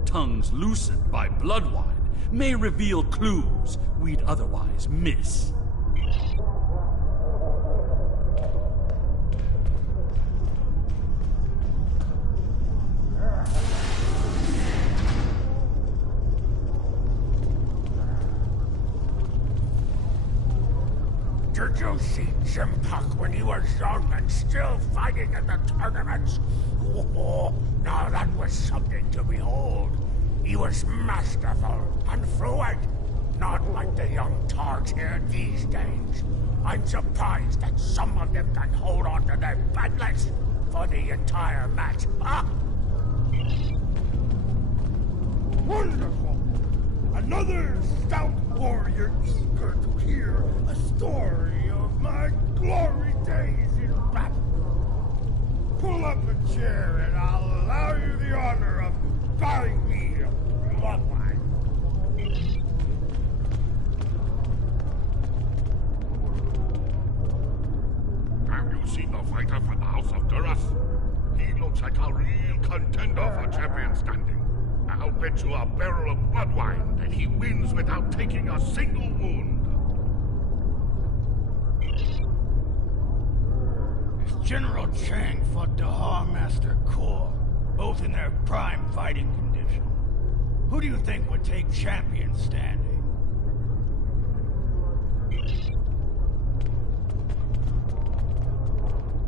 Tongues loosened by blood wine may reveal clues we'd otherwise miss. Did you see Jim Puck when he was young and still fighting in the tournaments? Oh, now that was something to behold. He was masterful and fluent, not like the young tards here these days. I'm surprised that some of them can hold on to their badness for the entire match. Ah! Wonderful! Another stout warrior eager to hear a story of my glory days in battle. Pull up a chair and I'll allow you the honor of bowing me a bloodline. Have you seen the fighter from the House of Duras? He looks looks like a real contender for champion standing. I'll bet you a barrel of blood wine that he wins without taking a single wound. General Chang fought Dahar Master Kor, both in their prime fighting condition. Who do you think would take champion standing?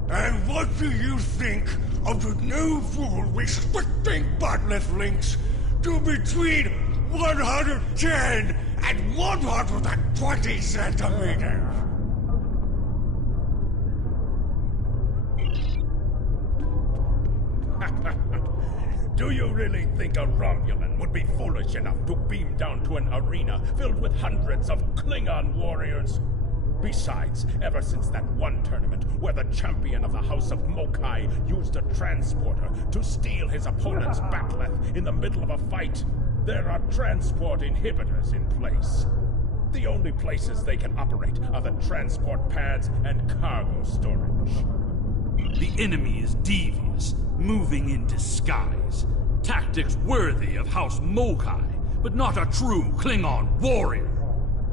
And what do you think of the new rule restricting Bat'leth links to between 110 and 120 centimeters? Do you really think a Romulan would be foolish enough to beam down to an arena filled with hundreds of Klingon warriors? Besides, ever since that one tournament where the champion of the House of Mokai used a transporter to steal his opponent's Bat'leth in the middle of a fight, there are transport inhibitors in place. The only places they can operate are the transport pads and cargo storage. The enemy is devious, moving in disguise. Tactics worthy of House Mokai, but not a true Klingon warrior.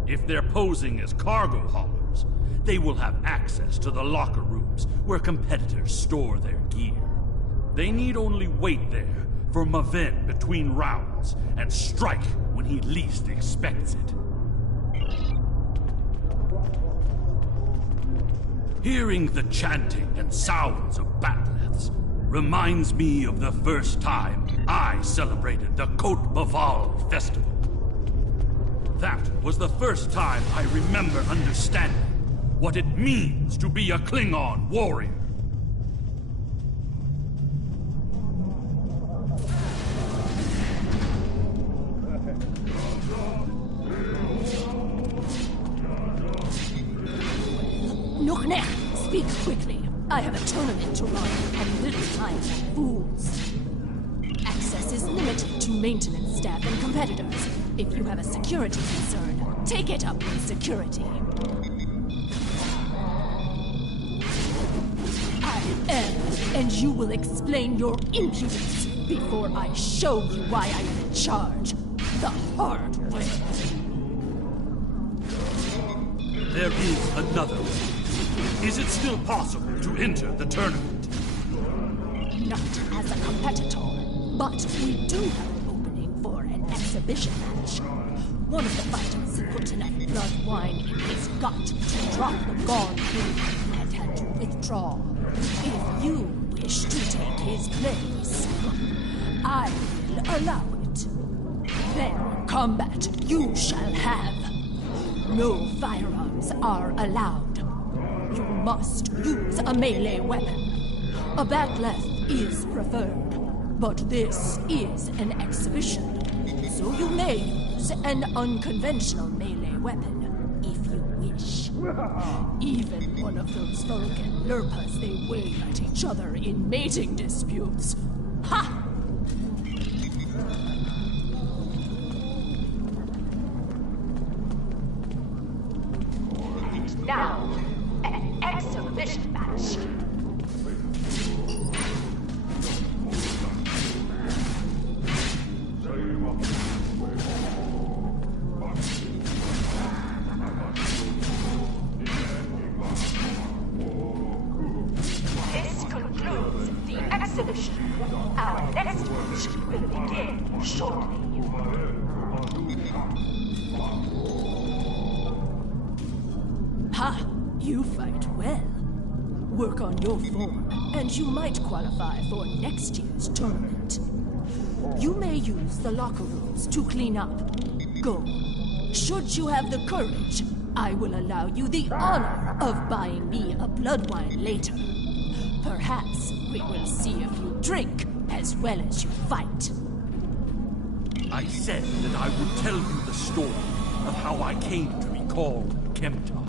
If they're posing as cargo haulers, they will have access to the locker rooms where competitors store their gear. They need only wait there for Maven between rounds and strike when he least expects it. Hearing the chanting and sounds of Bat'leths reminds me of the first time I celebrated the Kot Baval festival. That was the first time I remember understanding what it means to be a Klingon warrior. Nukhner, speak quickly. I have a tournament to run and little time for fools. Access is limited to maintenance staff and competitors. If you have a security concern, take it up with security. I am, and you will explain your impudence before I show you why I am in charge. The hard way. There is another way. Is it still possible to enter the tournament? Not as a competitor, but we do have an opening for an exhibition match. One of the fighters put enough blood wine in his gut to drop the gauntlet and had to withdraw. If you wish to take his place, I will allow it. Then combat you shall have. No firearms are allowed. You must use a melee weapon. A Bat'leth is preferred, but this is an exhibition, so you may use an unconventional melee weapon if you wish. Even one of those Vulcan Lurpas they wave at each other in mating disputes. Ha! Now, an exhibition match. This concludes the exhibition. Our next match will begin shortly. Ha! You fight well. Work on your form, and you might qualify for next year's tournament. You may use the locker rooms to clean up. Go. Should you have the courage, I will allow you the honor of buying me a blood wine later. Perhaps we will see if you drink as well as you fight. I said that I would tell you the story of how I came to be called Kemtar.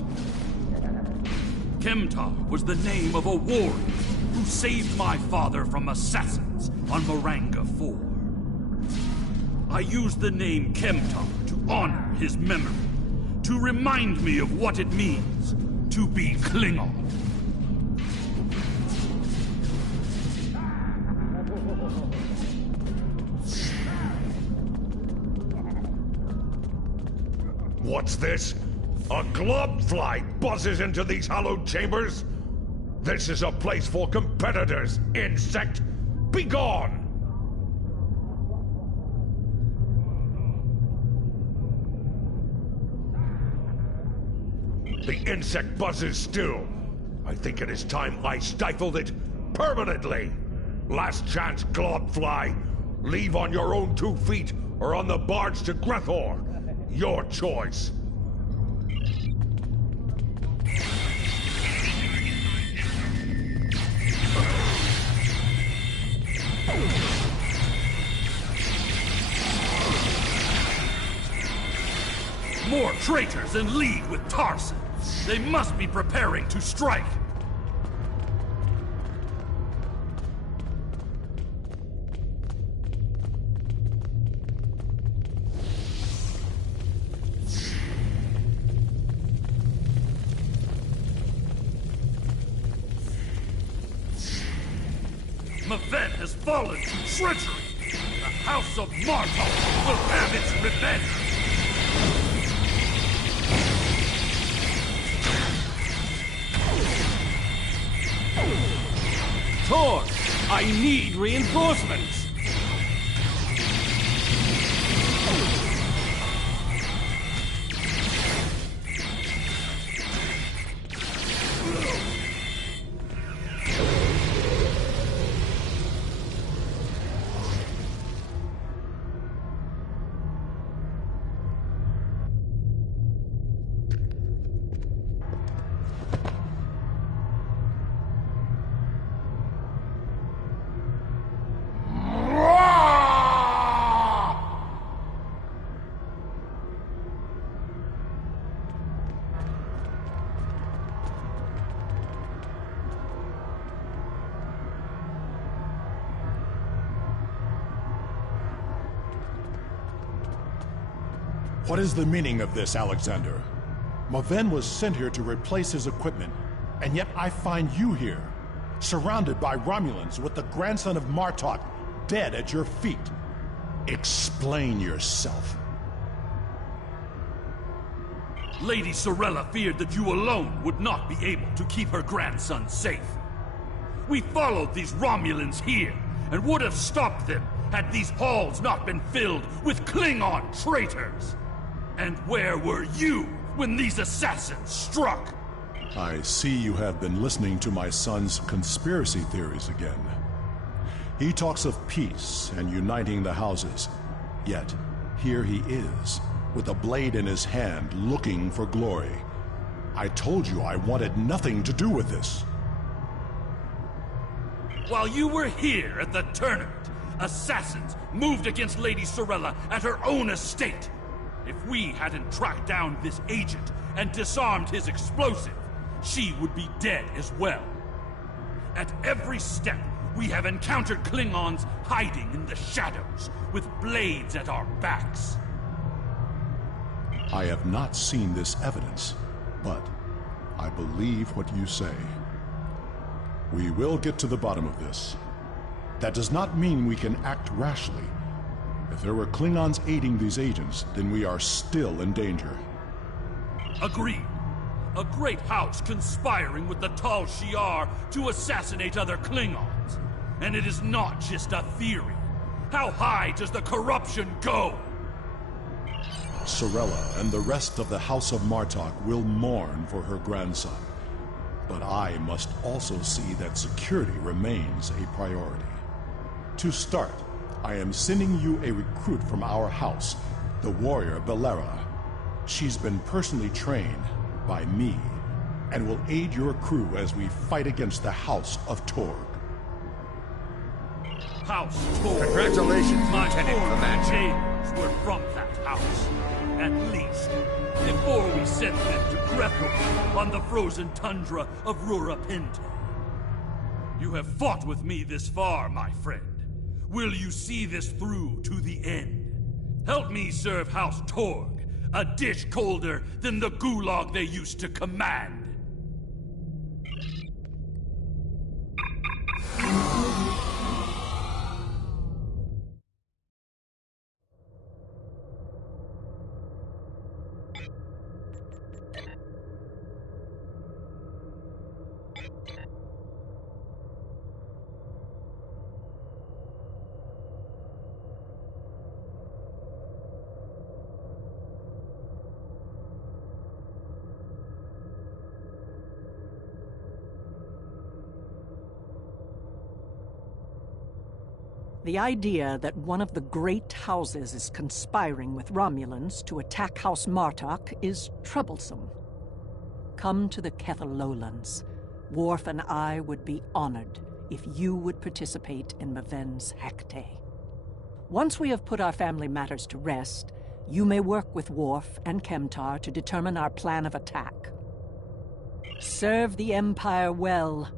Kemtar was the name of a warrior who saved my father from assassins on Maranga 4. I used the name Kemtar to honor his memory, to remind me of what it means to be Klingon. What's this? A globfly buzzes into these hallowed chambers? This is a place for competitors, insect! Begone! The insect buzzes still. I think it is time I stifled it permanently. Last chance, globfly. Leave on your own 2 feet or on the barge to Grethor. Your choice. More traitors in league with Tarson. They must be preparing to strike. Maven has fallen to treachery. The House of Martok will have its revenge. Tor, I need reinforcements! What is the meaning of this, Alexander? Maven was sent here to replace his equipment, and yet I find you here, surrounded by Romulans with the grandson of Martok dead at your feet. Explain yourself. Lady Sorella feared that you alone would not be able to keep her grandson safe. We followed these Romulans here, and would have stopped them had these halls not been filled with Klingon traitors. And where were you when these assassins struck? I see you have been listening to my son's conspiracy theories again. He talks of peace and uniting the houses, yet here he is, with a blade in his hand, looking for glory. I told you I wanted nothing to do with this. While you were here at the tournament, assassins moved against Lady Sorella at her own estate. If we hadn't tracked down this agent and disarmed his explosive, she would be dead as well. At every step, we have encountered Klingons hiding in the shadows, with blades at our backs. I have not seen this evidence, but I believe what you say. We will get to the bottom of this. That does not mean we can act rashly. If there were Klingons aiding these agents, then we are still in danger. Agreed. A great house conspiring with the Tal Shiar to assassinate other Klingons. And it is not just a theory. How high does the corruption go? Sorella and the rest of the House of Martok will mourn for her grandson. But I must also see that security remains a priority. To start, I am sending you a recruit from our house, the warrior Belera. She's been personally trained by me, and will aid your crew as we fight against the House of Torg. House Torg. Congratulations, My Lieutenant Commander. James were from that house, at least, before we sent them to Grethor on the frozen tundra of Rurapente. You have fought with me this far, my friend. Will you see this through to the end? Help me serve House Torg, a dish colder than the gulag they used to command. The idea that one of the great houses is conspiring with Romulans to attack House Martok is troublesome. Come to the Kethel Lowlands. Worf and I would be honored if you would participate in Maven's Hecate. Once we have put our family matters to rest, you may work with Worf and Kemtar to determine our plan of attack. Serve the Empire well.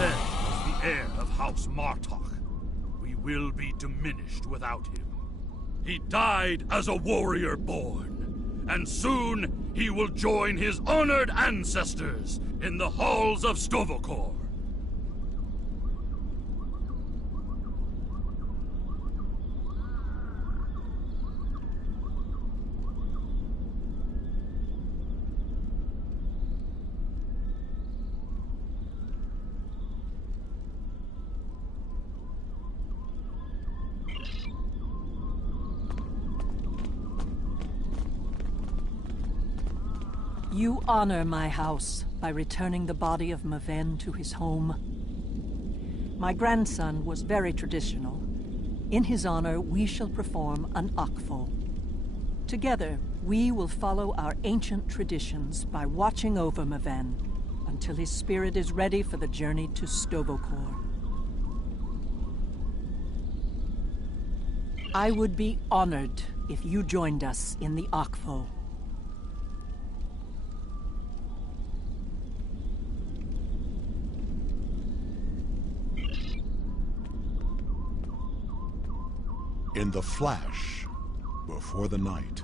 Mefed was the heir of House Martok. We will be diminished without him. He died as a warrior born, and soon he will join his honored ancestors in the halls of Sto-vo-kor. You honor my house by returning the body of Maven to his home. My grandson was very traditional. In his honor, we shall perform an akvo. Together, we will follow our ancient traditions by watching over Maven until his spirit is ready for the journey to Sto-vo-kor. I would be honored if you joined us in the akvo. In the flash, before the night,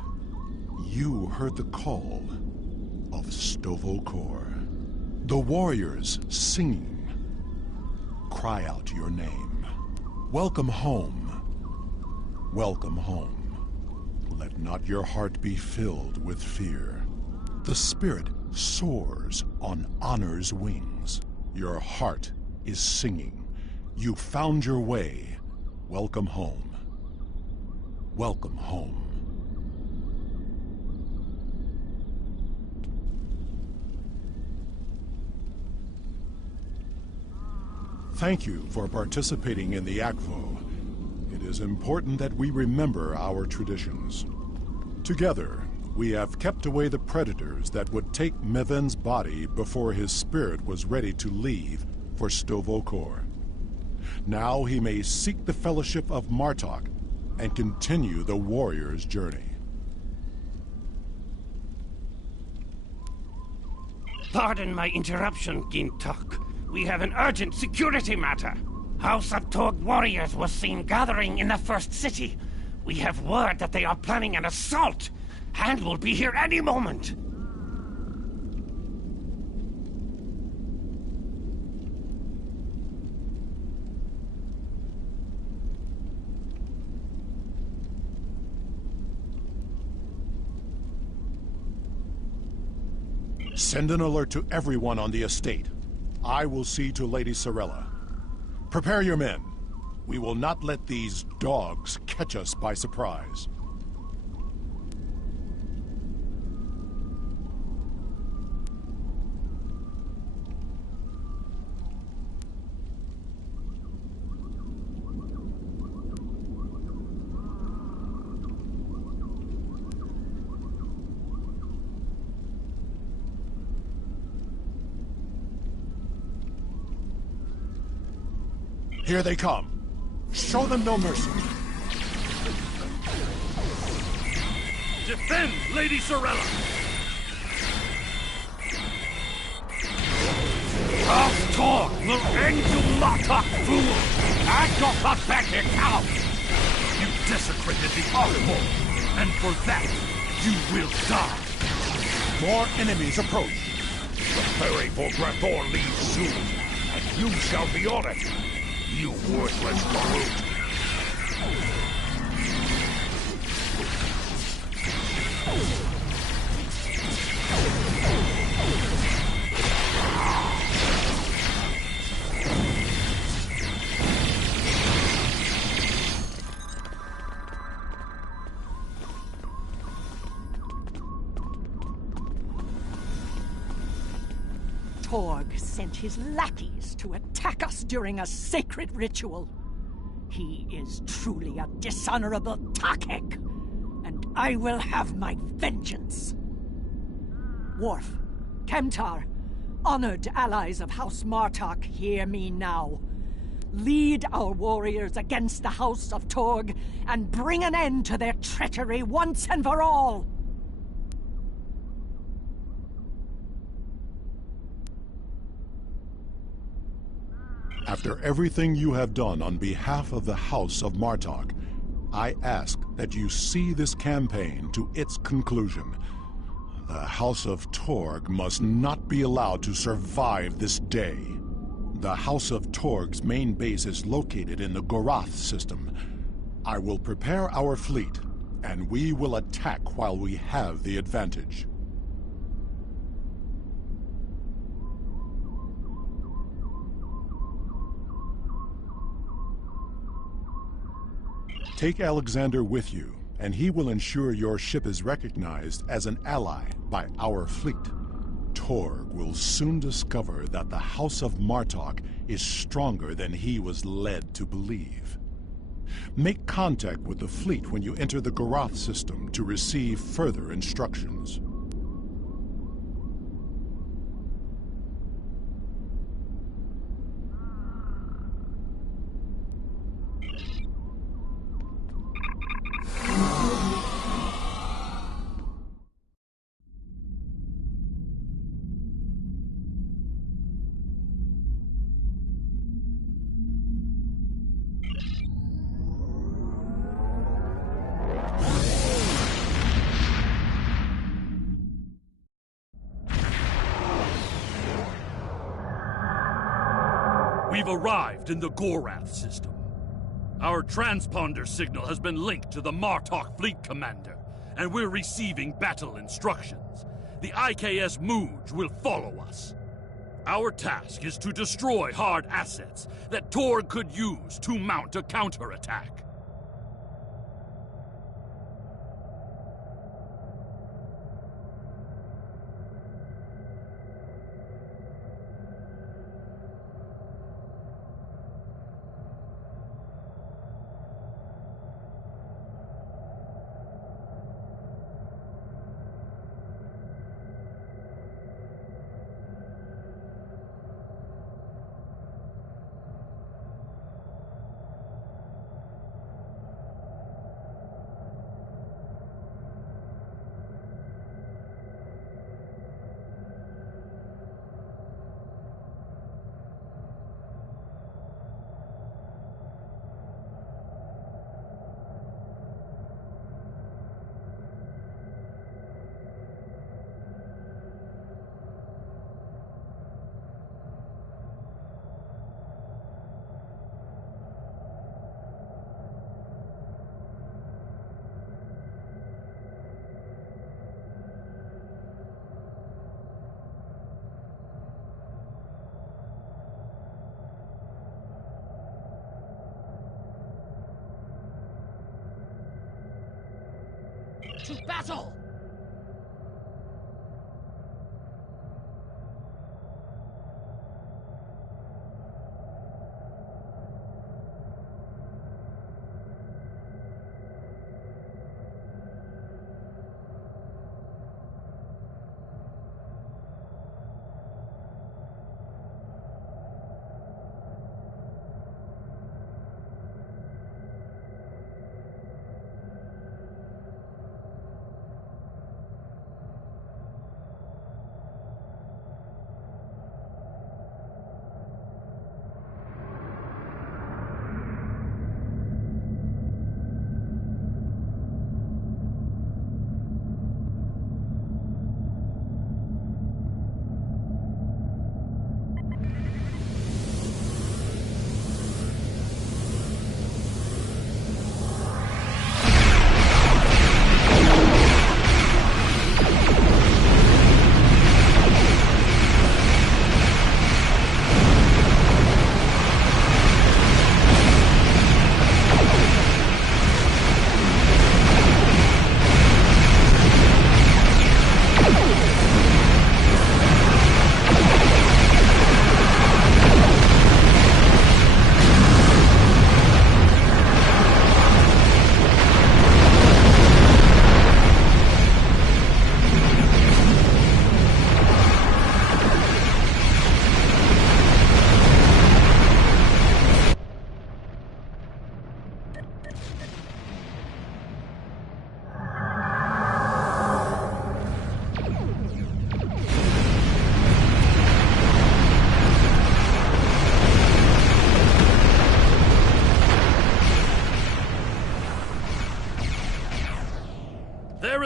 you heard the call of Sto-vo-kor. The warriors singing. Cry out your name. Welcome home. Welcome home. Let not your heart be filled with fear. The spirit soars on honor's wings. Your heart is singing. You found your way. Welcome home. Welcome home. Thank you for participating in the akvo. It is important that we remember our traditions. Together, we have kept away the predators that would take Maven's body before his spirit was ready to leave for Sto-vo-kor. Now he may seek the fellowship of Martok and continue the warrior's journey. Pardon my interruption, Gintok. We have an urgent security matter. House of Torg warriors was seen gathering in the first city. We have word that they are planning an assault, and will be here any moment. Send an alert to everyone on the estate. I will see to Lady Sorella. Prepare your men. We will not let these dogs catch us by surprise. Here they come. Show them no mercy. Defend Lady Sorella! House Torg will end you Martok fool and your pathetic house! You desecrated the akvo, and for that, you will die. More enemies approach. The ferry for Grathor leaves soon, and you shall be on it. You worthless brute! Torg sent his lackeys to attack us during a sacred ritual. He is truly a dishonorable Takek, and I will have my vengeance. Worf, Kemtar, honored allies of House Martok, hear me now. Lead our warriors against the House of Torg and bring an end to their treachery once and for all! After everything you have done on behalf of the House of Martok, I ask that you see this campaign to its conclusion. The House of Torg must not be allowed to survive this day. The House of Torg's main base is located in the Gorath system. I will prepare our fleet, and we will attack while we have the advantage. Take Alexander with you, and he will ensure your ship is recognized as an ally by our fleet. Torg will soon discover that the House of Martok is stronger than he was led to believe. Make contact with the fleet when you enter the Gorath system to receive further instructions. We've arrived in the Gorath system. Our transponder signal has been linked to the Martok fleet commander, and we're receiving battle instructions. The IKS Mooj will follow us. Our task is to destroy hard assets that Torg could use to mount a counterattack. To battle!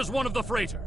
is one of the freighters.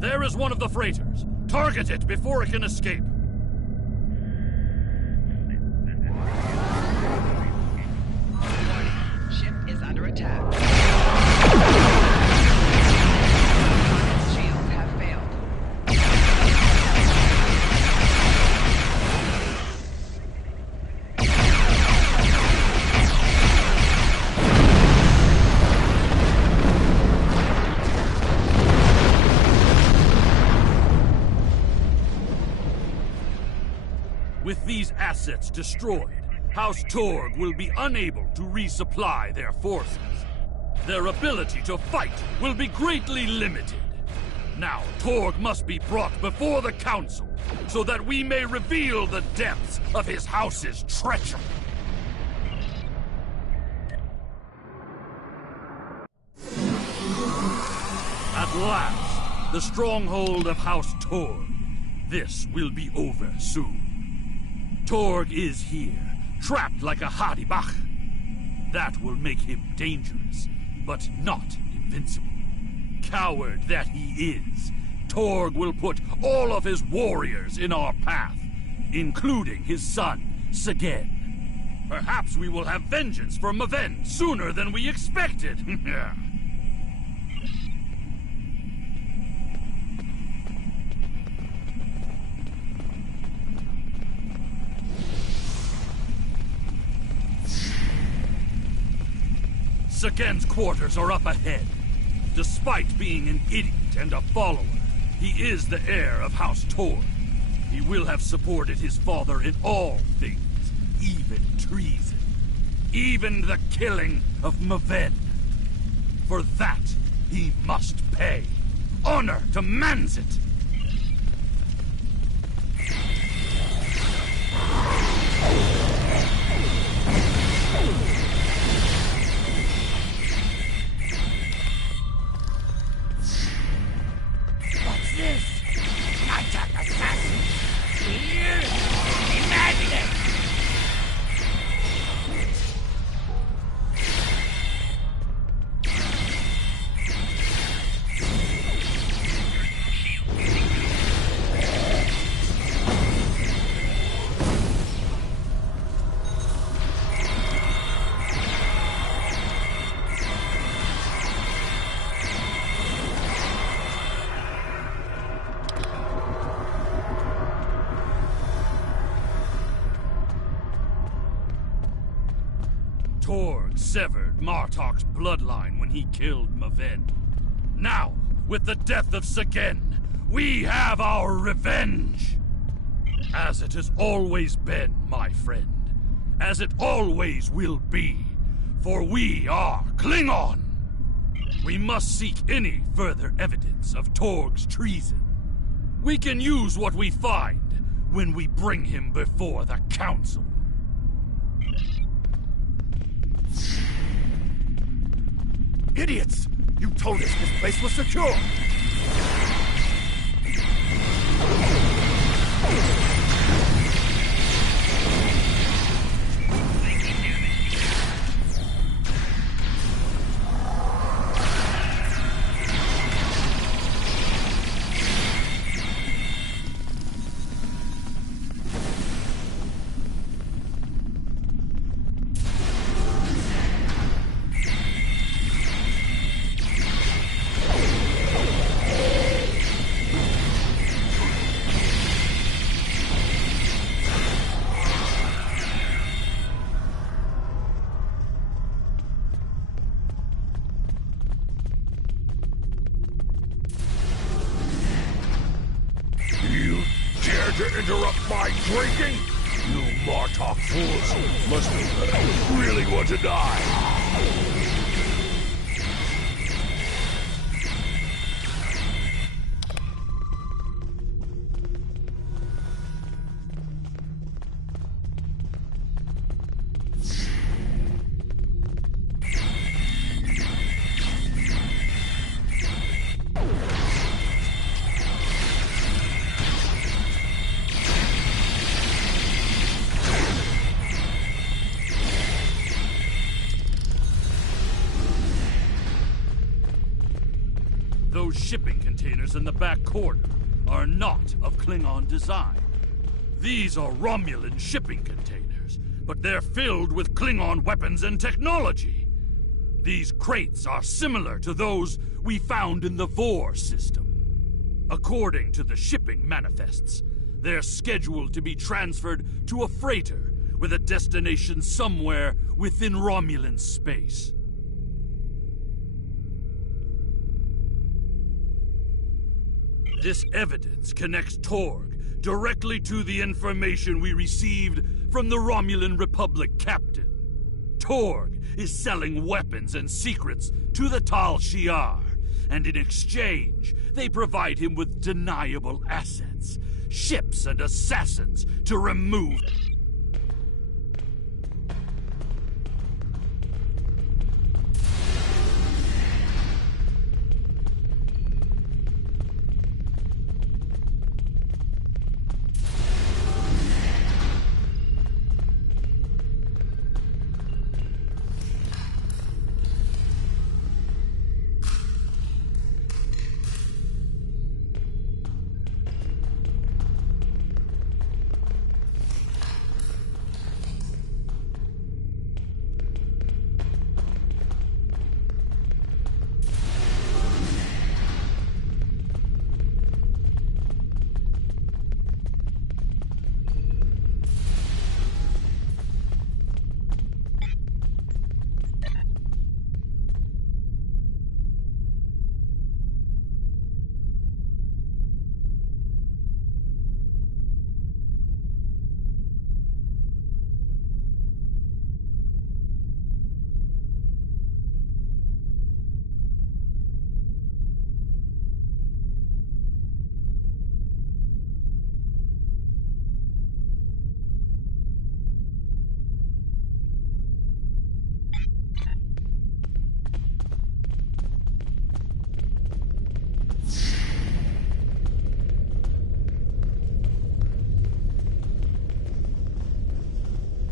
There is one of the freighters. Target it before it can escape. Ship is under attack. Shields have failed. With these assets destroyed, House Torg will be unable to resupply their forces. Their ability to fight will be greatly limited. Now, Torg must be brought before the Council, so that we may reveal the depths of his house's treachery. At last, the stronghold of House Torg. This will be over soon. Torg is here, trapped like a Hadibach. That will make him dangerous, but not invincible. Coward that he is, Torg will put all of his warriors in our path, including his son, Segen. Perhaps we will have vengeance for Maven sooner than we expected. Segen's quarters are up ahead. Despite being an idiot and a follower, he is the heir of House Torg. He will have supported his father in all things, even treason. Even the killing of Maven. For that, he must pay. Honor demands it! Torg severed Martok's bloodline when he killed Maven. Now, with the death of Segen, we have our revenge! As it has always been, my friend. As it always will be. For we are Klingon! We must seek any further evidence of Torg's treason. We can use what we find when we bring him before the Council. Idiots! You told us this place was secure! To interrupt my drinking? You Martok fools must really want to die. Those shipping containers in the back corner are not of Klingon design. These are Romulan shipping containers, but they're filled with Klingon weapons and technology. These crates are similar to those we found in the Vor system. According to the shipping manifests, they're scheduled to be transferred to a freighter with a destination somewhere within Romulan space. This evidence connects Torg directly to the information we received from the Romulan Republic captain. Torg is selling weapons and secrets to the Tal Shiar, and in exchange, they provide him with deniable assets, ships and assassins to remove...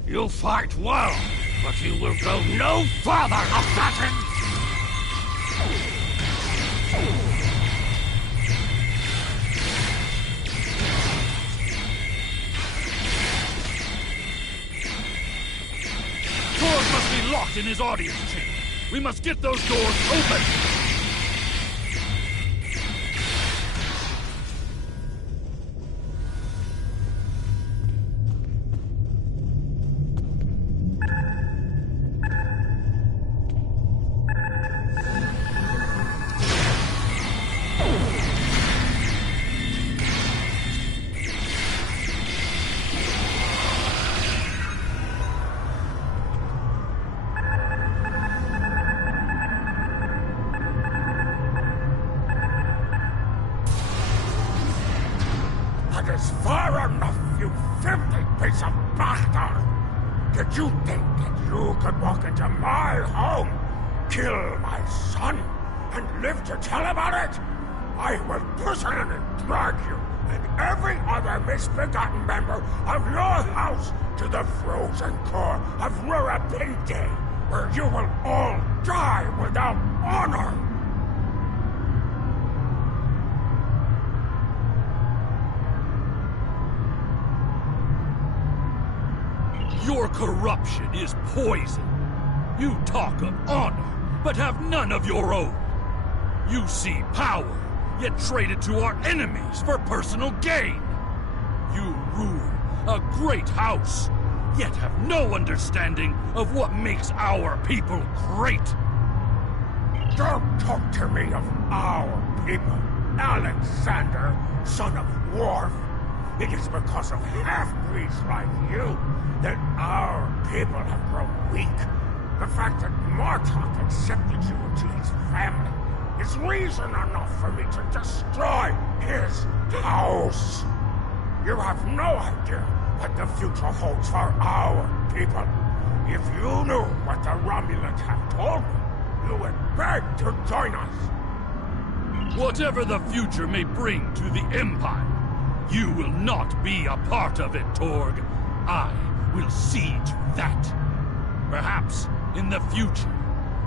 You fight well, but you will go no further, assassin! Torg must be locked in his audience chamber. We must get those doors open! is far enough, you filthy piece of bastard! Did you think that you could walk into my home, kill my son, and live to tell about it? I will personally drag you and every other misbegotten member of your house to the frozen core of Rurapente, where you will all die without honor! Your corruption is poison. You talk of honor, but have none of your own. You see power, yet trade it to our enemies for personal gain. You rule a great house, yet have no understanding of what makes our people great. Don't talk to me of our people, Alexander, son of Worf. It is because of half-breeds like you that our people have grown weak. The fact that Martok accepted you into his family is reason enough for me to destroy his house. You have no idea what the future holds for our people. If you knew what the Romulans have told me, you would beg to join us. Whatever the future may bring to the Empire, you will not be a part of it, Torg. I will see to that. Perhaps, in the future,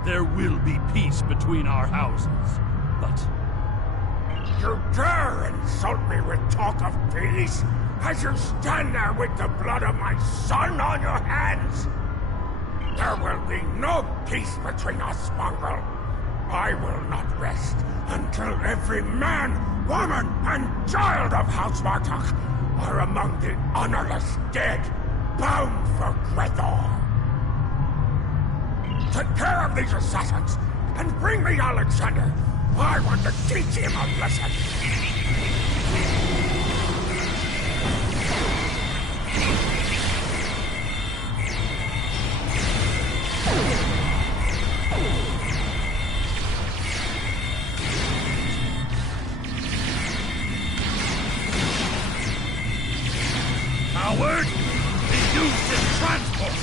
there will be peace between our houses, but... You dare insult me with talk of peace, as you stand there with the blood of my son on your hands? There will be no peace between us, mongrel. I will not rest until every man, woman, and child of House Martok are among the honorless dead, bound for Greathor. Take care of these assassins, and bring me Alexander. I want to teach him a lesson. Howard, be used as transport.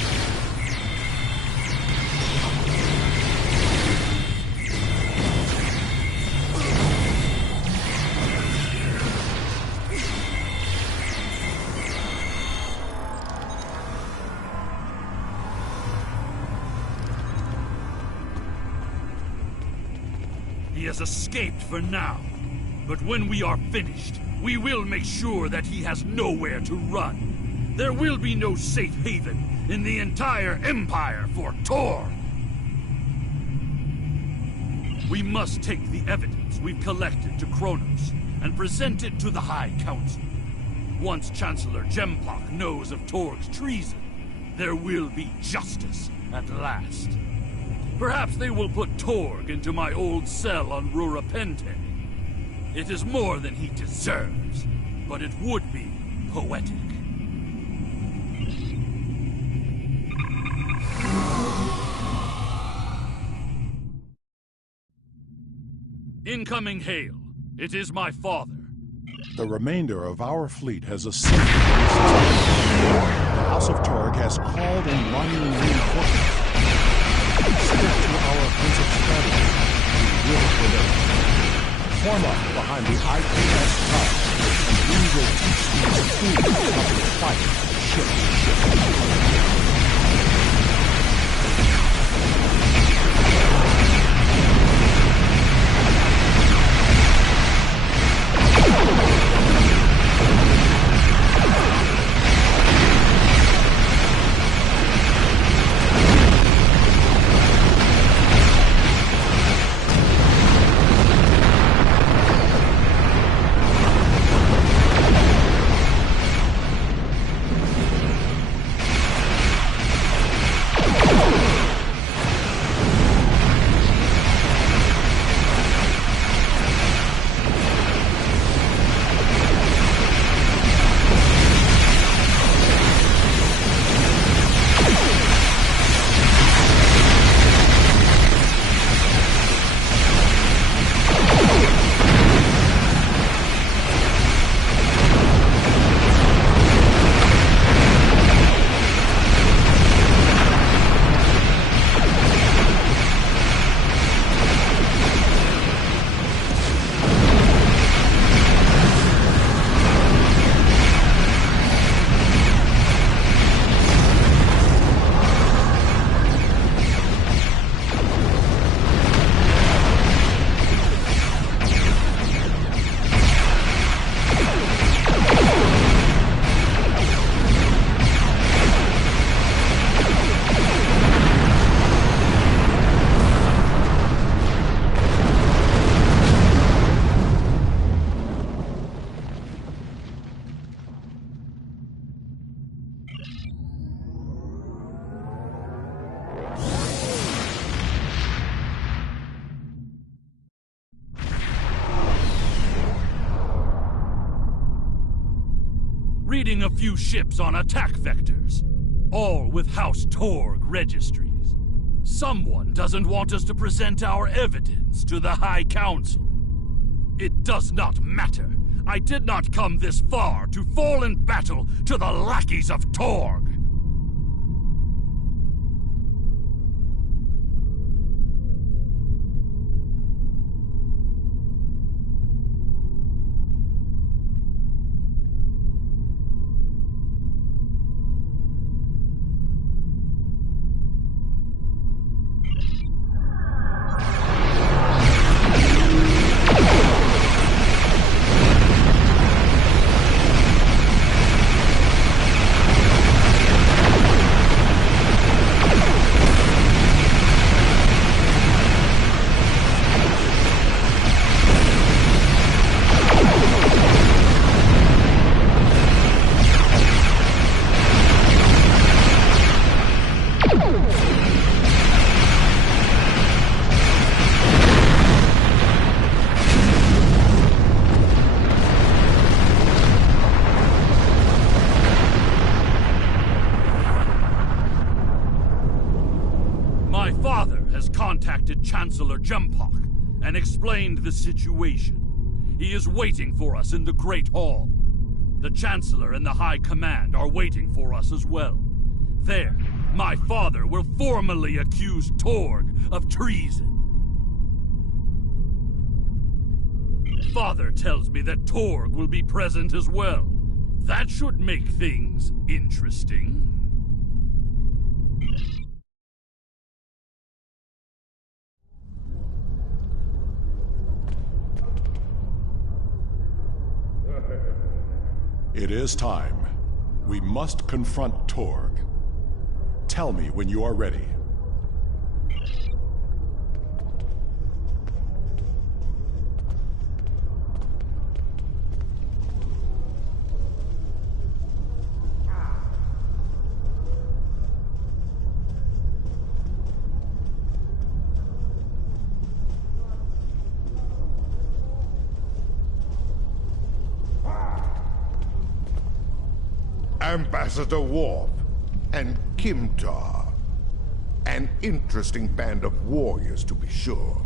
He has escaped for now, but when we are finished, we will make sure that he has nowhere to run. There will be no safe haven in the entire Empire for Tor. We must take the evidence we've collected to Kronos and present it to the High Council. Once Chancellor Jempok knows of Torg's treason, there will be justice at last. Perhaps they will put Torg into my old cell on Rurapente. It is more than he deserves, but it would be poetic. Incoming hail. It is my father. The remainder of our fleet has assembled. The House of Torg has called in Romulan reinforcements. Stick to our offensive strategy. We will prevail. Form up behind the IPS tower, and we will teach these fools how to fight ship to ship. reading a few ships on attack vectors, all with House Torg registries. Someone doesn't want us to present our evidence to the High Council. It does not matter. I did not come this far to fall in battle to the lackeys of Torg. Contacted Chancellor Jempok and explained the situation. He is waiting for us in the Great Hall. The Chancellor and the High Command are waiting for us as well. There, my father will formally accuse Torg of treason. Father tells me that Torg will be present as well. That should make things interesting. It is time. We must confront Torg. Tell me when you are ready. Ambassador Worf and Kimtar. An interesting band of warriors, to be sure.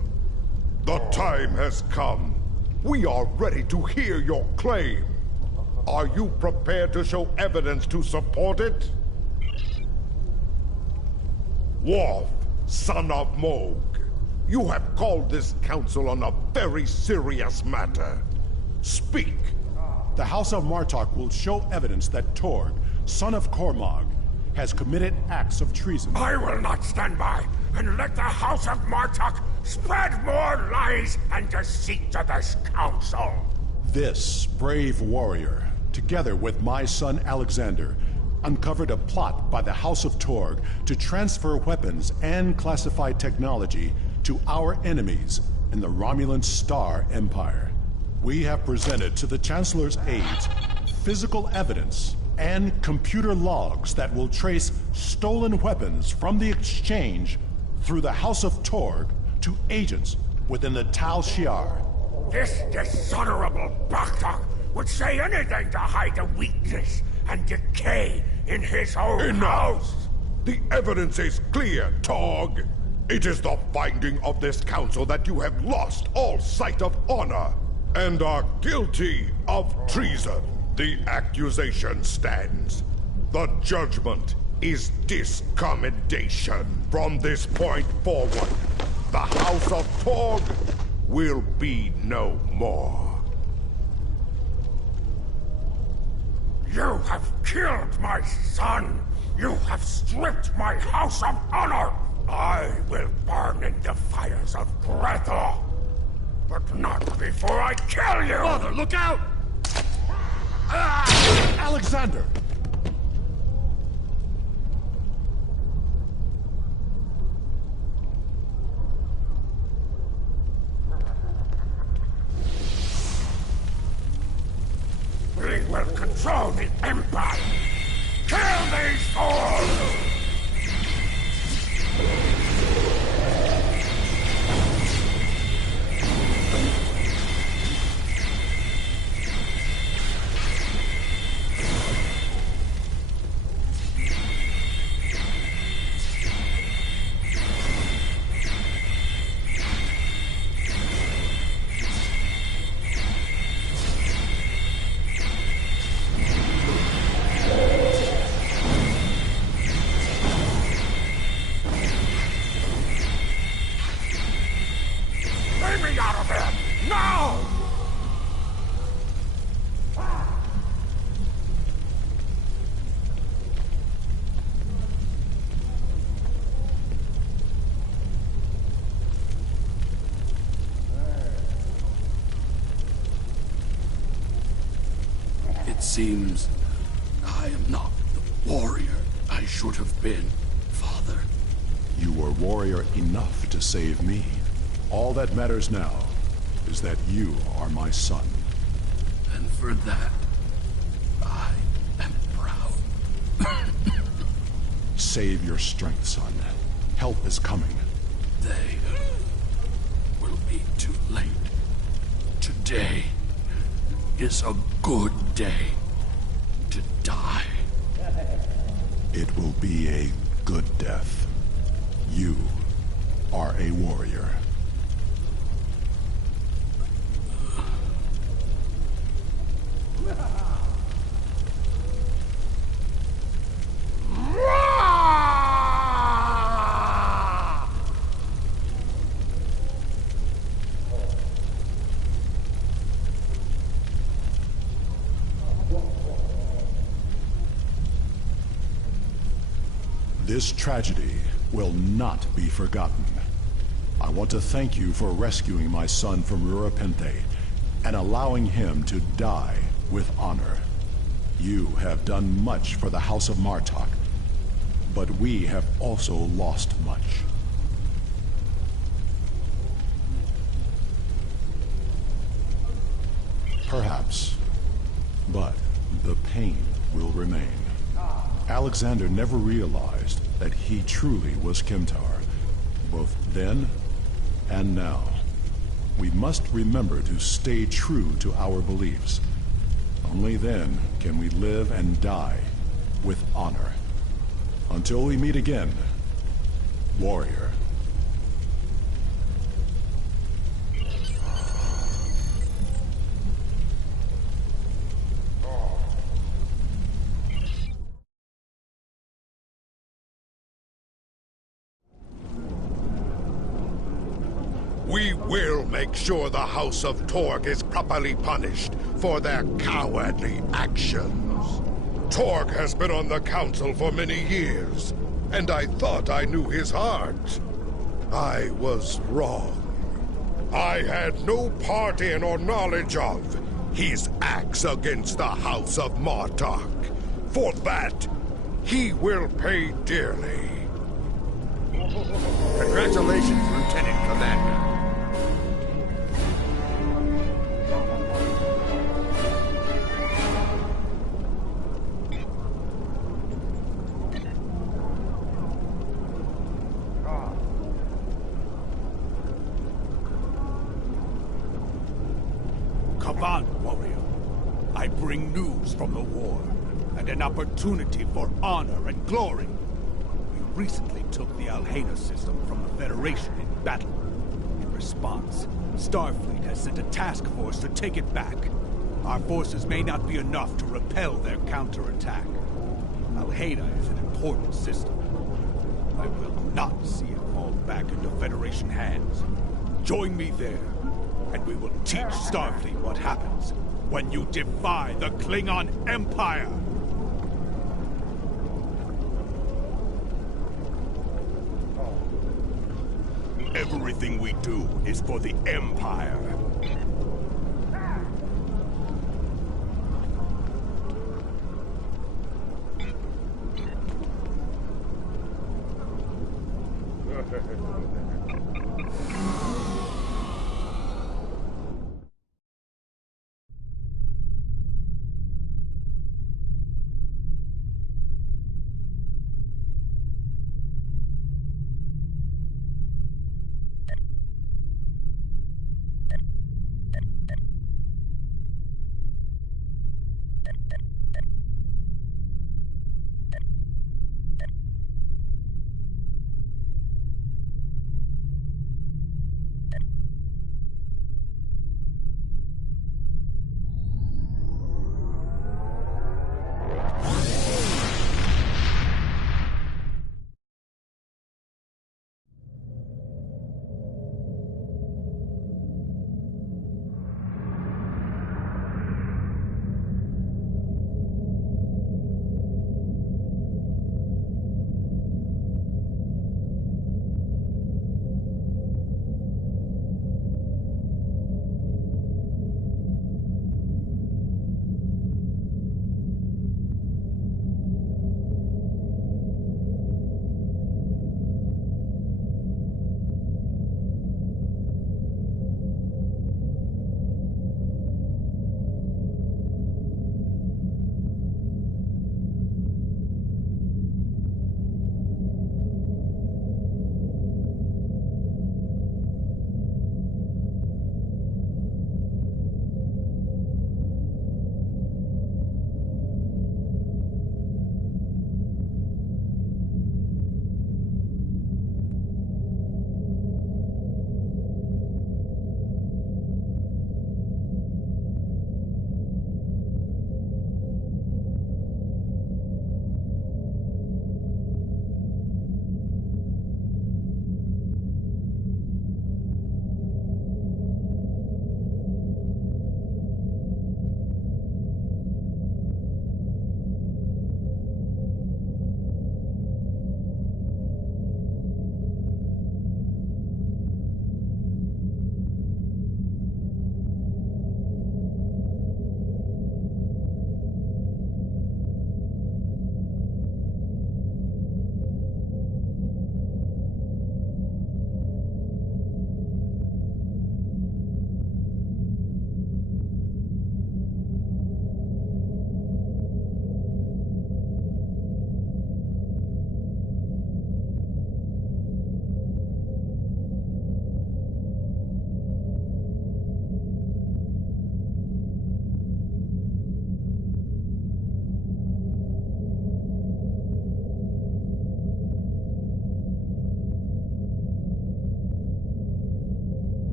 The time has come. We are ready to hear your claim. Are you prepared to show evidence to support it? Worf, son of Mogh, you have called this council on a very serious matter. Speak. The House of Martok will show evidence that Torg, son of Cormog, has committed acts of treason. I will not stand by and let the House of Martok spread more lies and deceit to this council. This brave warrior, together with my son Alexander, uncovered a plot by the House of Torg to transfer weapons and classified technology to our enemies in the Romulan Star Empire. We have presented to the Chancellor's aides physical evidence and computer logs that will trace stolen weapons from the exchange through the House of Torg to agents within the Tal Shiar. This dishonorable Bartok would say anything to hide the weakness and decay in his own house. The evidence is clear, Torg. It is the finding of this council that you have lost all sight of honor and are guilty of treason. The accusation stands. The judgment is discommendation. From this point forward, the House of Torg will be no more. You have killed my son! You have stripped my house of honor! I will burn in the fires of Grethor! But not before I kill you! Father, look out! Alexander! We will control the Empire! Kill these fools! out of there! Now! It seems I am not the warrior I should have been, Father. You were warrior enough to save me. All that matters now is that you are my son. And for that, I am proud. Save your strength, son. Help is coming. They will be too late. Today is a good day to die. It will be a good death. You are a warrior. This tragedy will not be forgotten. I want to thank you for rescuing my son from Rurapente and allowing him to die with honor. You have done much for the House of Martok, but we have also lost much. Perhaps, but the pain will remain. Alexander never realized that he truly was Kimtar, both then and now. We must remember to stay true to our beliefs. Only then can we live and die with honor. Until we meet again, warrior. We will make sure the House of Torg is properly punished for their cowardly actions. Torg has been on the council for many years, and I thought I knew his heart. I was wrong. I had no part in or knowledge of his acts against the House of Martok. For that, he will pay dearly. Congratulations, Lieutenant Commander. Kavan, warrior. I bring news from the war, and an opportunity for honor and glory. We recently took the Alhena system from the Federation in battle. In response, Starfleet has sent a task force to take it back. Our forces may not be enough to repel their counterattack. Alhena is an important system. I will not see it fall back into Federation hands. Join me there, and we will teach Starfleet what happens when you defy the Klingon Empire! Everything we do is for the Empire.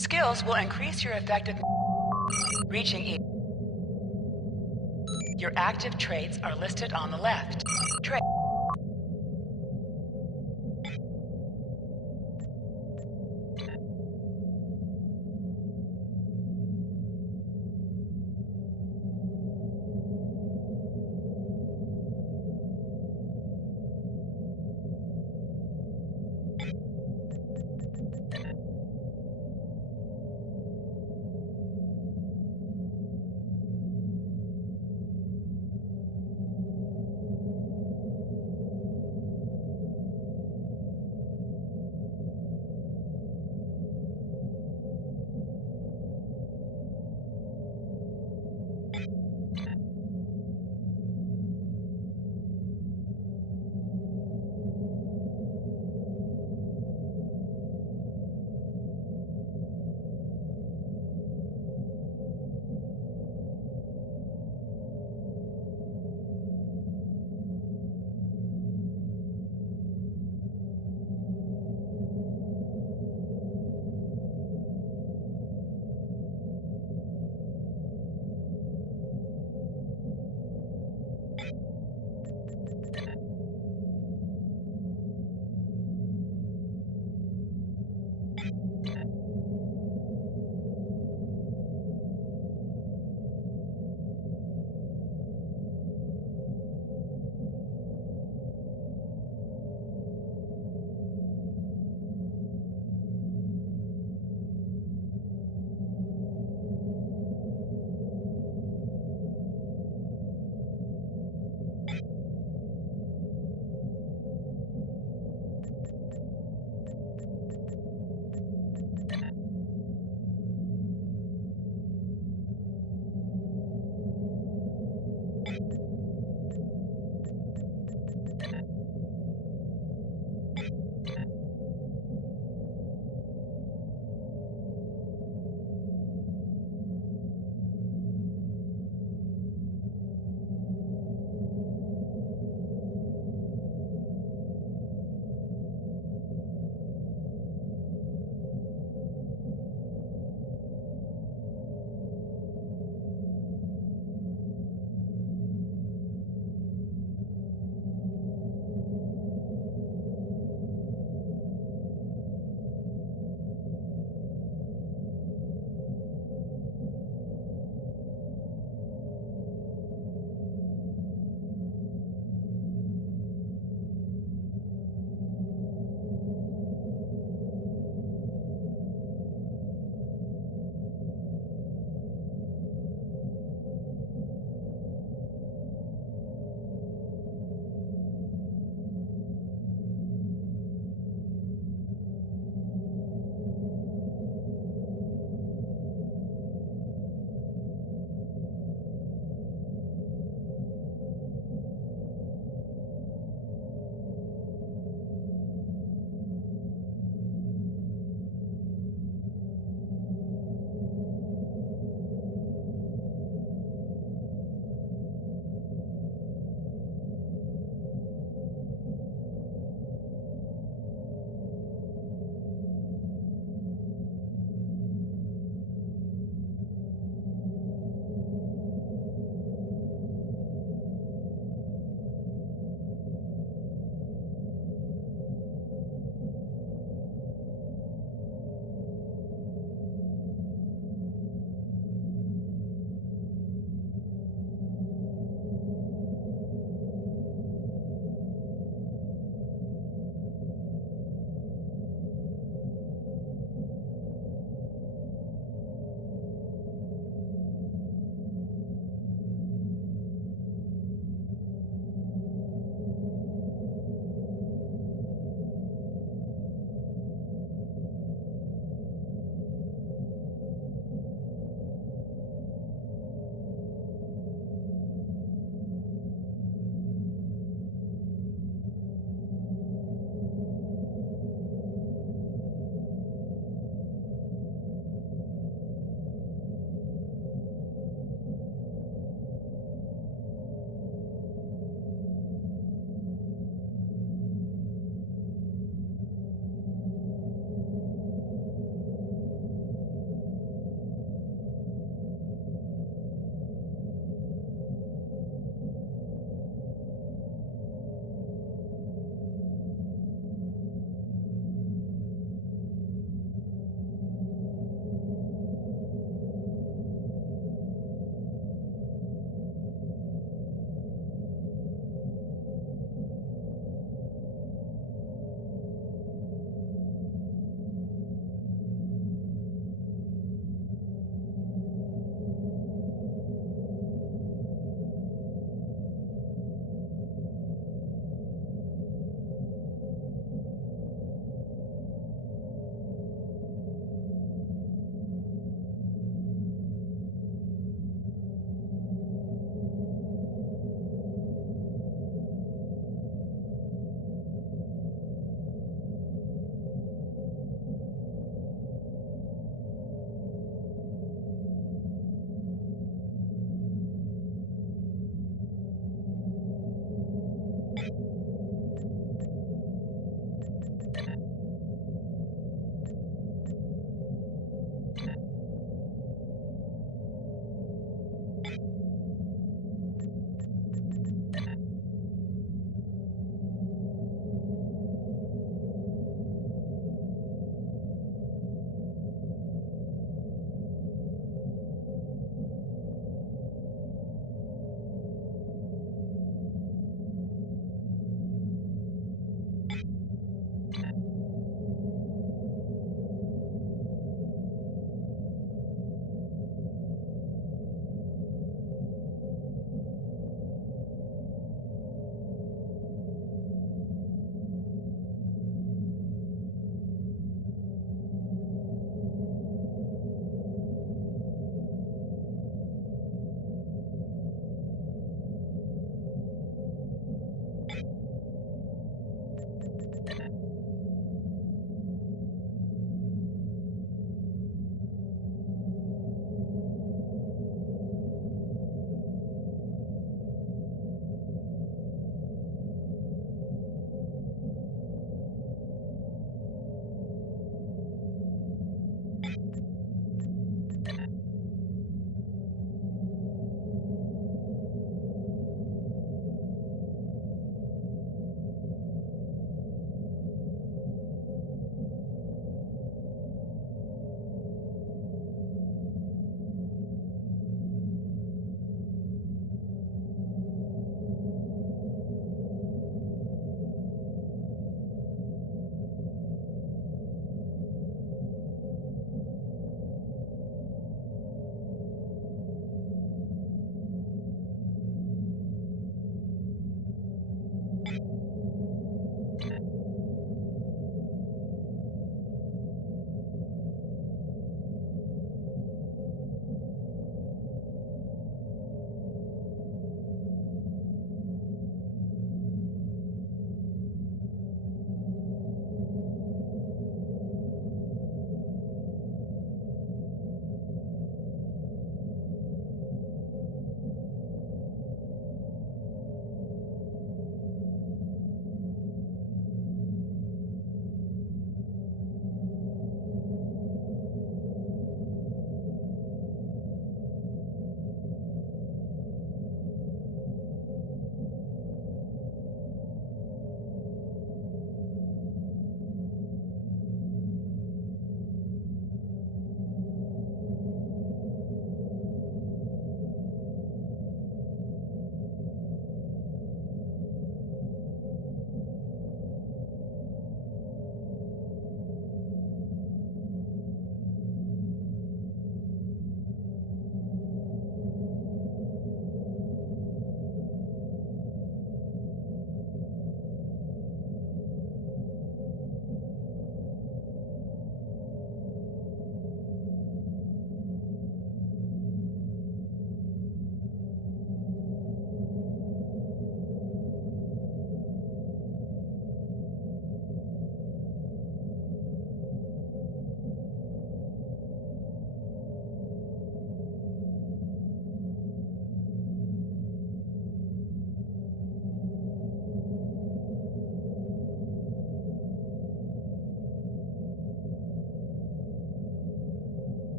Skills will increase your effectiveness. Reaching each. Your active traits are listed on the left. Trait.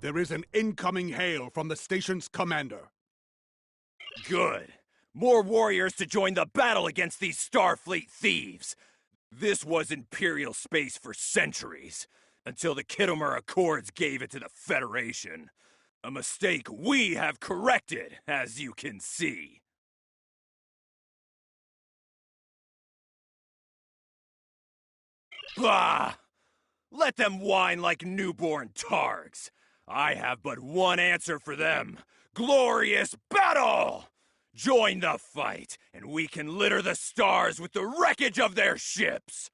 There is an incoming hail from the station's commander. Good. More warriors to join the battle against these Starfleet thieves. This was Imperial space for centuries, until the Khitomer Accords gave it to the Federation. A mistake we have corrected, as you can see. Bah! Let them whine like newborn targs. I have but one answer for them. Glorious battle! Join the fight, and we can litter the stars with the wreckage of their ships!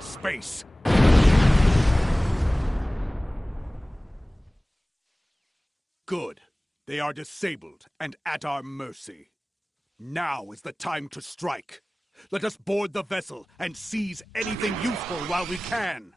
Space. Good. They are disabled and at our mercy. Now is the time to strike. Let us board the vessel and seize anything useful while we can.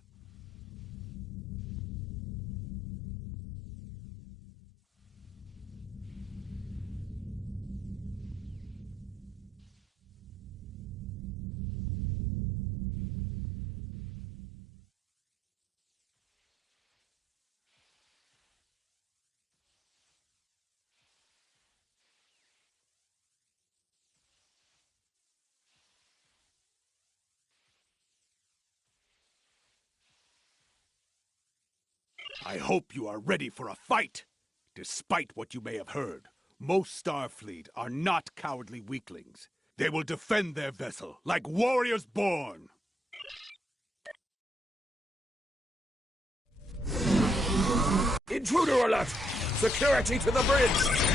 I hope you are ready for a fight. Despite what you may have heard, most Starfleet are not cowardly weaklings. They will defend their vessel like warriors born. Intruder alert! Security to the bridge!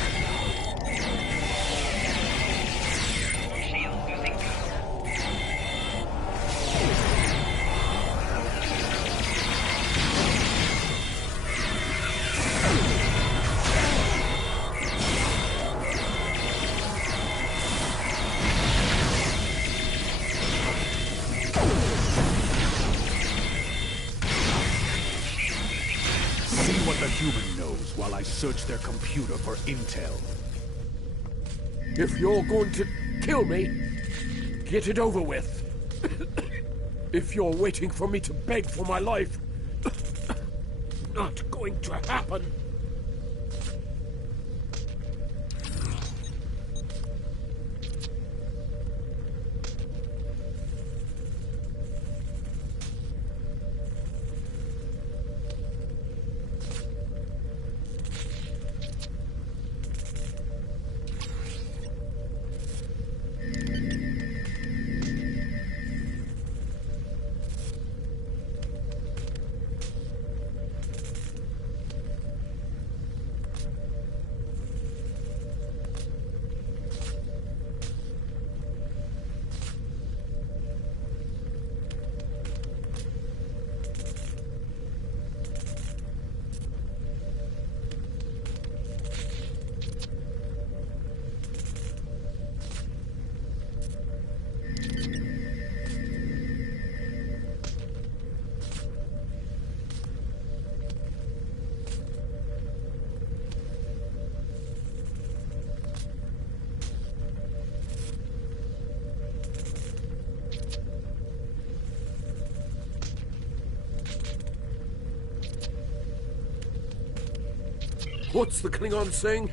Human knows while I search their computer for intel. If you're going to kill me, get it over with. If you're waiting for me to beg for my life, not going to happen. What's the Klingon saying?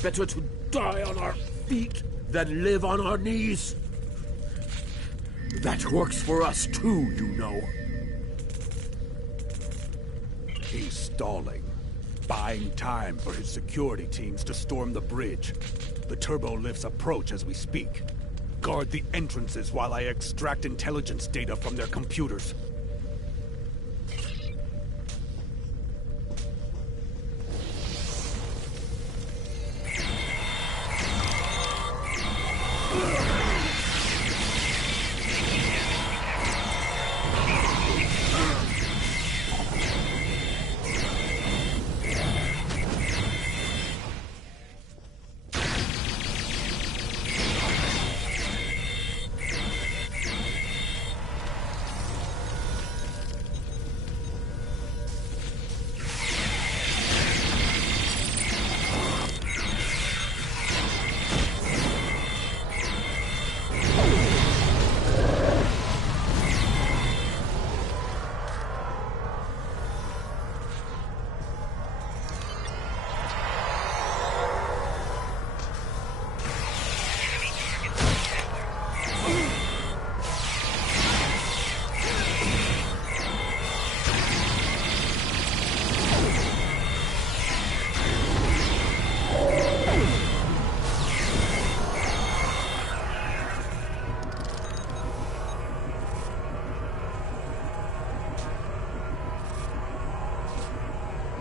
Better to die on our feet than live on our knees. That works for us too, you know. He's stalling, buying time for his security teams to storm the bridge. The turbo-lifts approach as we speak. Guard the entrances while I extract intelligence data from their computers.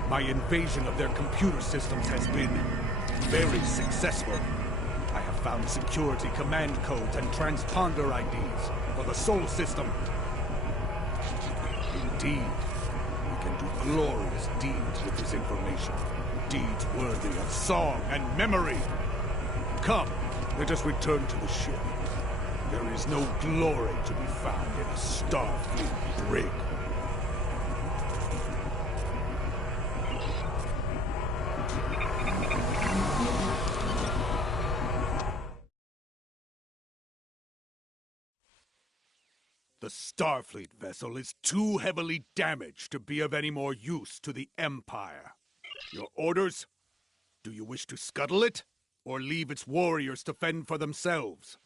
My invasion of their computer systems has been very successful. I have found security command codes and transponder IDs for the Sol system. Indeed, we can do glorious deeds with this information. Deeds worthy of song and memory. Come, let us return to the ship. There is no glory to be found in a Starfleet brig. The Starfleet vessel is too heavily damaged to be of any more use to the Empire. Your orders? Do you wish to scuttle it, or leave its warriors to fend for themselves?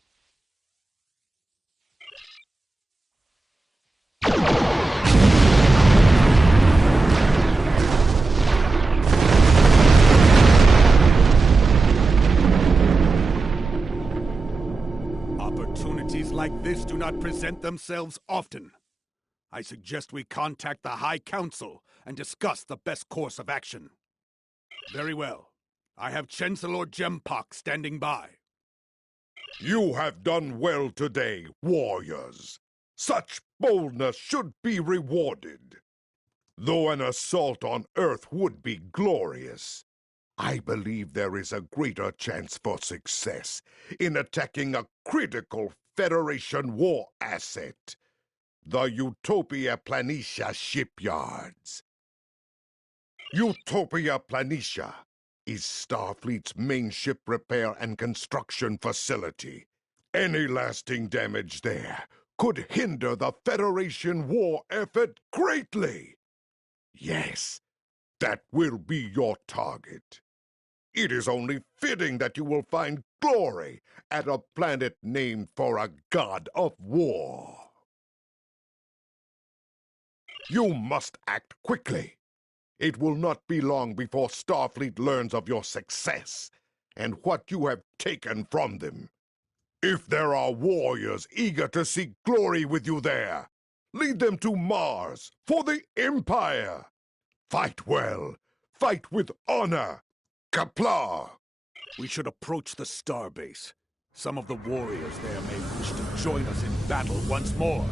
like this do not present themselves often. I suggest we contact the High Council and discuss the best course of action. Very well. I have Chancellor Jempok standing by. You have done well today, warriors. Such boldness should be rewarded. Though an assault on Earth would be glorious, I believe there is a greater chance for success in attacking a critical Federation war asset, the Utopia Planitia shipyards. Utopia Planitia is Starfleet's main ship repair and construction facility. Any lasting damage there could hinder the Federation war effort greatly. Yes, that will be your target. It is only fitting that you will find glory at a planet named for a god of war. You must act quickly. It will not be long before Starfleet learns of your success and what you have taken from them. If there are warriors eager to seek glory with you there, lead them to Mars for the Empire. Fight well. Fight with honor. Qapla'! We should approach the starbase. Some of the warriors there may wish to join us in battle once more.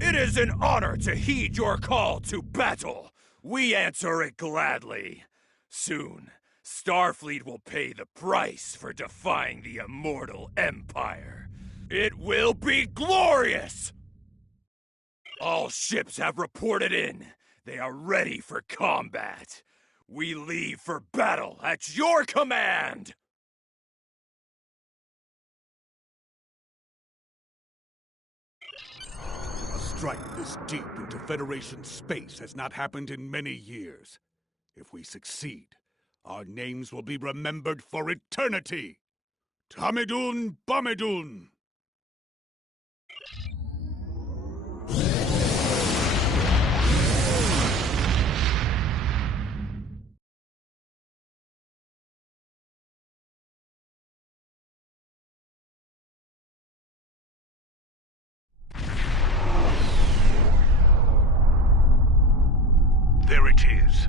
It is an honor to heed your call to battle. We answer it gladly. Soon, Starfleet will pay the price for defying the immortal Empire. It will be glorious! All ships have reported in. They are ready for combat. We leave for battle at your command! A strike this deep into Federation space has not happened in many years. If we succeed, our names will be remembered for eternity! Tamidun Bamidun! There it is.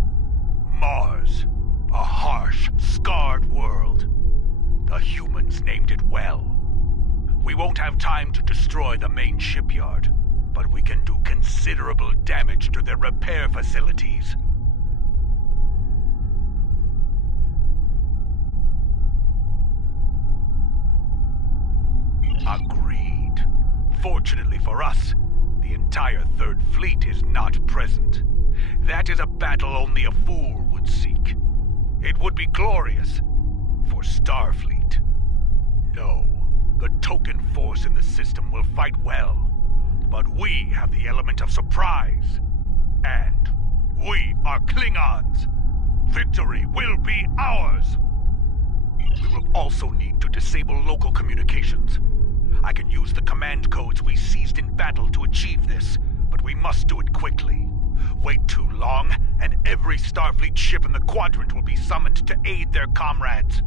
Mars. A harsh, scarred world. The humans named it well. We won't have time to destroy the main shipyard, but we can do considerable damage to their repair facilities. Agreed. Fortunately for us, the entire Third Fleet is not present. That is a battle only a fool would seek. It would be glorious for Starfleet. No, the token force in the system will fight well, but we have the element of surprise. And we are Klingons. Victory will be ours. We will also need to disable local communications. I can use the command codes we seized in battle to achieve this, but we must do it quickly. Wait too long, and every Starfleet ship in the quadrant will be summoned to aid their comrades.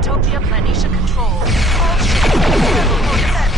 Utopia Planitia Control. All ships available for defense.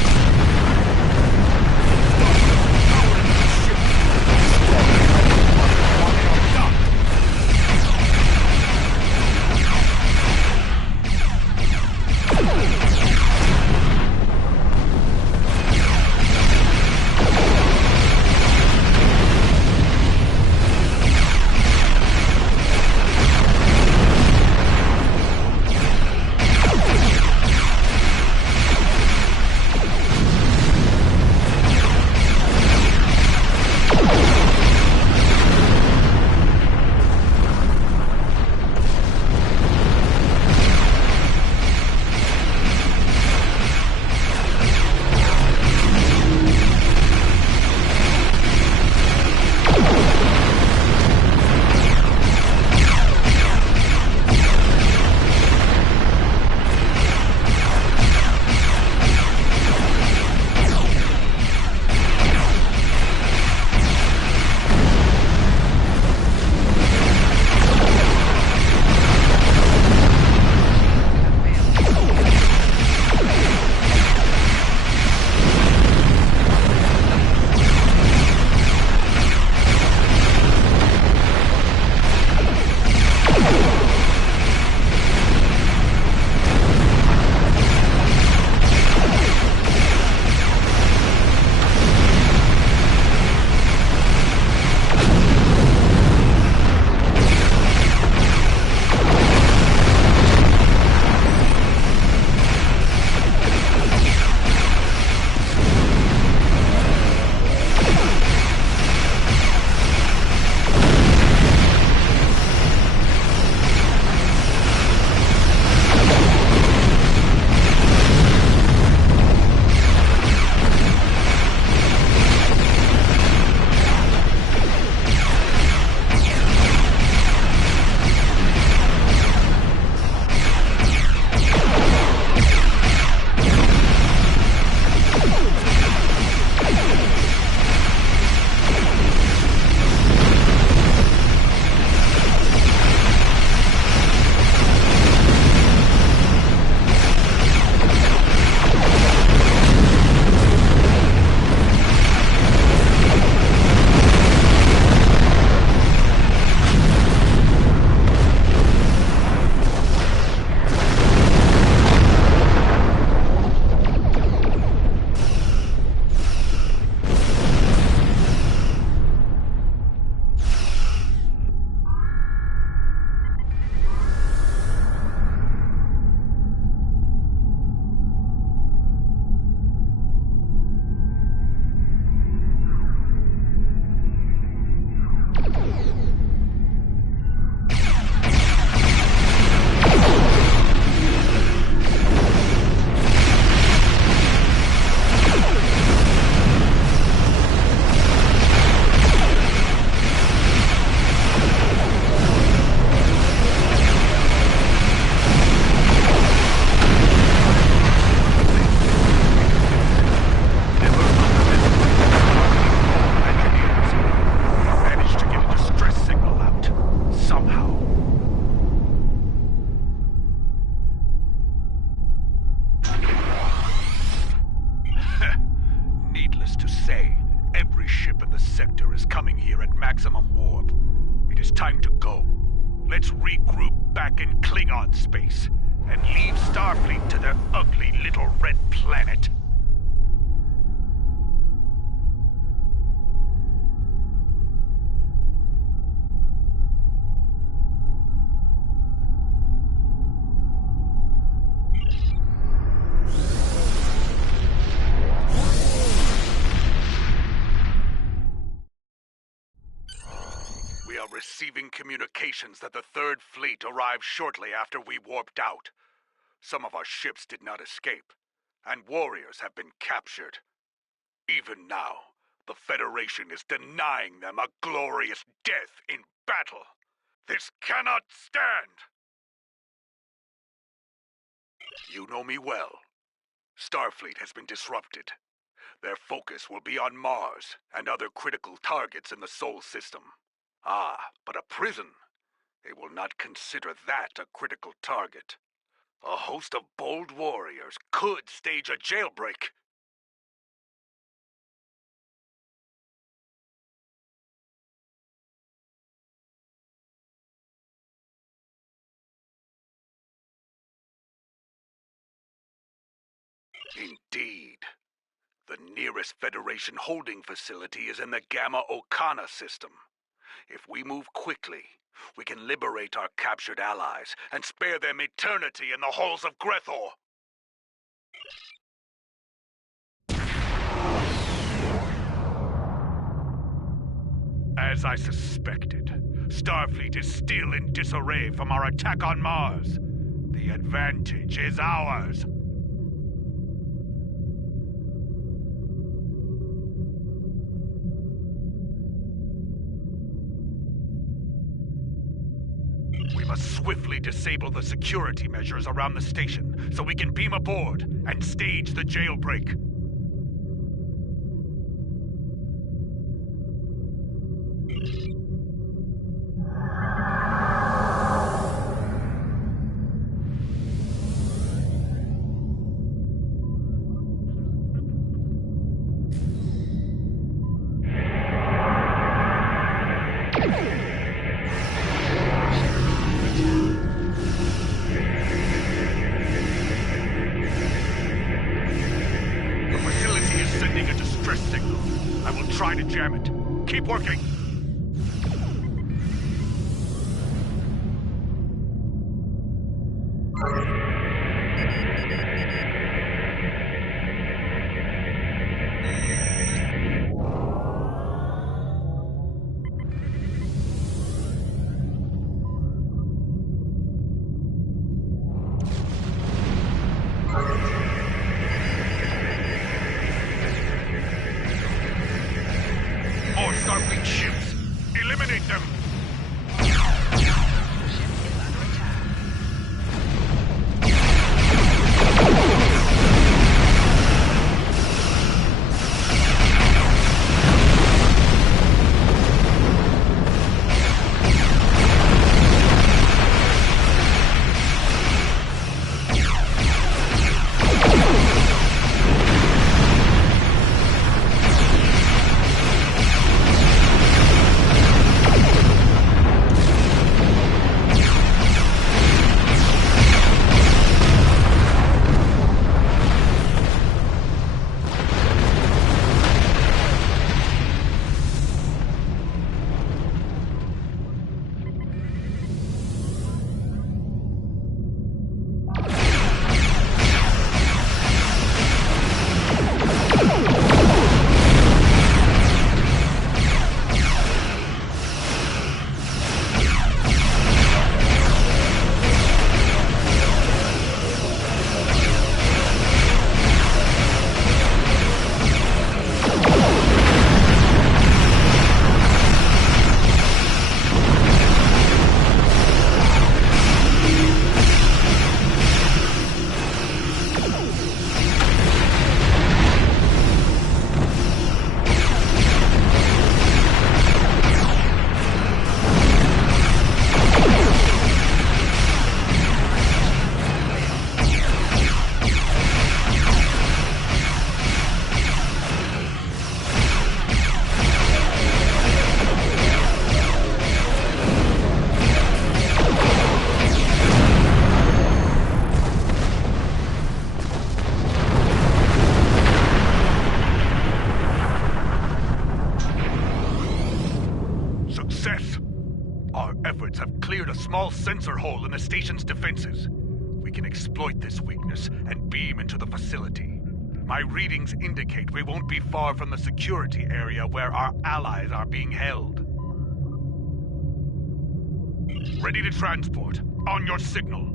Let's regroup back in Klingon space and leave Starfleet to their ugly little red planet. We are receiving communications that the Third Fleet arrived shortly after we warped out. Some of our ships did not escape, and warriors have been captured. Even now, the Federation is denying them a glorious death in battle. This cannot stand! You know me well. Starfleet has been disrupted. Their focus will be on Mars and other critical targets in the Sol system. Ah, but a prison. They will not consider that a critical target. A host of bold warriors could stage a jailbreak. Indeed. The nearest Federation holding facility is in the Gamma Okana system. If we move quickly, we can liberate our captured allies and spare them eternity in the halls of Grethor. As I suspected, Starfleet is still in disarray from our attack on Mars. The advantage is ours. We must swiftly disable the security measures around the station so we can beam aboard and stage the jailbreak. Try to jam it. Keep working. Starfleet ships. Eliminate them. Small sensor hole in the station's defenses. We can exploit this weakness and beam into the facility. My readings indicate we won't be far from the security area where our allies are being held. Ready to transport. On your signal.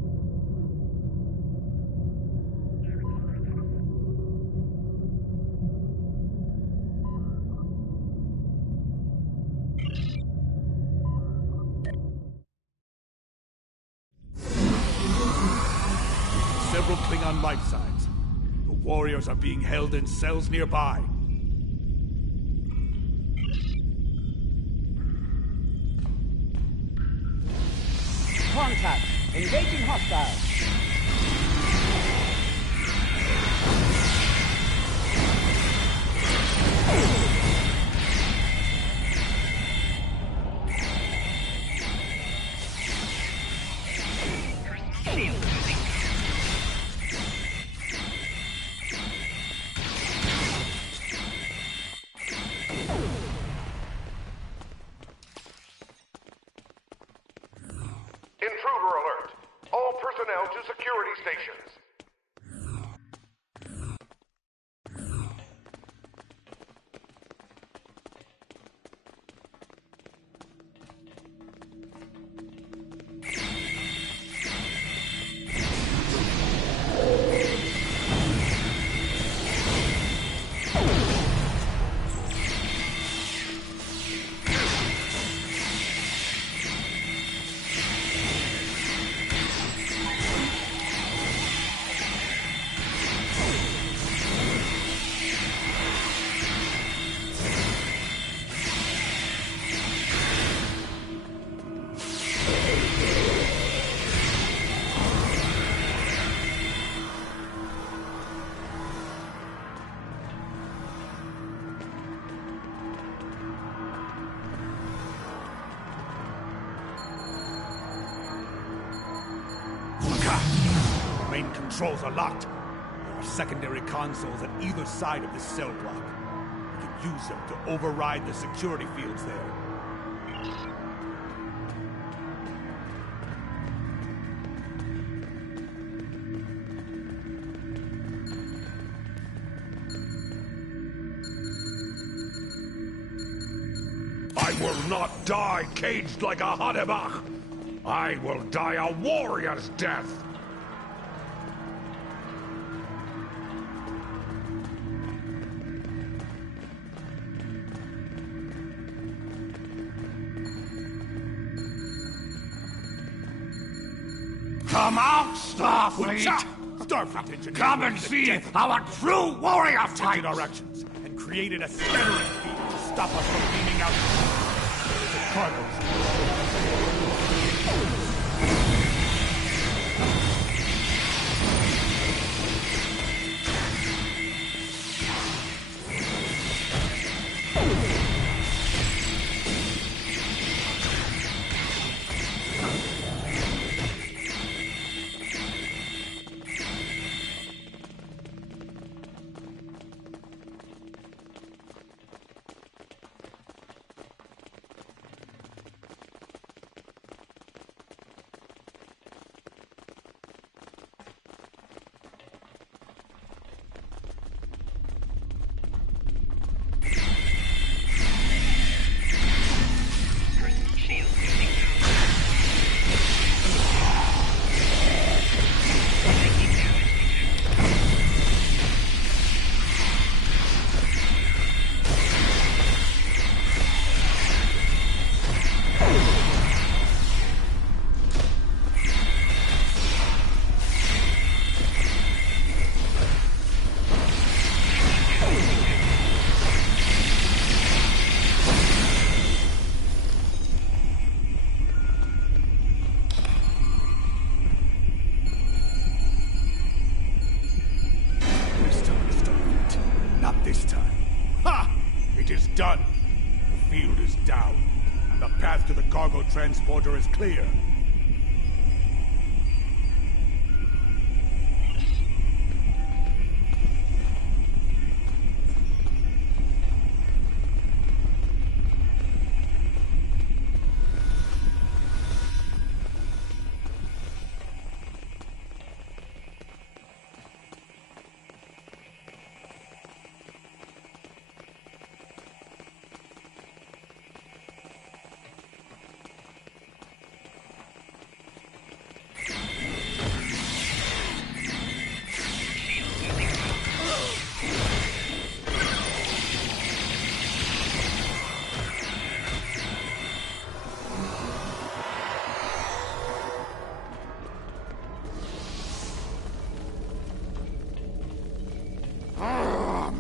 Several Klingon life signs. The warriors are being held in cells nearby. Contact! Engaging hostiles! Intruder alert! All personnel to security stations. Main controls are locked. There are secondary consoles at either side of this cell block. We can use them to override the security fields there. I will not die caged like a Hadebach. I will die a warrior's death. Come out, Starfleet! Starfleet engineers Come and see our true warrior fight! Our actions and created a scattering field to stop us from beaming out the cargoes. This time. Ha! It is done. The field is down, and the path to the cargo transporter is clear.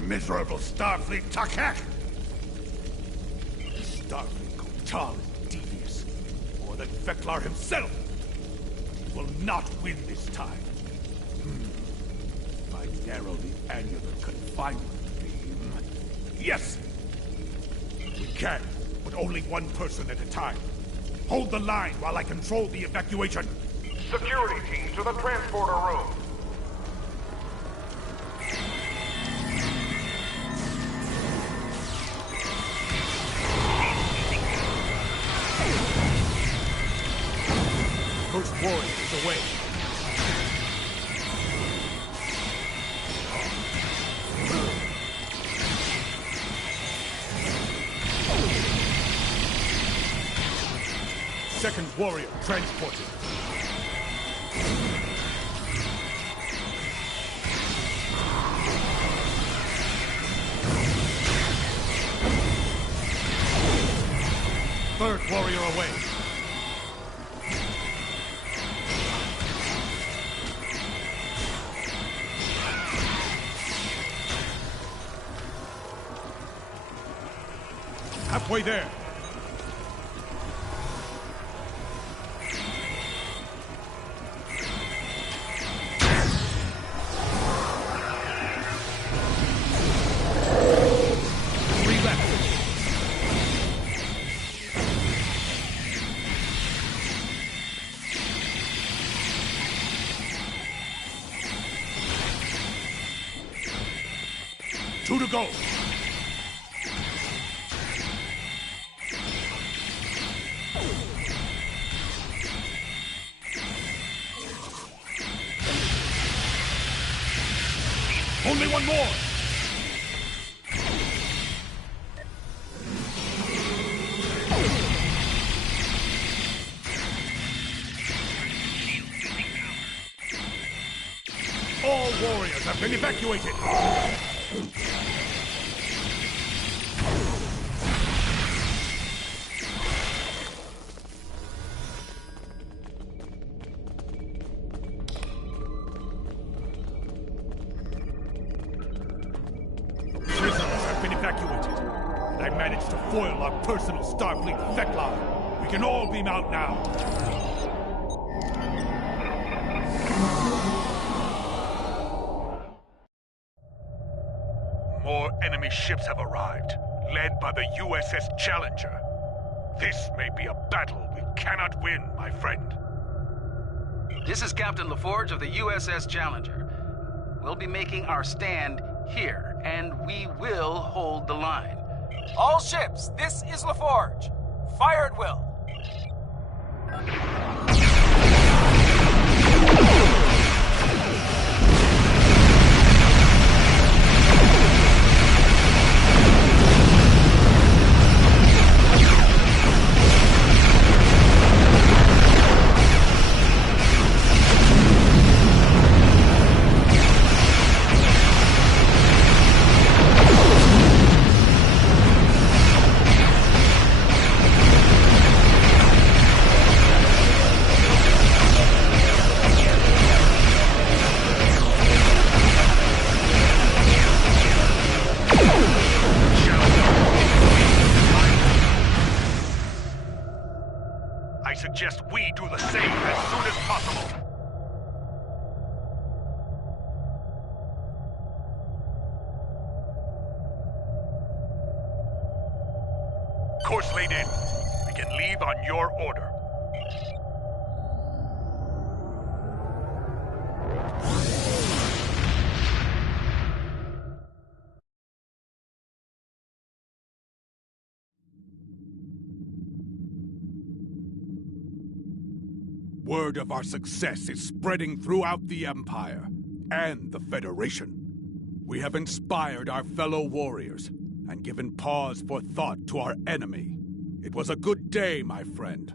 Miserable Starfleet Takek! Starfleet Kotal is devious. More than Veklar himself! He will not win this time. If I narrow the annular confinement beam... Yes! We can, but only one person at a time. Hold the line while I control the evacuation. Security team to the transporter room. First warrior is away. Second warrior transported. Third warrior away. Halfway there. Two to go. Only one more. All warriors have been evacuated. Foil our personal Starfleet Fek'lai. We can all beam out now. More enemy ships have arrived, led by the USS Challenger. This may be a battle we cannot win, my friend. This is Captain LaForge of the USS Challenger. We'll be making our stand here, and we will hold the line. All ships, this is LaForge. Fire at will. I suggest we do the same as soon as possible. Course laid in. We can leave on your order. Word of our success is spreading throughout the Empire and the Federation. We have inspired our fellow warriors and given pause for thought to our enemy. It was a good day, my friend.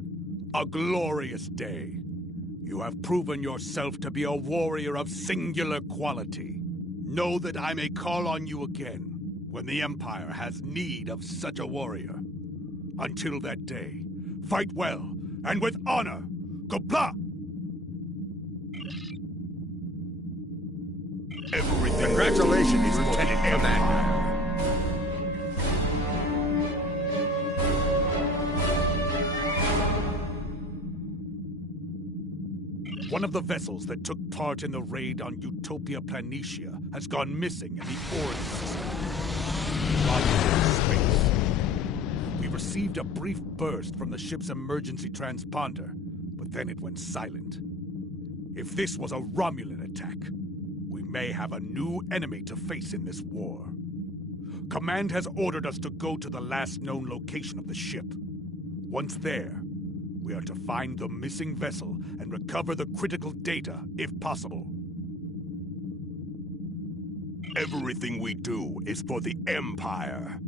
A glorious day. You have proven yourself to be a warrior of singular quality. Know that I may call on you again when the Empire has need of such a warrior. Until that day, fight well and with honor. Qapla'! Everything. Congratulations, Lieutenant Commander. One of the vessels that took part in the raid on Utopia Planitia has gone missing in the Oryx system. Lost in space. We received a brief burst from the ship's emergency transponder, but then it went silent. If this was a Romulan attack, we may have a new enemy to face in this war. Command has ordered us to go to the last known location of the ship. Once there, we are to find the missing vessel and recover the critical data, if possible. Everything we do is for the Empire.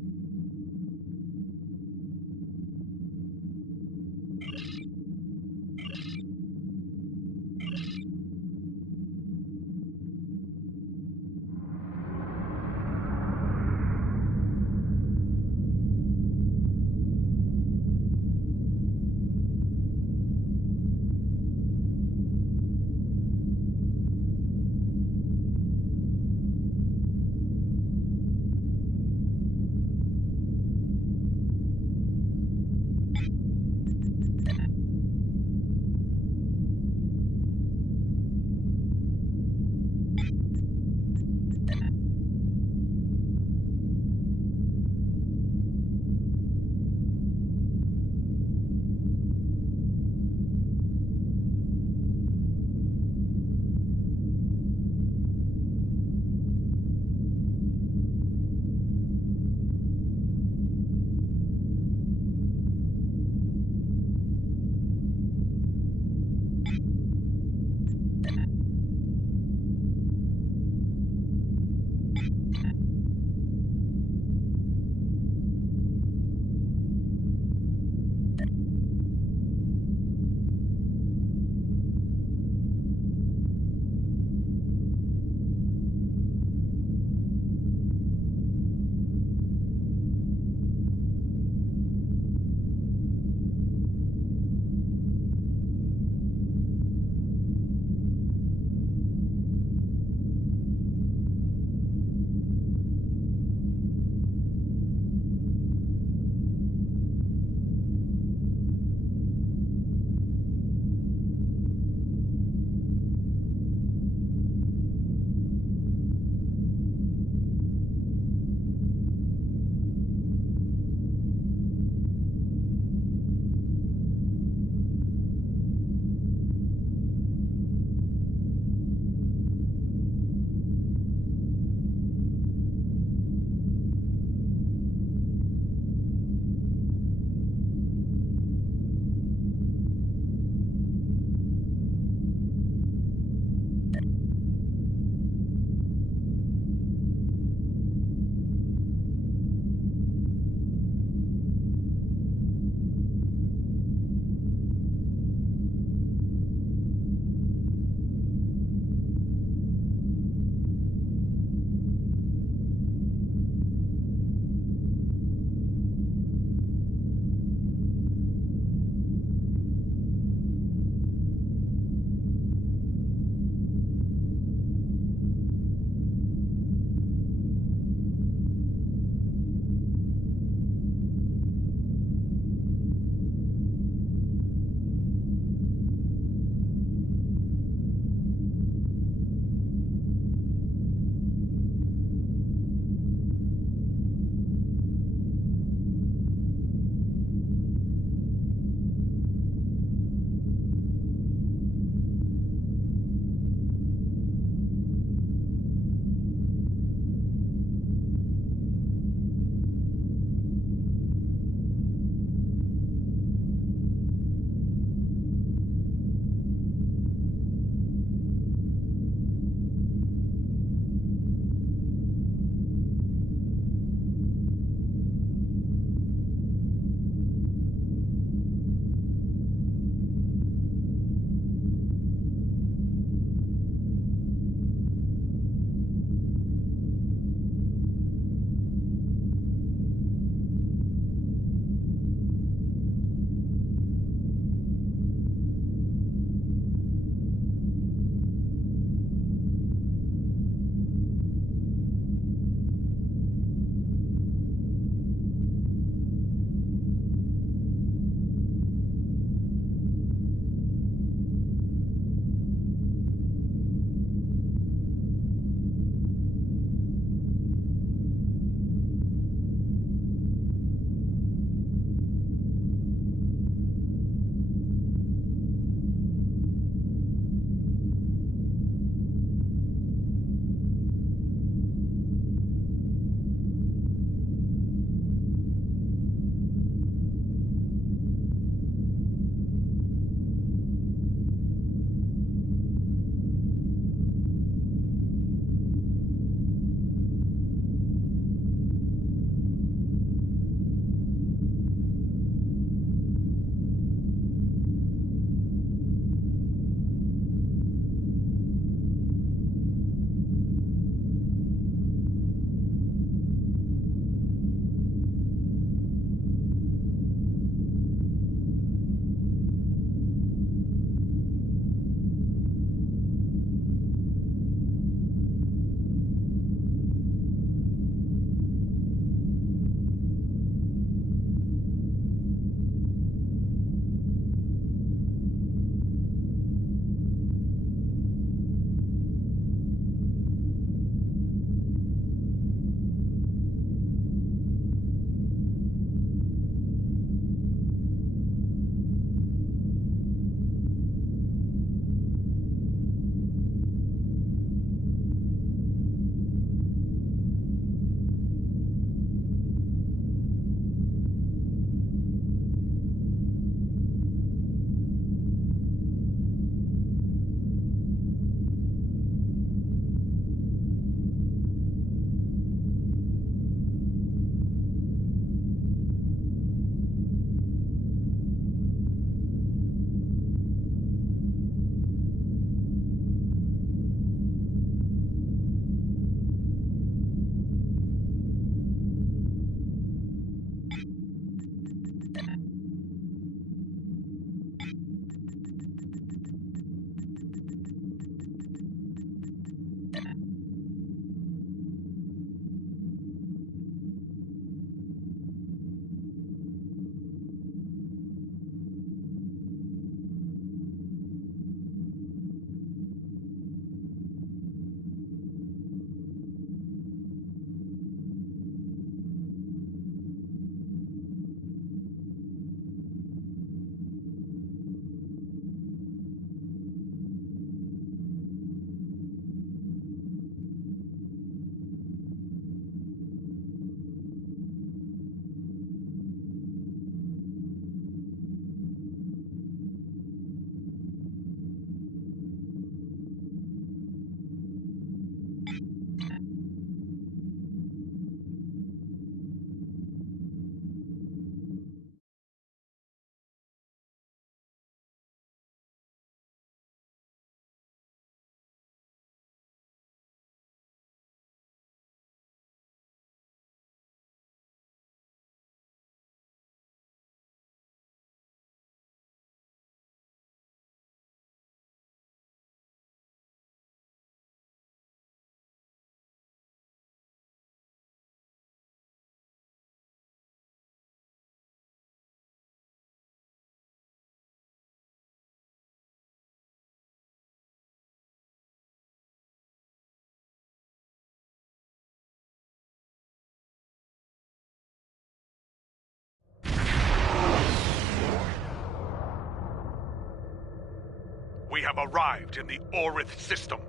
We have arrived in the Orith system.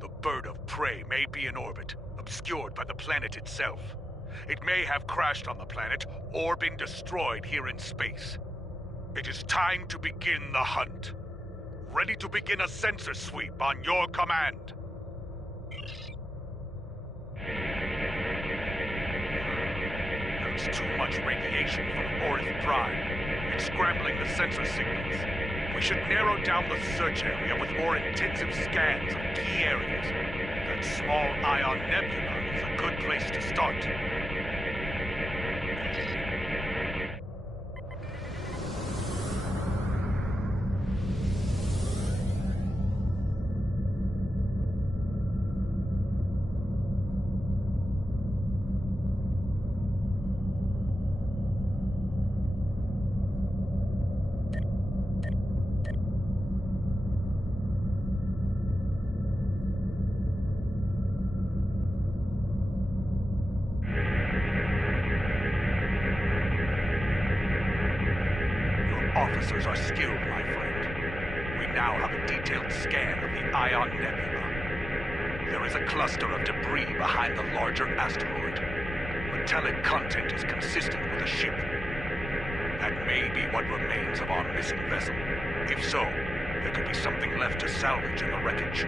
The bird of prey may be in orbit, obscured by the planet itself. It may have crashed on the planet or been destroyed here in space. It is time to begin the hunt. Ready to begin a sensor sweep on your command. There's too much radiation from Orith Prime. It's scrambling the sensor signals. We should narrow down the search area with more intensive scans of key areas. That small ion nebula is a good place to start. Officers are skilled, my friend. We now have a detailed scan of the Ion Nebula. There is a cluster of debris behind the larger asteroid. Metallic content is consistent with a ship. That may be what remains of our missing vessel. If so, there could be something left to salvage in the wreckage.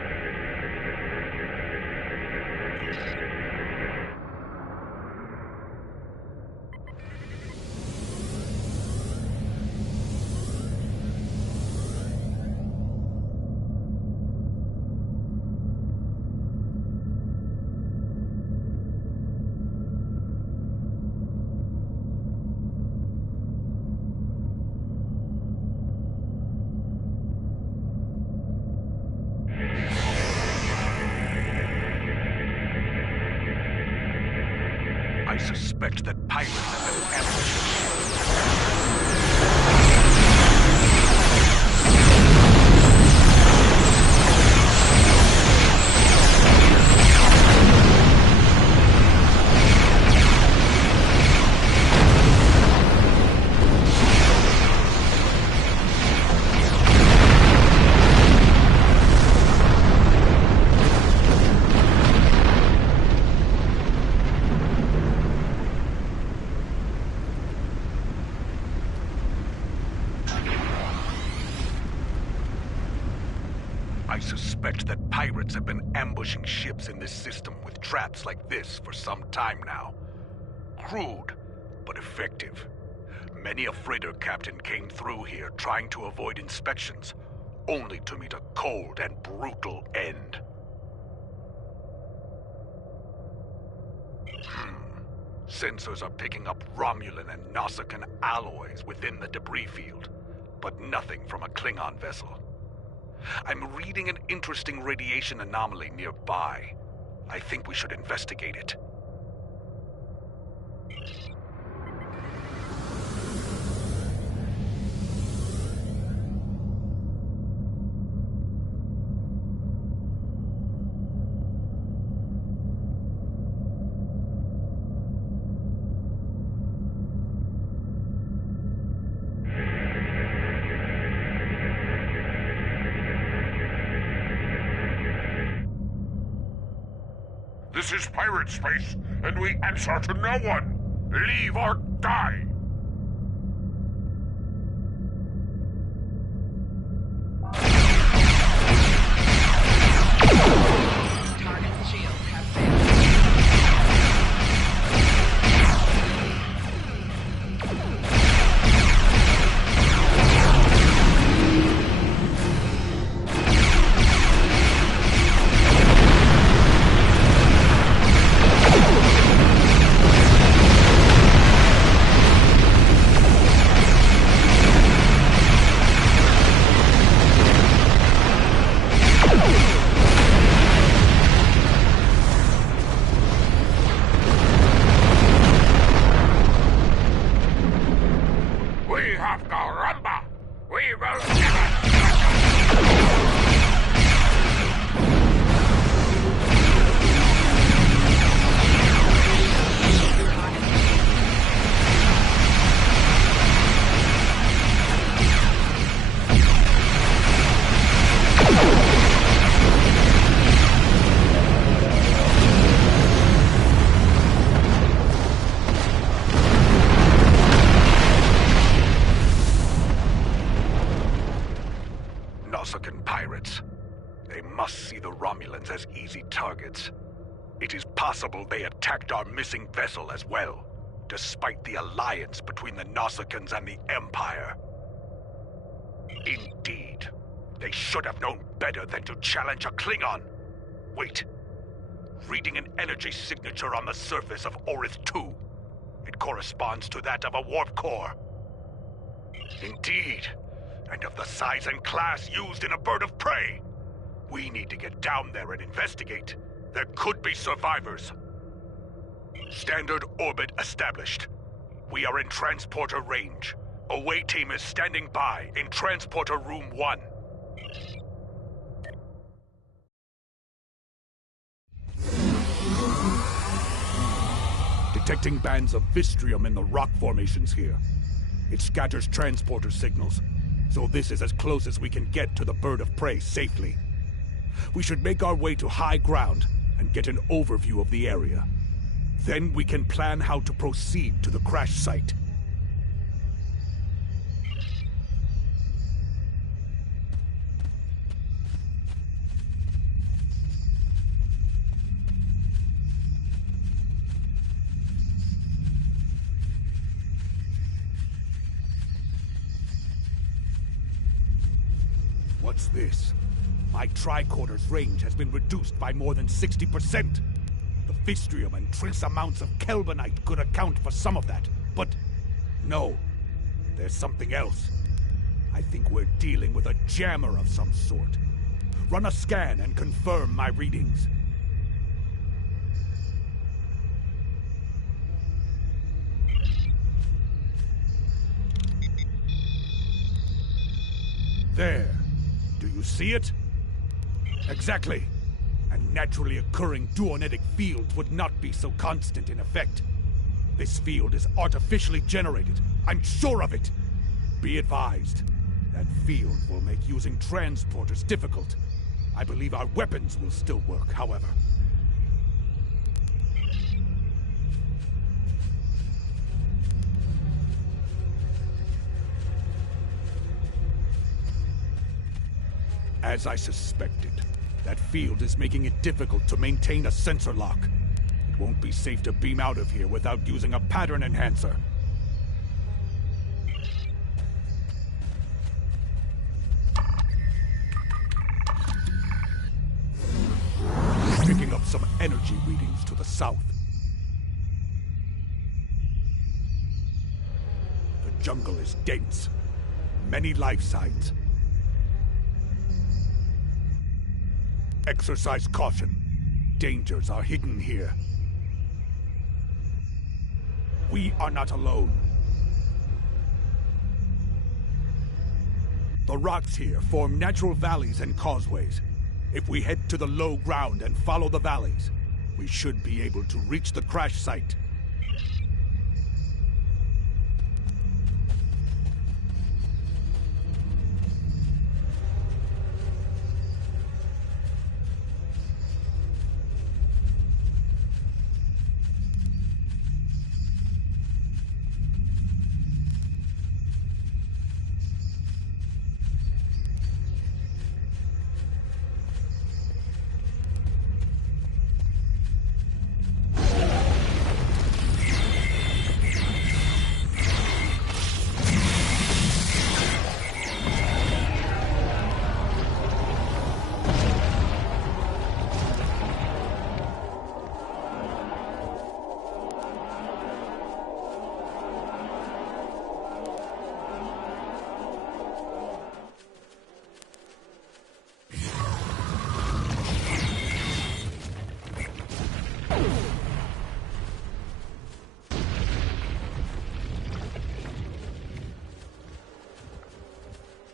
I suspect that pirates have been I suspect that pirates have been ambushing ships in this system with traps like this for some time now. Crude, but effective. Many a freighter captain came through here trying to avoid inspections, only to meet a cold and brutal end. Sensors are picking up Romulan and Nausicaan alloys within the debris field, but nothing from a Klingon vessel. I'm reading an interesting radiation anomaly nearby. I think we should investigate it. This is pirate space, and we answer to no one. Leave or die. Target's shield has failed. see the Romulans as easy targets. It is possible they attacked our missing vessel as well, despite the alliance between the Nausicaans and the Empire. Indeed. They should have known better than to challenge a Klingon. Wait. Reading an energy signature on the surface of Orith 2. It corresponds to that of a warp core. Indeed. And of the size and class used in a bird of prey. We need to get down there and investigate. There could be survivors. Standard orbit established. We are in transporter range. Away team is standing by in transporter room 1. Detecting bands of Vistrium in the rock formations here. It scatters transporter signals, so this is as close as we can get to the bird of prey safely. We should make our way to high ground and get an overview of the area. Then we can plan how to proceed to the crash site. What's this? My tricorder's range has been reduced by more than 60%. The Vistrium and trace amounts of Kelbonite could account for some of that, but no, there's something else. I think we're dealing with a jammer of some sort. Run a scan and confirm my readings. There. Do you see it? Exactly. And naturally occurring duonetic fields would not be so constant in effect. This field is artificially generated. I'm sure of it. Be advised. That field will make using transporters difficult. I believe our weapons will still work, however. As I suspected, that field is making it difficult to maintain a sensor lock. It won't be safe to beam out of here without using a pattern enhancer. Picking up some energy readings to the south. The jungle is dense. Many life signs. Exercise caution. Dangers are hidden here. We are not alone. The rocks here form natural valleys and causeways. If we head to the low ground and follow the valleys, we should be able to reach the crash site.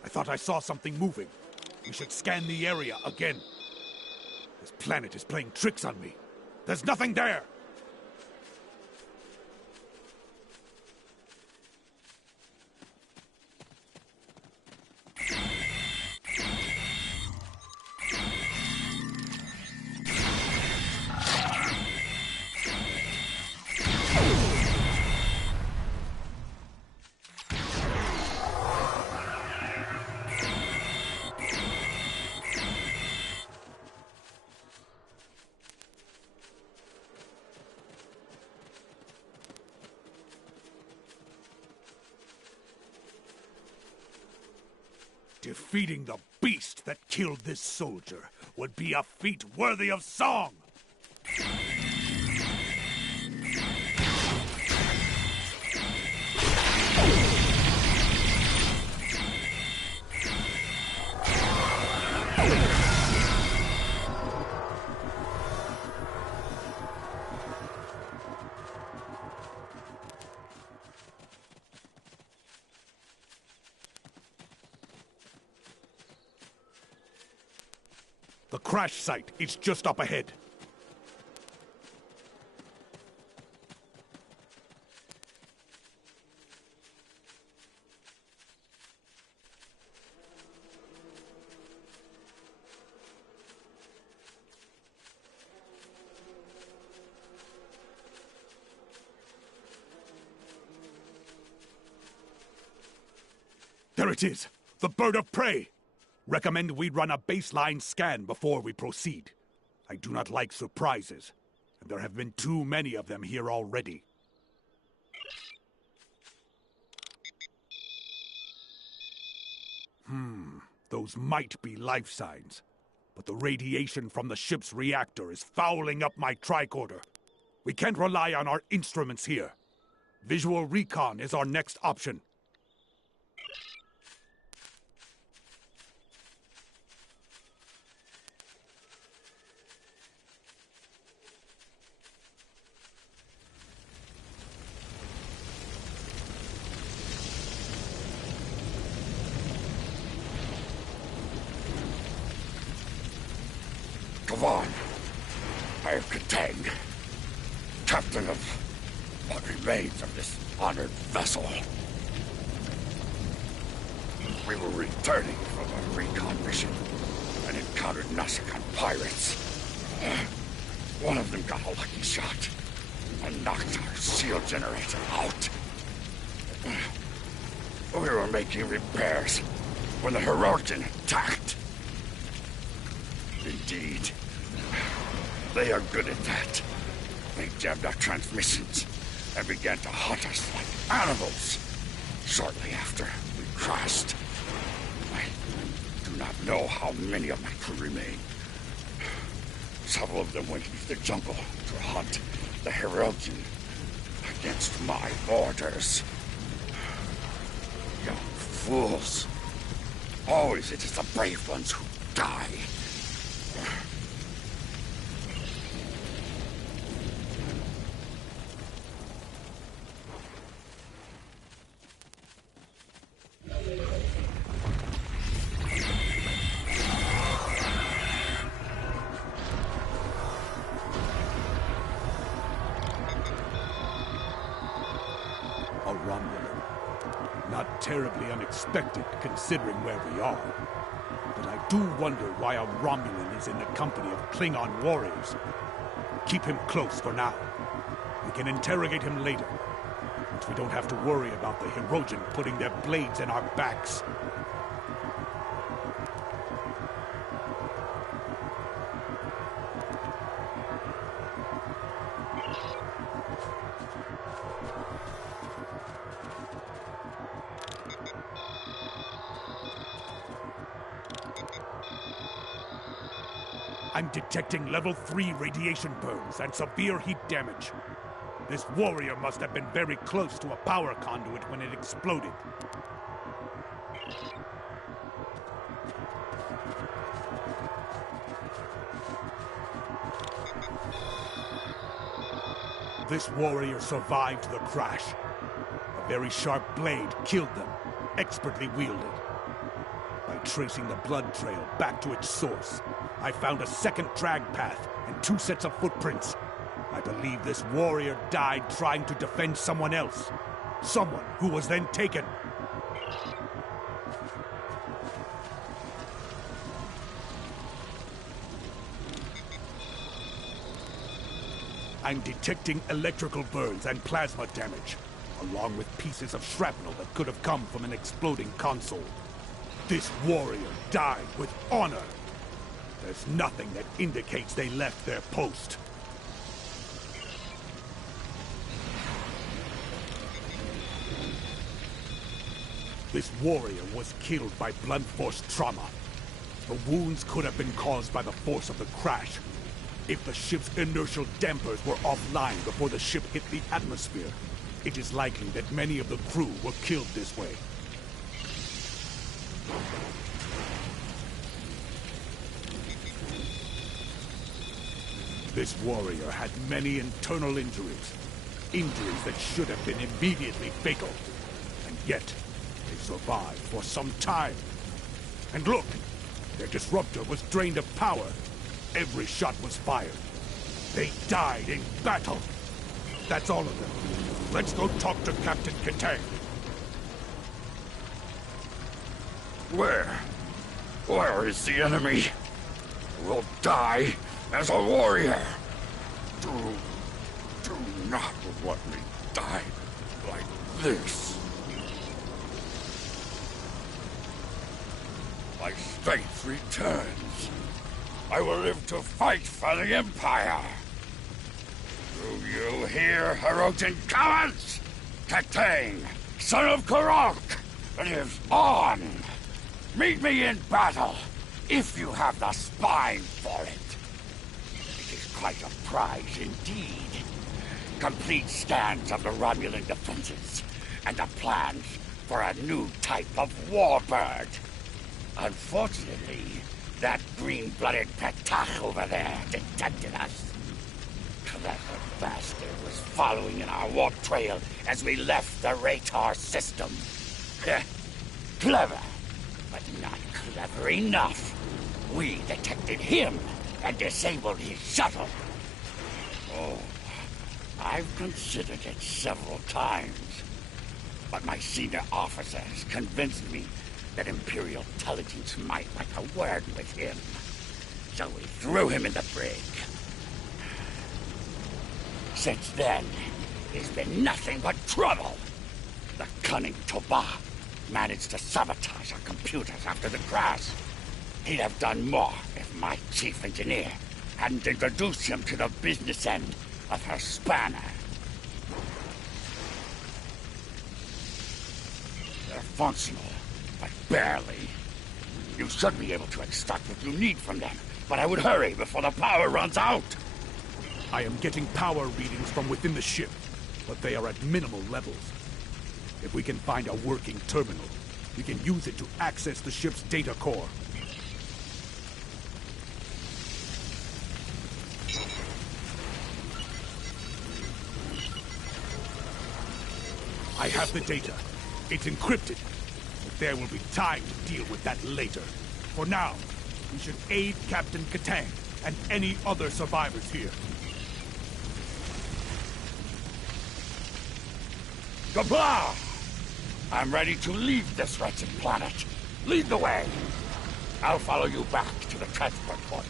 I thought I saw something moving. We should scan the area again. This planet is playing tricks on me. There's nothing there! Defeating the beast that killed this soldier would be a feat worthy of song! The crash site is just up ahead. There it is! The bird of prey! Recommend we run a baseline scan before we proceed. I do not like surprises, and there have been too many of them here already. Those might be life signs, but the radiation from the ship's reactor is fouling up my tricorder. We can't rely on our instruments here. Visual recon is our next option. Kavan, I am Katang, captain of what remains of this honored vessel. We were returning from a recon mission and encountered Nasakan pirates. One of them got a lucky shot and knocked our shield generator out. We were making repairs when the Hirogen attacked. Indeed. They are good at that. They jammed our transmissions and began to hunt us like animals. Shortly after, we crashed. I do not know how many of my crew remain. Several of them went into the jungle to hunt the Hirogen against my orders. Young fools. Always it is the brave ones who die. A Romulan. Not terribly unexpected, considering where we are. But I do wonder why a Romulan is in the company of Klingon warriors. Keep him close for now. We can interrogate him later, once we don't have to worry about the Hirogen putting their blades in our backs. I'm detecting level 3 radiation burns and severe heat damage. This warrior must have been very close to a power conduit when it exploded. This warrior survived the crash. A very sharp blade killed them, expertly wielded. By tracing the blood trail back to its source, I found a second drag path and 2 sets of footprints. I believe this warrior died trying to defend someone else. Someone who was then taken. I'm detecting electrical burns and plasma damage, along with pieces of shrapnel that could have come from an exploding console. This warrior died with honor. There's nothing that indicates they left their post. This warrior was killed by blunt force trauma. The wounds could have been caused by the force of the crash. If the ship's inertial dampers were offline before the ship hit the atmosphere, it is likely that many of the crew were killed this way. This warrior had many internal injuries. Injuries that should have been immediately fatal. And yet, they survived for some time. And look! Their disruptor was drained of power. Every shot was fired. They died in battle. That's all of them. Let's go talk to Captain Katang. Where is the enemy? Will die as a warrior. Do not let me die like this. My strength returns. I will live to fight for the Empire. Do you hear, Hirogen cowards? Katang, son of Karok, lives on. Meet me in battle, if you have the spine for it. It is quite a prize indeed. Complete scans of the Romulan defenses, and the plans for a new type of warbird. Unfortunately, that green-blooded Petach over there detected us. Clever bastard was following in our warp trail as we left the Ratar system. Clever, but not clever enough. We detected him and disabled his shuttle. Oh, I've considered it several times, but my senior officers convinced me that Imperial intelligence might like a word with him. So we threw him in the brig. Since then, he's been nothing but trouble. The cunning Toba managed to sabotage our computers after the crash. He'd have done more if my chief engineer hadn't introduced him to the business end of her spanner. They're functional, but barely. You should be able to extract what you need from them, but I would hurry before the power runs out. I am getting power readings from within the ship, but they are at minimal levels. If we can find a working terminal, we can use it to access the ship's data core. I have the data. It's encrypted. But there will be time to deal with that later. For now, we should aid Captain Katang and any other survivors here. Gablah! I'm ready to leave this wretched planet. Lead the way. I'll follow you back to the transport point.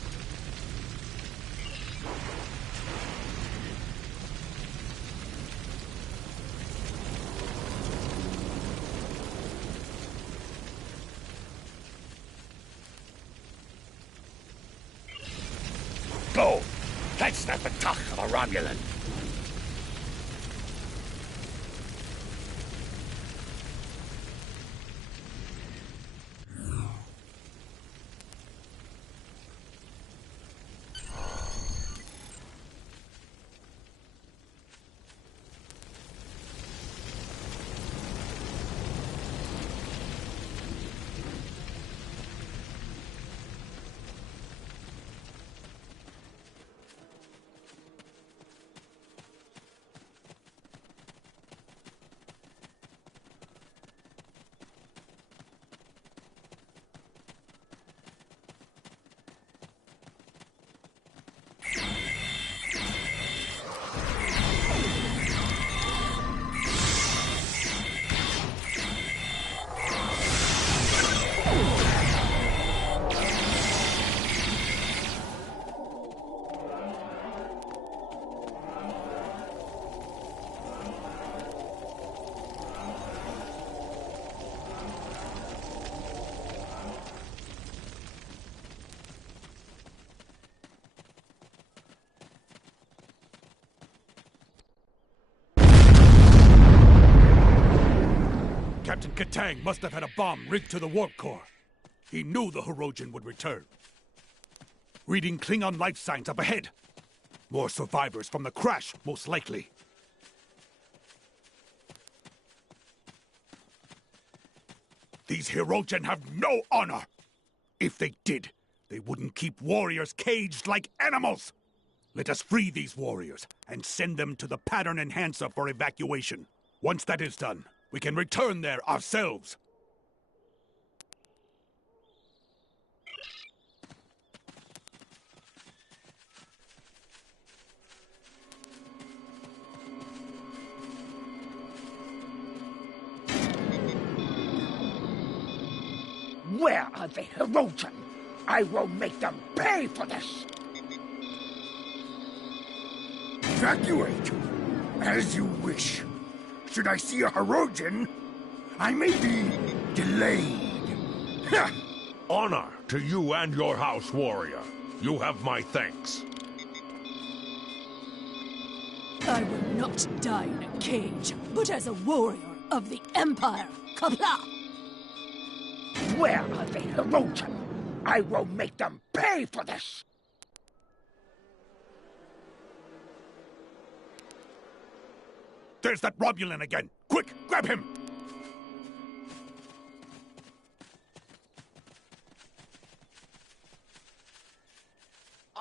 Go! Catch that Petach of a Romulan! Katang must have had a bomb rigged to the warp core. He knew the Hirogen would return. Reading Klingon life signs up ahead. More survivors from the crash, most likely. These Hirogen have no honor! If they did, they wouldn't keep warriors caged like animals! Let us free these warriors and send them to the pattern enhancer for evacuation. Once that is done, we can return there ourselves. Where are the Hirogen? I will make them pay for this! Evacuate! As you wish. Should I see a Hirogen, I may be delayed. Honor to you and your house, warrior. You have my thanks. I will not die in a cage, but as a warrior of the Empire. Qapla'! Where are the Hirogen? I will make them pay for this! There's that Romulan again! Quick, grab him!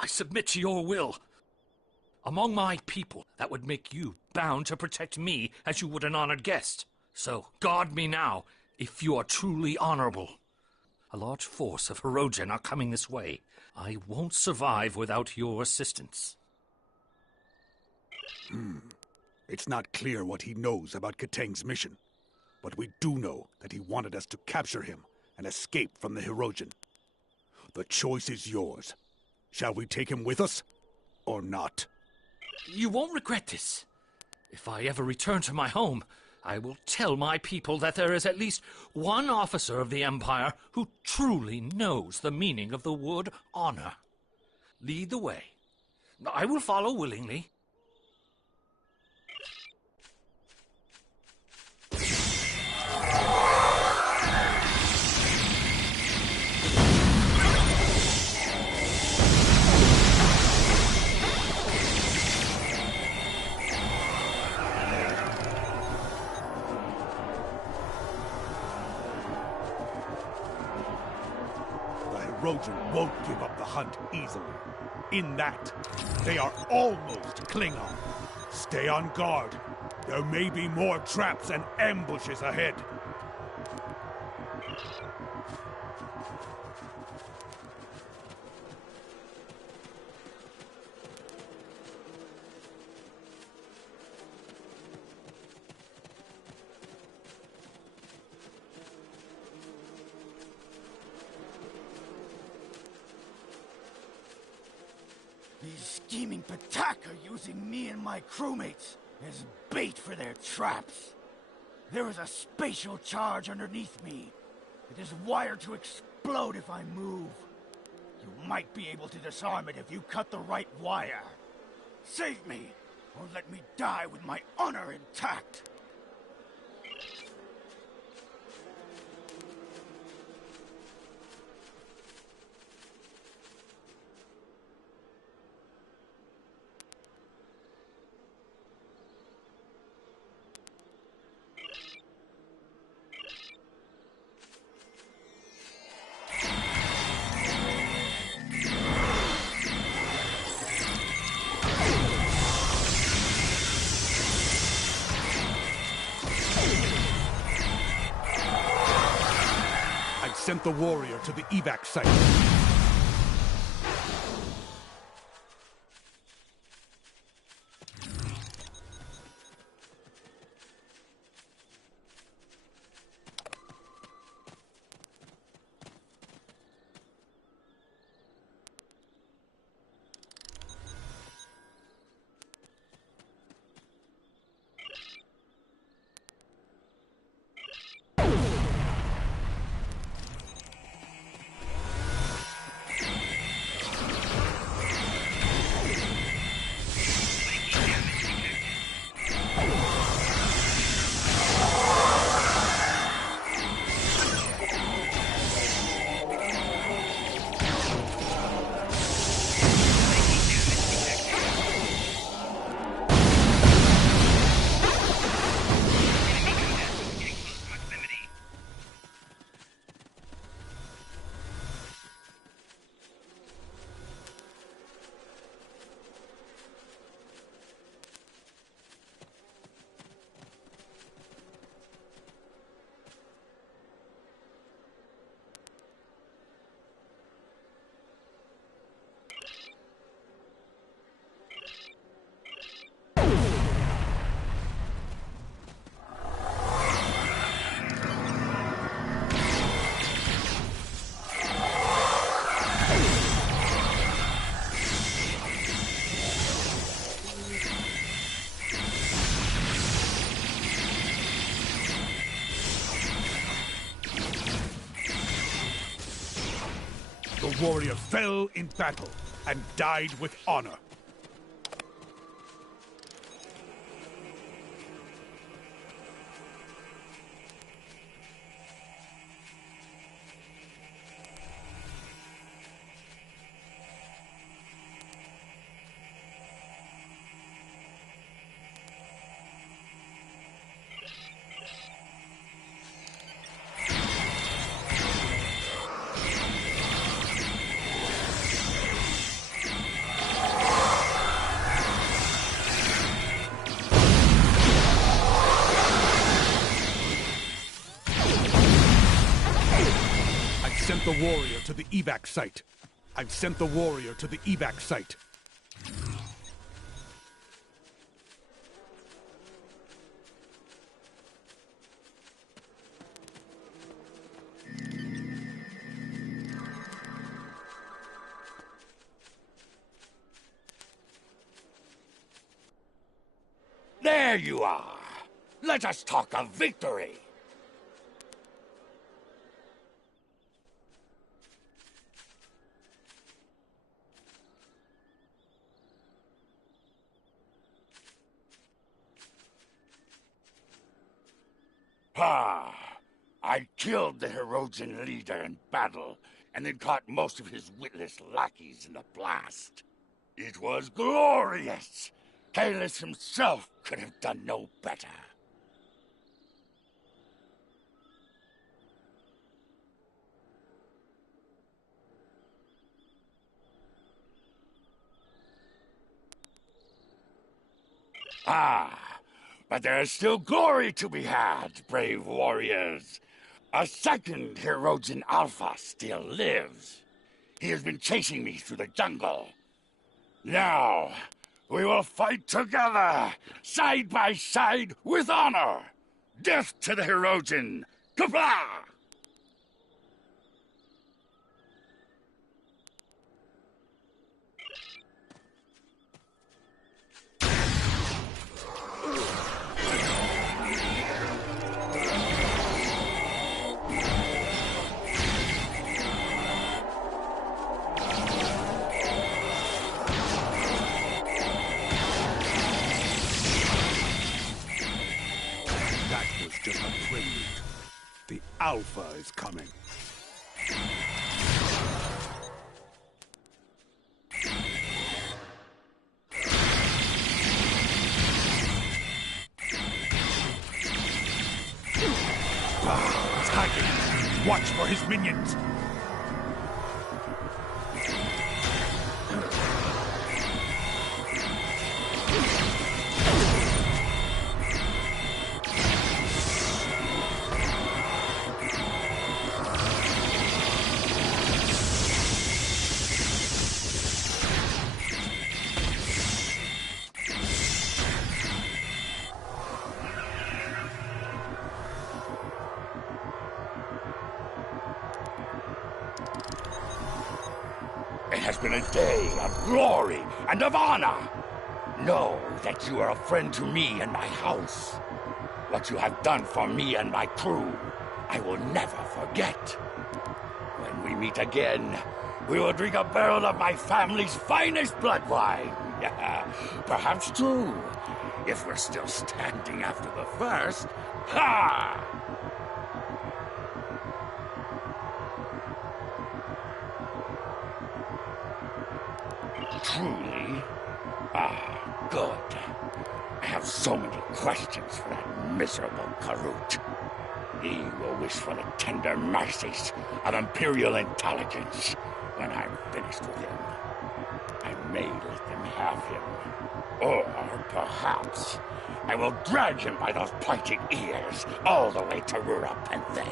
I submit to your will. Among my people, that would make you bound to protect me as you would an honored guest. So, guard me now, if you are truly honorable. A large force of Hirogen are coming this way. I won't survive without your assistance. It's not clear what he knows about Katang's mission, but we do know that he wanted us to capture him and escape from the Hirogen. The choice is yours. Shall we take him with us, or not? You won't regret this. If I ever return to my home, I will tell my people that there is at least one officer of the Empire who truly knows the meaning of the word honor. Lead the way. I will follow willingly. Hirogen won't give up the hunt easily. In that, they are almost Klingon. Stay on guard. There may be more traps and ambushes ahead. These scheming Patak are using me and my crewmates as bait for their traps. There is a spatial charge underneath me. It is wired to explode if I move. You might be able to disarm it if you cut the right wire. Save me, or let me die with my honor intact. Sent the warrior to the evac site. warrior fell in battle and died with honor. The warrior to the evac site. I've sent the warrior to the evac site. There you are. Let us talk of victory. I killed the Herodian leader in battle, and then caught most of his witless lackeys in the blast. It was glorious! Kahless himself could have done no better. But there is still glory to be had, brave warriors. A second Herodian Alpha still lives. He has been chasing me through the jungle. Now, we will fight together, side by side, with honor. Death to the Herodian! Kapla! Just a prelude. The Alpha is coming. He's hiding. Watch for his minions. It has been a day of glory and of honor. Know that you are a friend to me and my house. What you have done for me and my crew, I will never forget. When we meet again, we will drink a barrel of my family's finest blood wine. Perhaps two, if we're still standing after the first. Ha! Truly? Good. I have so many questions for that miserable Karut. He will wish for the tender mercies of Imperial intelligence when I'm finished with him. I may let them have him. Or perhaps I will drag him by those pointed ears all the way to Rura Penthe.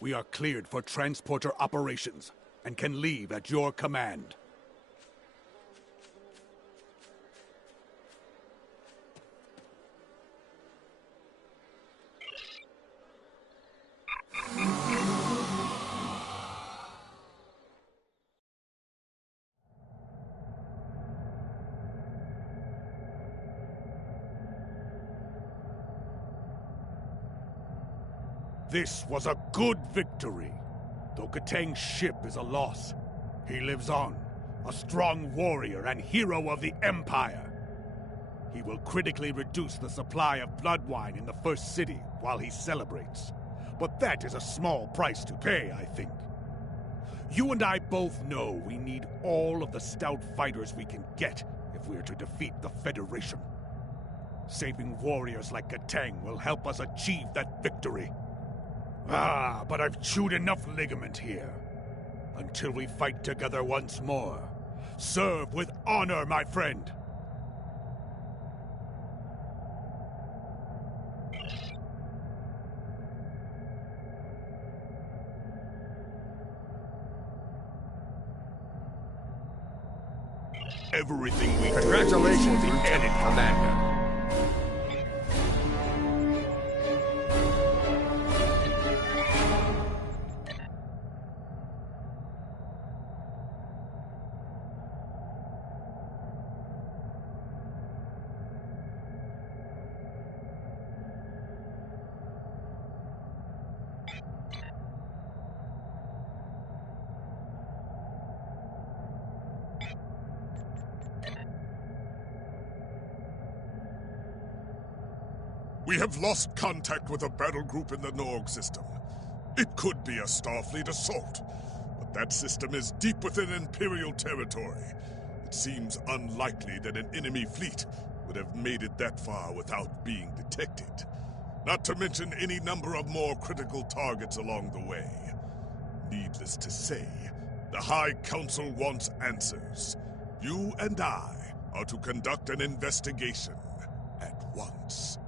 We are cleared for transporter operations and can leave at your command. This was a good victory. Though Katang's ship is a loss, he lives on, a strong warrior and hero of the Empire. He will critically reduce the supply of blood wine in the First City while he celebrates. But that is a small price to pay, I think. You and I both know we need all of the stout fighters we can get if we are to defeat the Federation. Saving warriors like Katang will help us achieve that victory. Ah, but I've chewed enough ligament here. Until we fight together once more. Serve with honor, my friend! Everything we Congratulations, Lieutenant Commander. We have lost contact with a battle group in the Norg system. It could be a Starfleet assault, but that system is deep within Imperial territory. It seems unlikely that an enemy fleet would have made it that far without being detected. Not to mention any number of more critical targets along the way. Needless to say, the High Council wants answers. You and I are to conduct an investigation at once.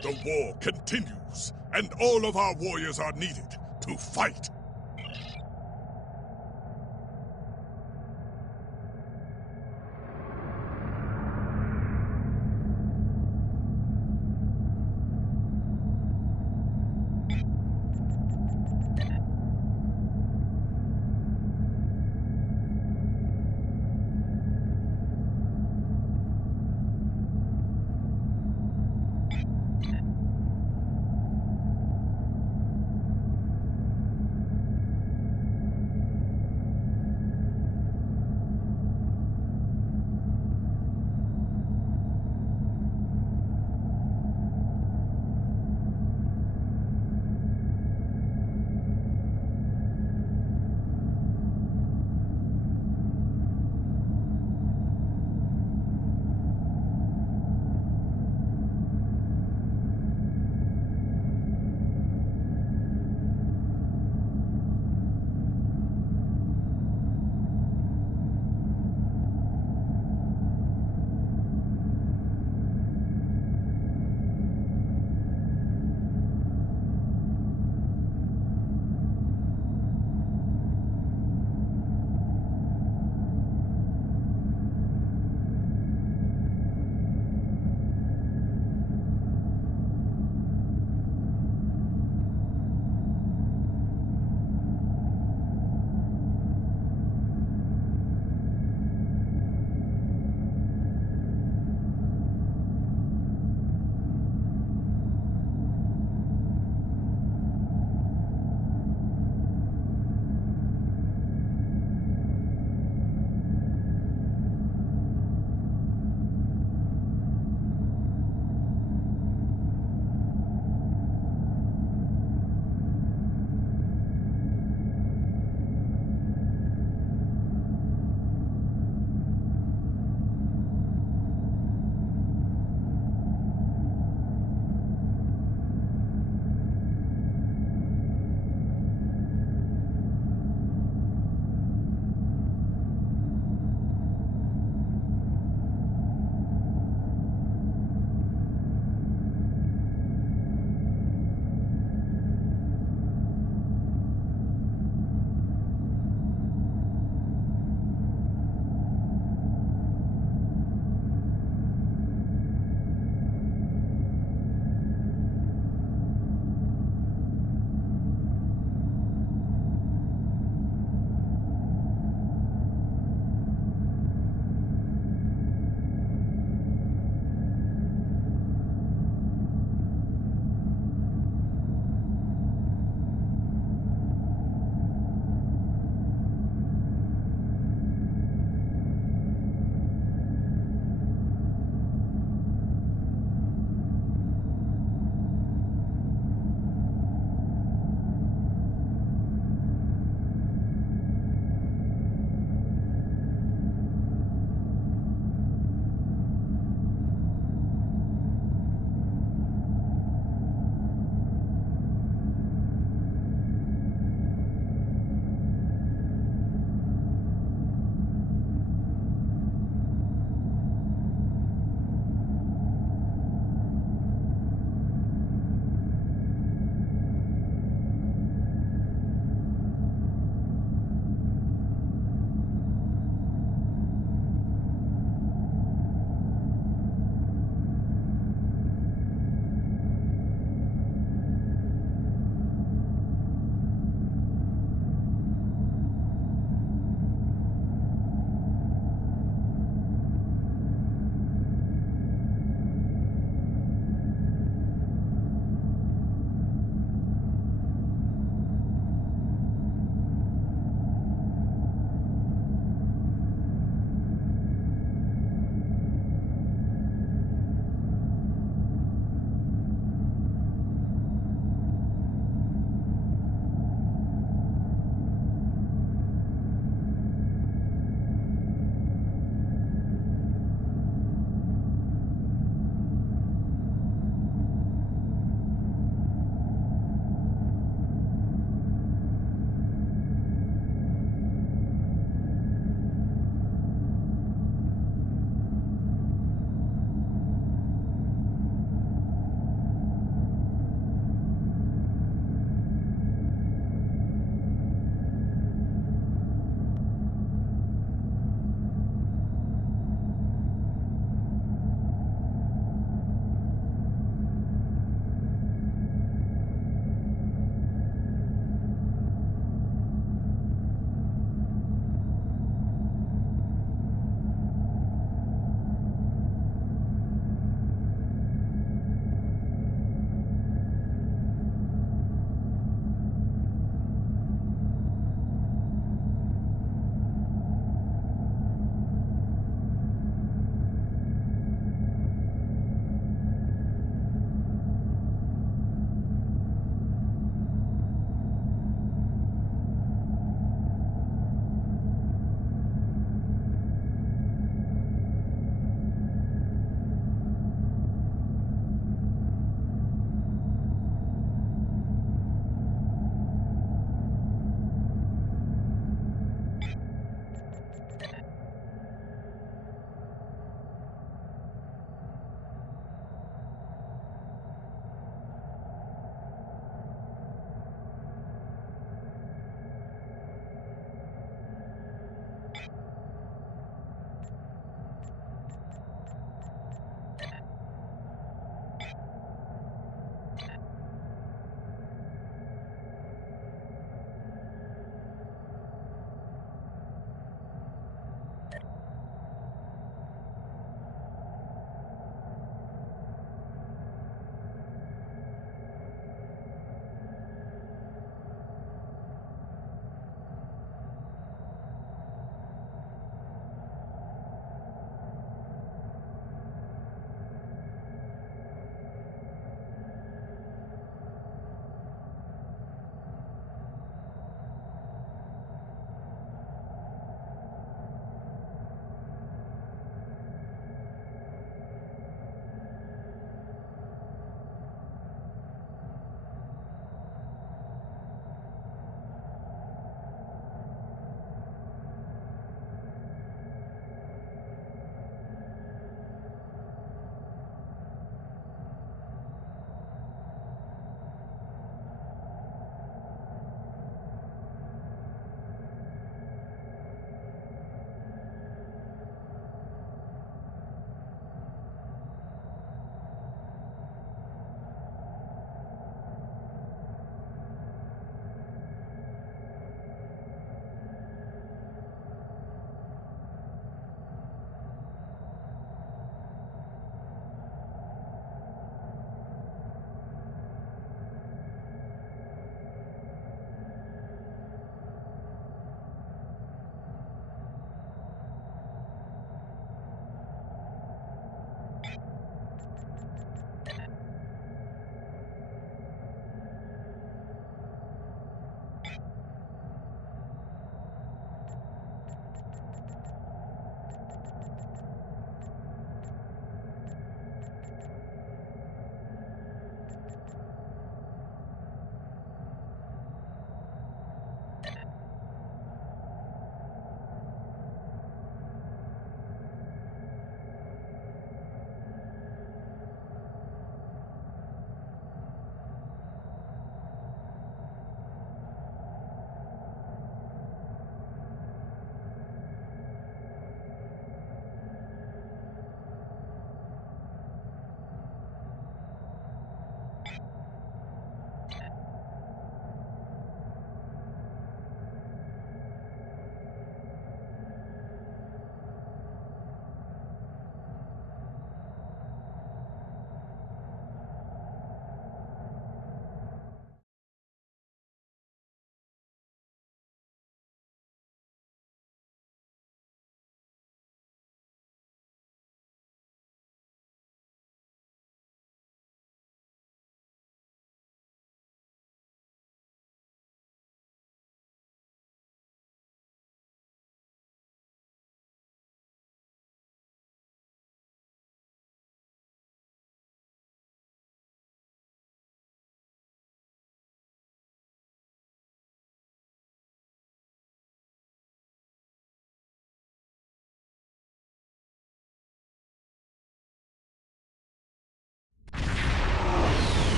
The war continues, and all of our warriors are needed to fight.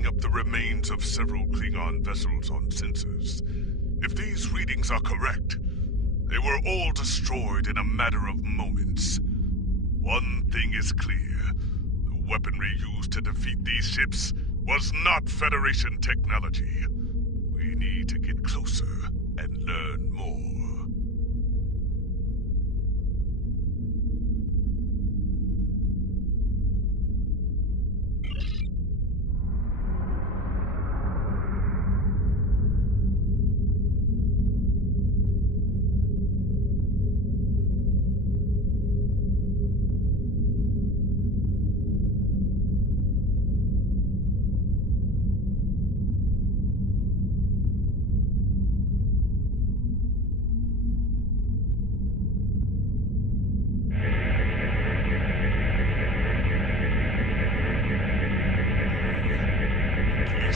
picking up the remains of several Klingon vessels on sensors. If these readings are correct, they were all destroyed in a matter of moments. One thing is clear. The weaponry used to defeat these ships was not Federation technology. We need to get closer and learn more.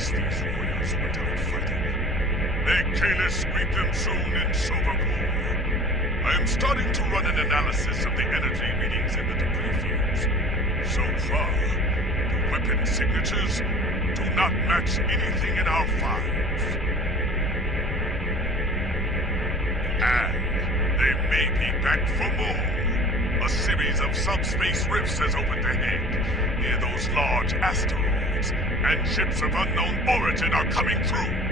These warriors went out fighting. May Kalis greet them soon in Sovakor. I am starting to run an analysis of the energy readings in the debris fields. So far, the weapon signatures do not match anything in our files. And they may be back for more. A series of subspace rifts has opened ahead, near those large asteroids, and ships of unknown origin are coming through.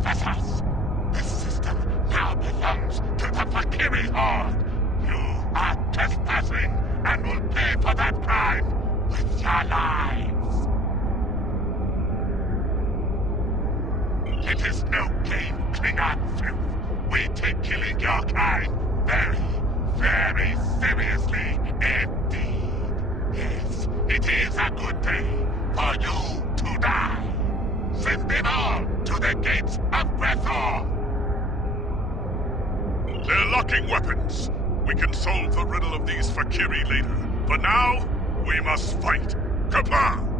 Vessels. This system now belongs to the Fakiri Horde. You are trespassing and will pay for that crime with your lives. It is no game, Klingon filth. We take killing your kind very, very seriously indeed. Yes, it is a good day for you to die. Send them all to the gates of Breathor! They're locking weapons. We can solve the riddle of these Fakiri later. For now, we must fight. Kappa!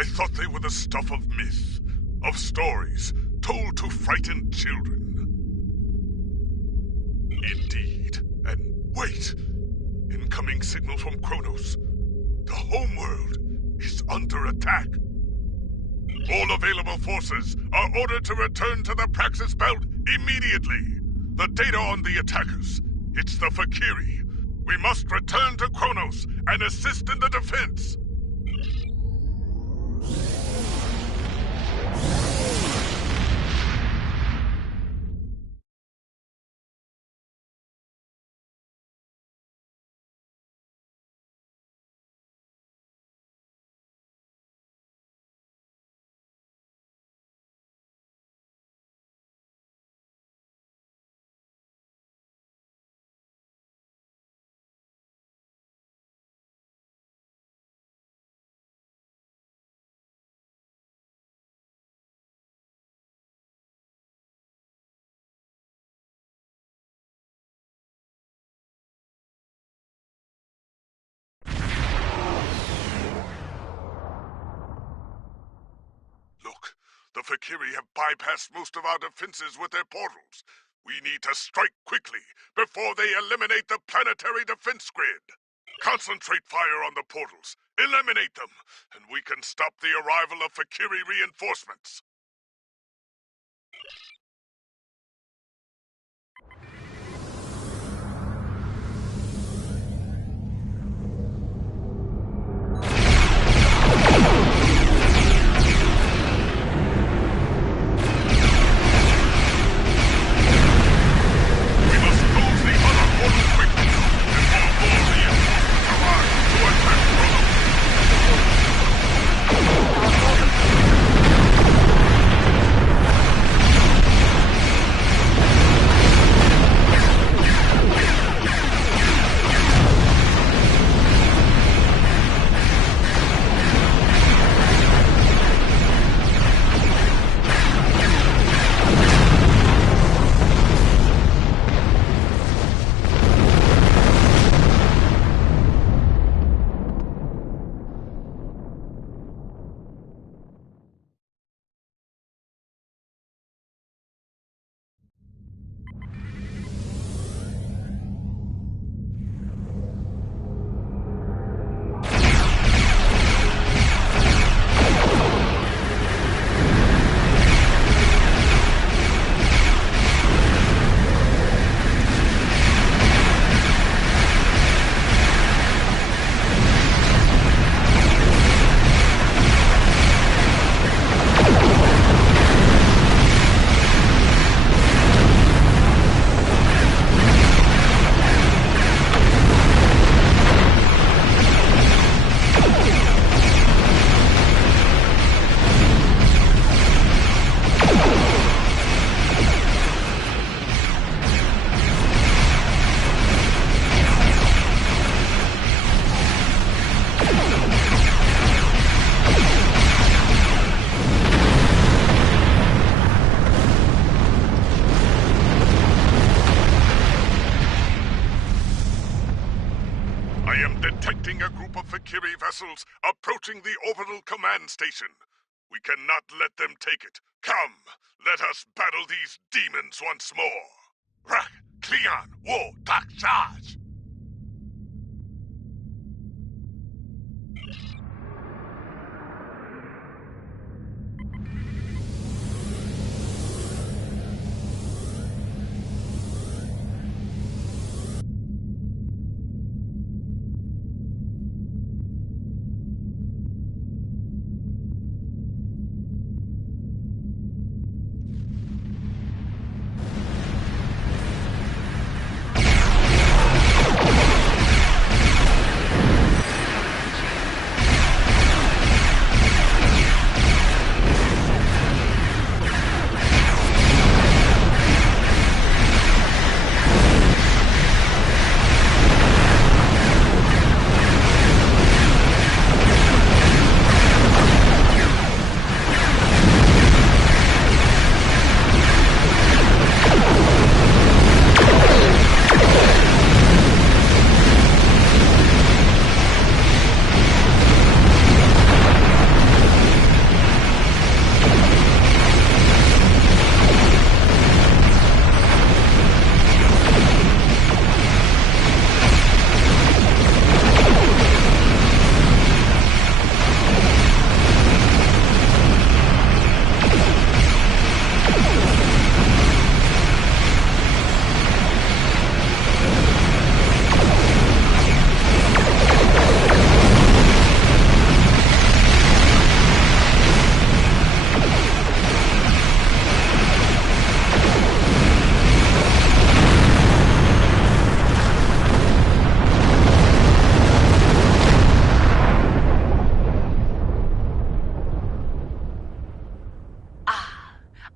I thought they were the stuff of myth, of stories told to frighten children. Indeed. And wait! Incoming signal from Kronos. The homeworld is under attack. All available forces are ordered to return to the Praxis Belt immediately. The data on the attackers. It's the Fakiri. We must return to Kronos and assist in the defense. The Fakiri have bypassed most of our defenses with their portals. We need to strike quickly before they eliminate the planetary defense grid. Concentrate fire on the portals, eliminate them, and we can stop the arrival of Fakiri reinforcements. Vessels approaching the orbital command station. We cannot let them take it. Come, let us battle these demons once more. Rak, Cleon, Wo, Tak, Charge!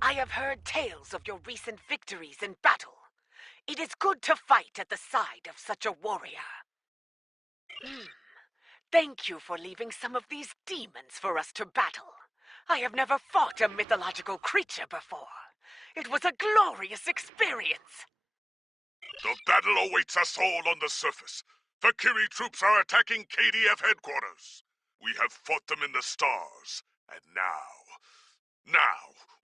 I have heard tales of your recent victories in battle. It is good to fight at the side of such a warrior. Thank you for leaving some of these demons for us to battle. I have never fought a mythological creature before. It was a glorious experience. The battle awaits us all on the surface. Vakiri troops are attacking KDF headquarters. We have fought them in the stars, and now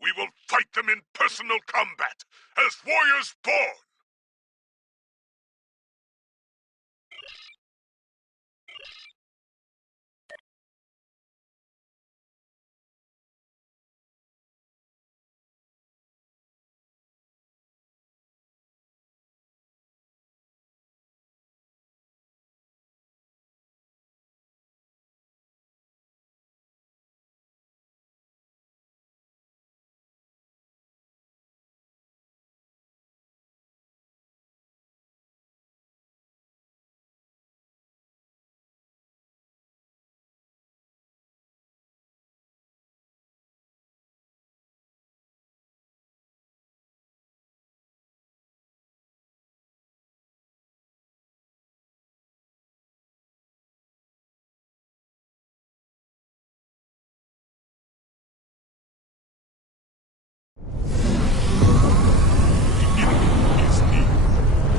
we will fight them in personal combat, as warriors born!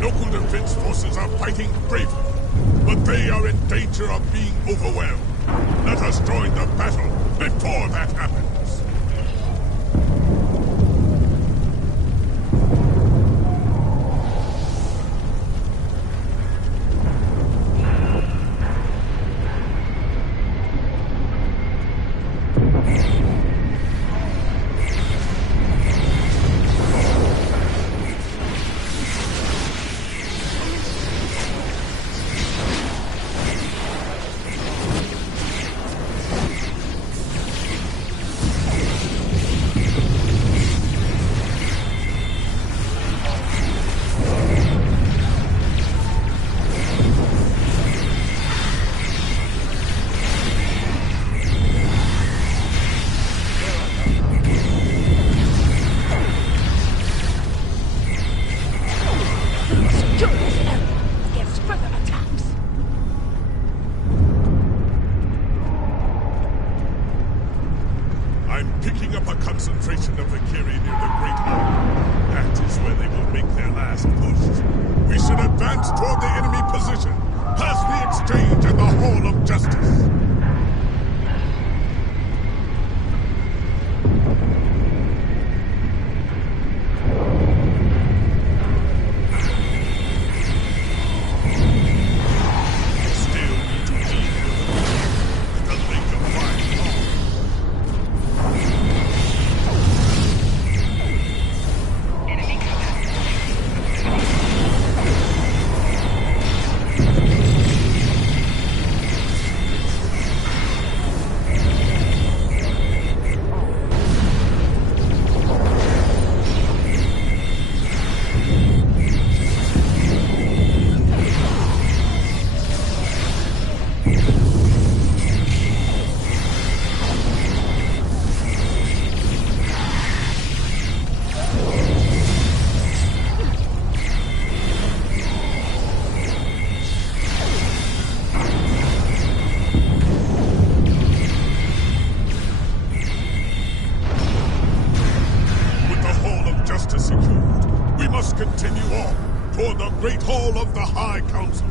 Local defense forces are fighting bravely, but they are in danger of being overwhelmed. Let us join the battle before that happens. Concentration of Vakiri near the Great Hall. That is where they will make their last push. We should advance toward the enemy position, past the exchange and the Hall of Justice. Continue on toward the Great Hall of the High Council.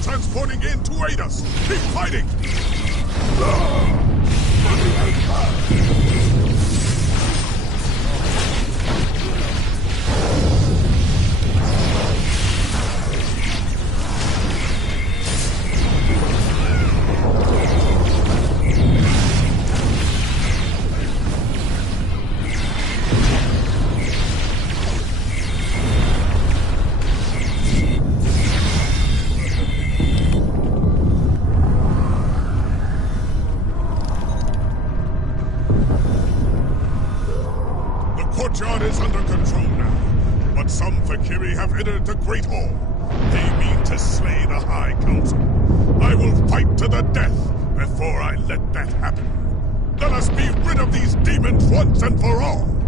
Transporting in to aid us! Keep fighting! entered the Great Hall. They mean to slay the High Council. I will fight to the death before I let that happen. Let us be rid of these demons once and for all!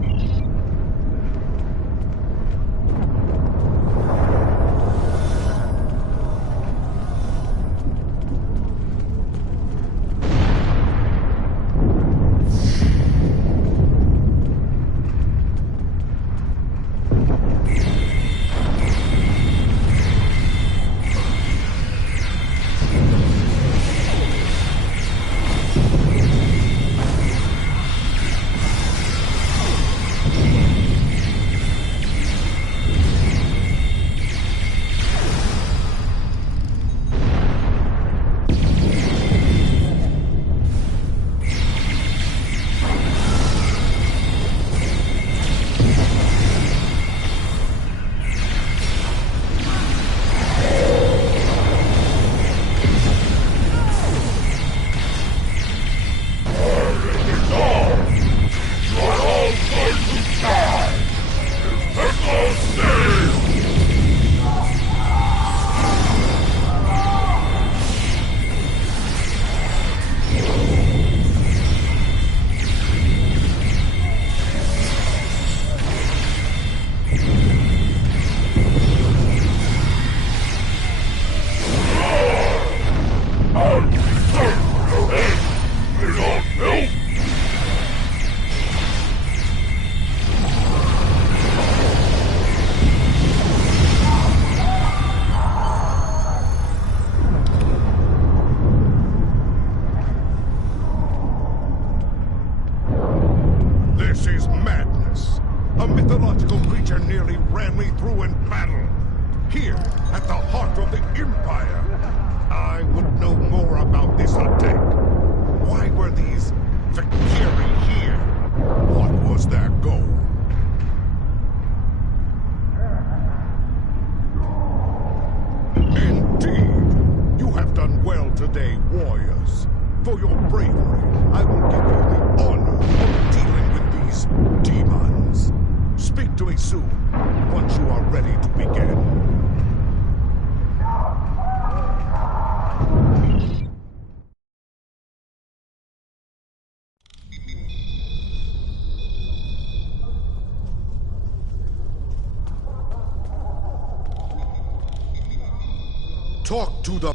Talk to the...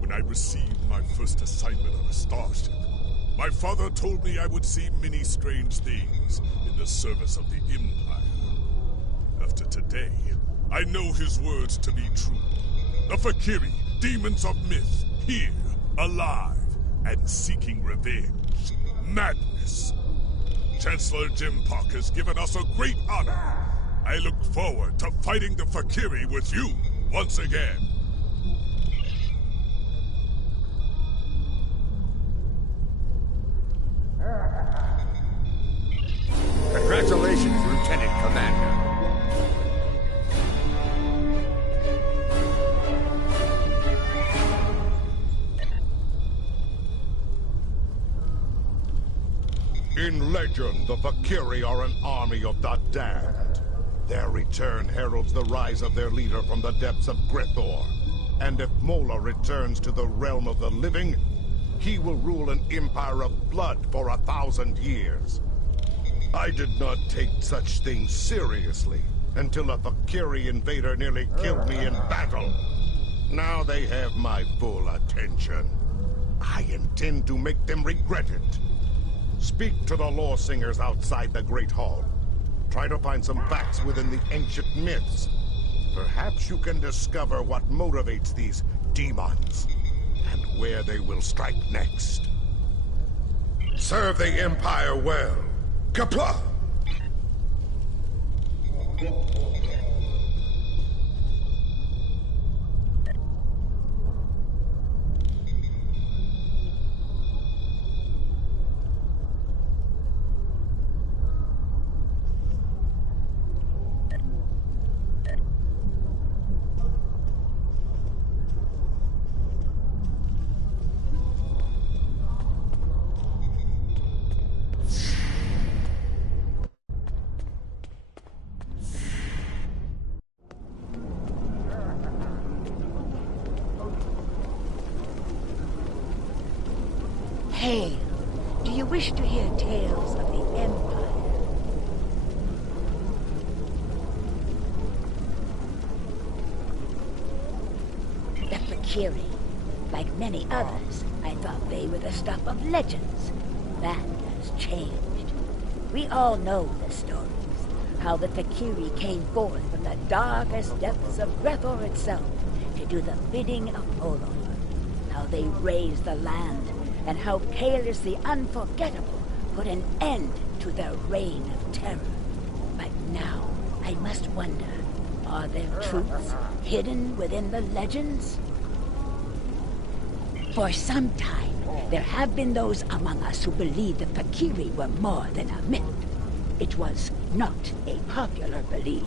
When I received my first assignment on a starship, my father told me I would see many strange things in the service of the Empire. After today, I know his words to be true. The Fakiri, demons of myth, here, alive, and seeking revenge. Madness. Chancellor Jimpak has given us a great honor. I look forward to fighting the Fakiri with you once again. Congratulations, Lieutenant Commander. In legend, the Fakiri are an army of the damned. Their return heralds the rise of their leader from the depths of Grithor. And if Mola returns to the realm of the living, he will rule an empire of blood for 1,000 years. I did not take such things seriously until a Fakiri invader nearly killed me in battle. Now they have my full attention. I intend to make them regret it. Speak to the law singers outside the Great Hall. Try to find some facts within the ancient myths. Perhaps you can discover what motivates these demons, and where they will strike next. Serve the Empire well. Kapla! Hail! Do you wish to hear tales of the Empire? The Fakiri. Like many others, I thought they were the stuff of legends. That has changed. We all know the stories. How the Fakiri came forth from the darkest depths of Grethor itself to do the bidding of Olor. How they raised the land, and how Kalis the Unforgettable put an end to their reign of terror. But now, I must wonder, are there truths hidden within the legends? For some time, there have been those among us who believe the Fakiri were more than a myth. It was not a popular belief.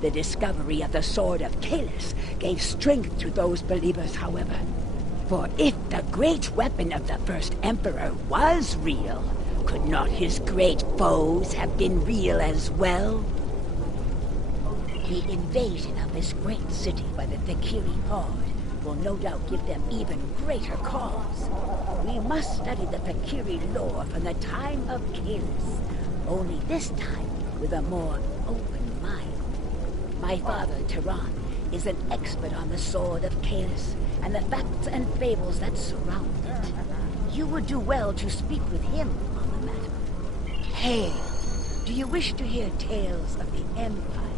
The discovery of the Sword of Kalis gave strength to those believers, however. For if the great weapon of the first Emperor was real, could not his great foes have been real as well? The invasion of this great city by the Fakiri horde will no doubt give them even greater cause. We must study the Fakiri lore from the time of Kalis, only this time with a more open mind. My father, Tehran, is an expert on the Sword of Kalis and the facts and fables that surround it. You would do well to speak with him on the matter. Hail! Do you wish to hear tales of the Empire?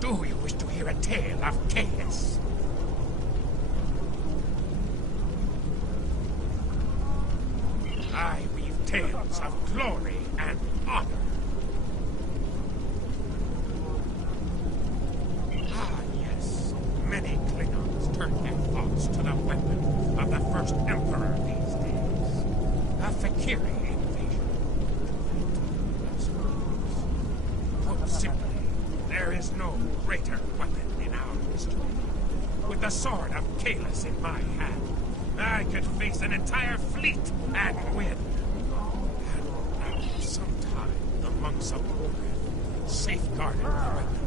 Do you wish to hear a tale of Kalis? I weave tales of glory and honor. Ah, yes. Many Klingons turn their thoughts to the weapon of the first Emperor these days. A Fakiri invasion. Put simply, there is no greater weapon in our history. With the Sword of Kalis in my hand, I could face an entire fleet and win. And for some time, the monks of Orgrimmar safeguarded the weapon.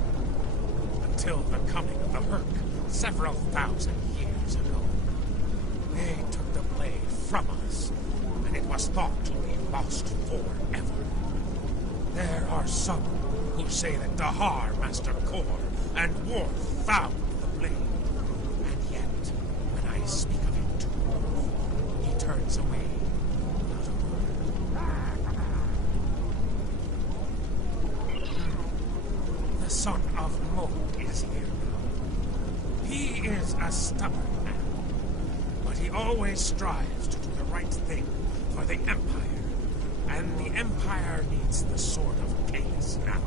Until the coming of the Hurk several thousand years ago. They took the blade from us, and it was thought to be lost forever. There are some who say that Dahar, Master Kor, and Worf found the blade. And yet, when I speak of it to Worf, he turns away. The son of Mo is here now. He is a stubborn man, but he always strives to do the right thing for the Empire. And the Empire needs the Sword of Kalis now.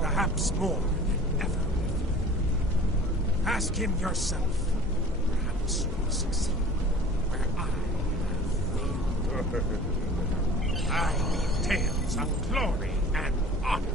Perhaps more than ever before. Ask him yourself. Perhaps you'll succeed where I have failed. I weave tales of glory and honor.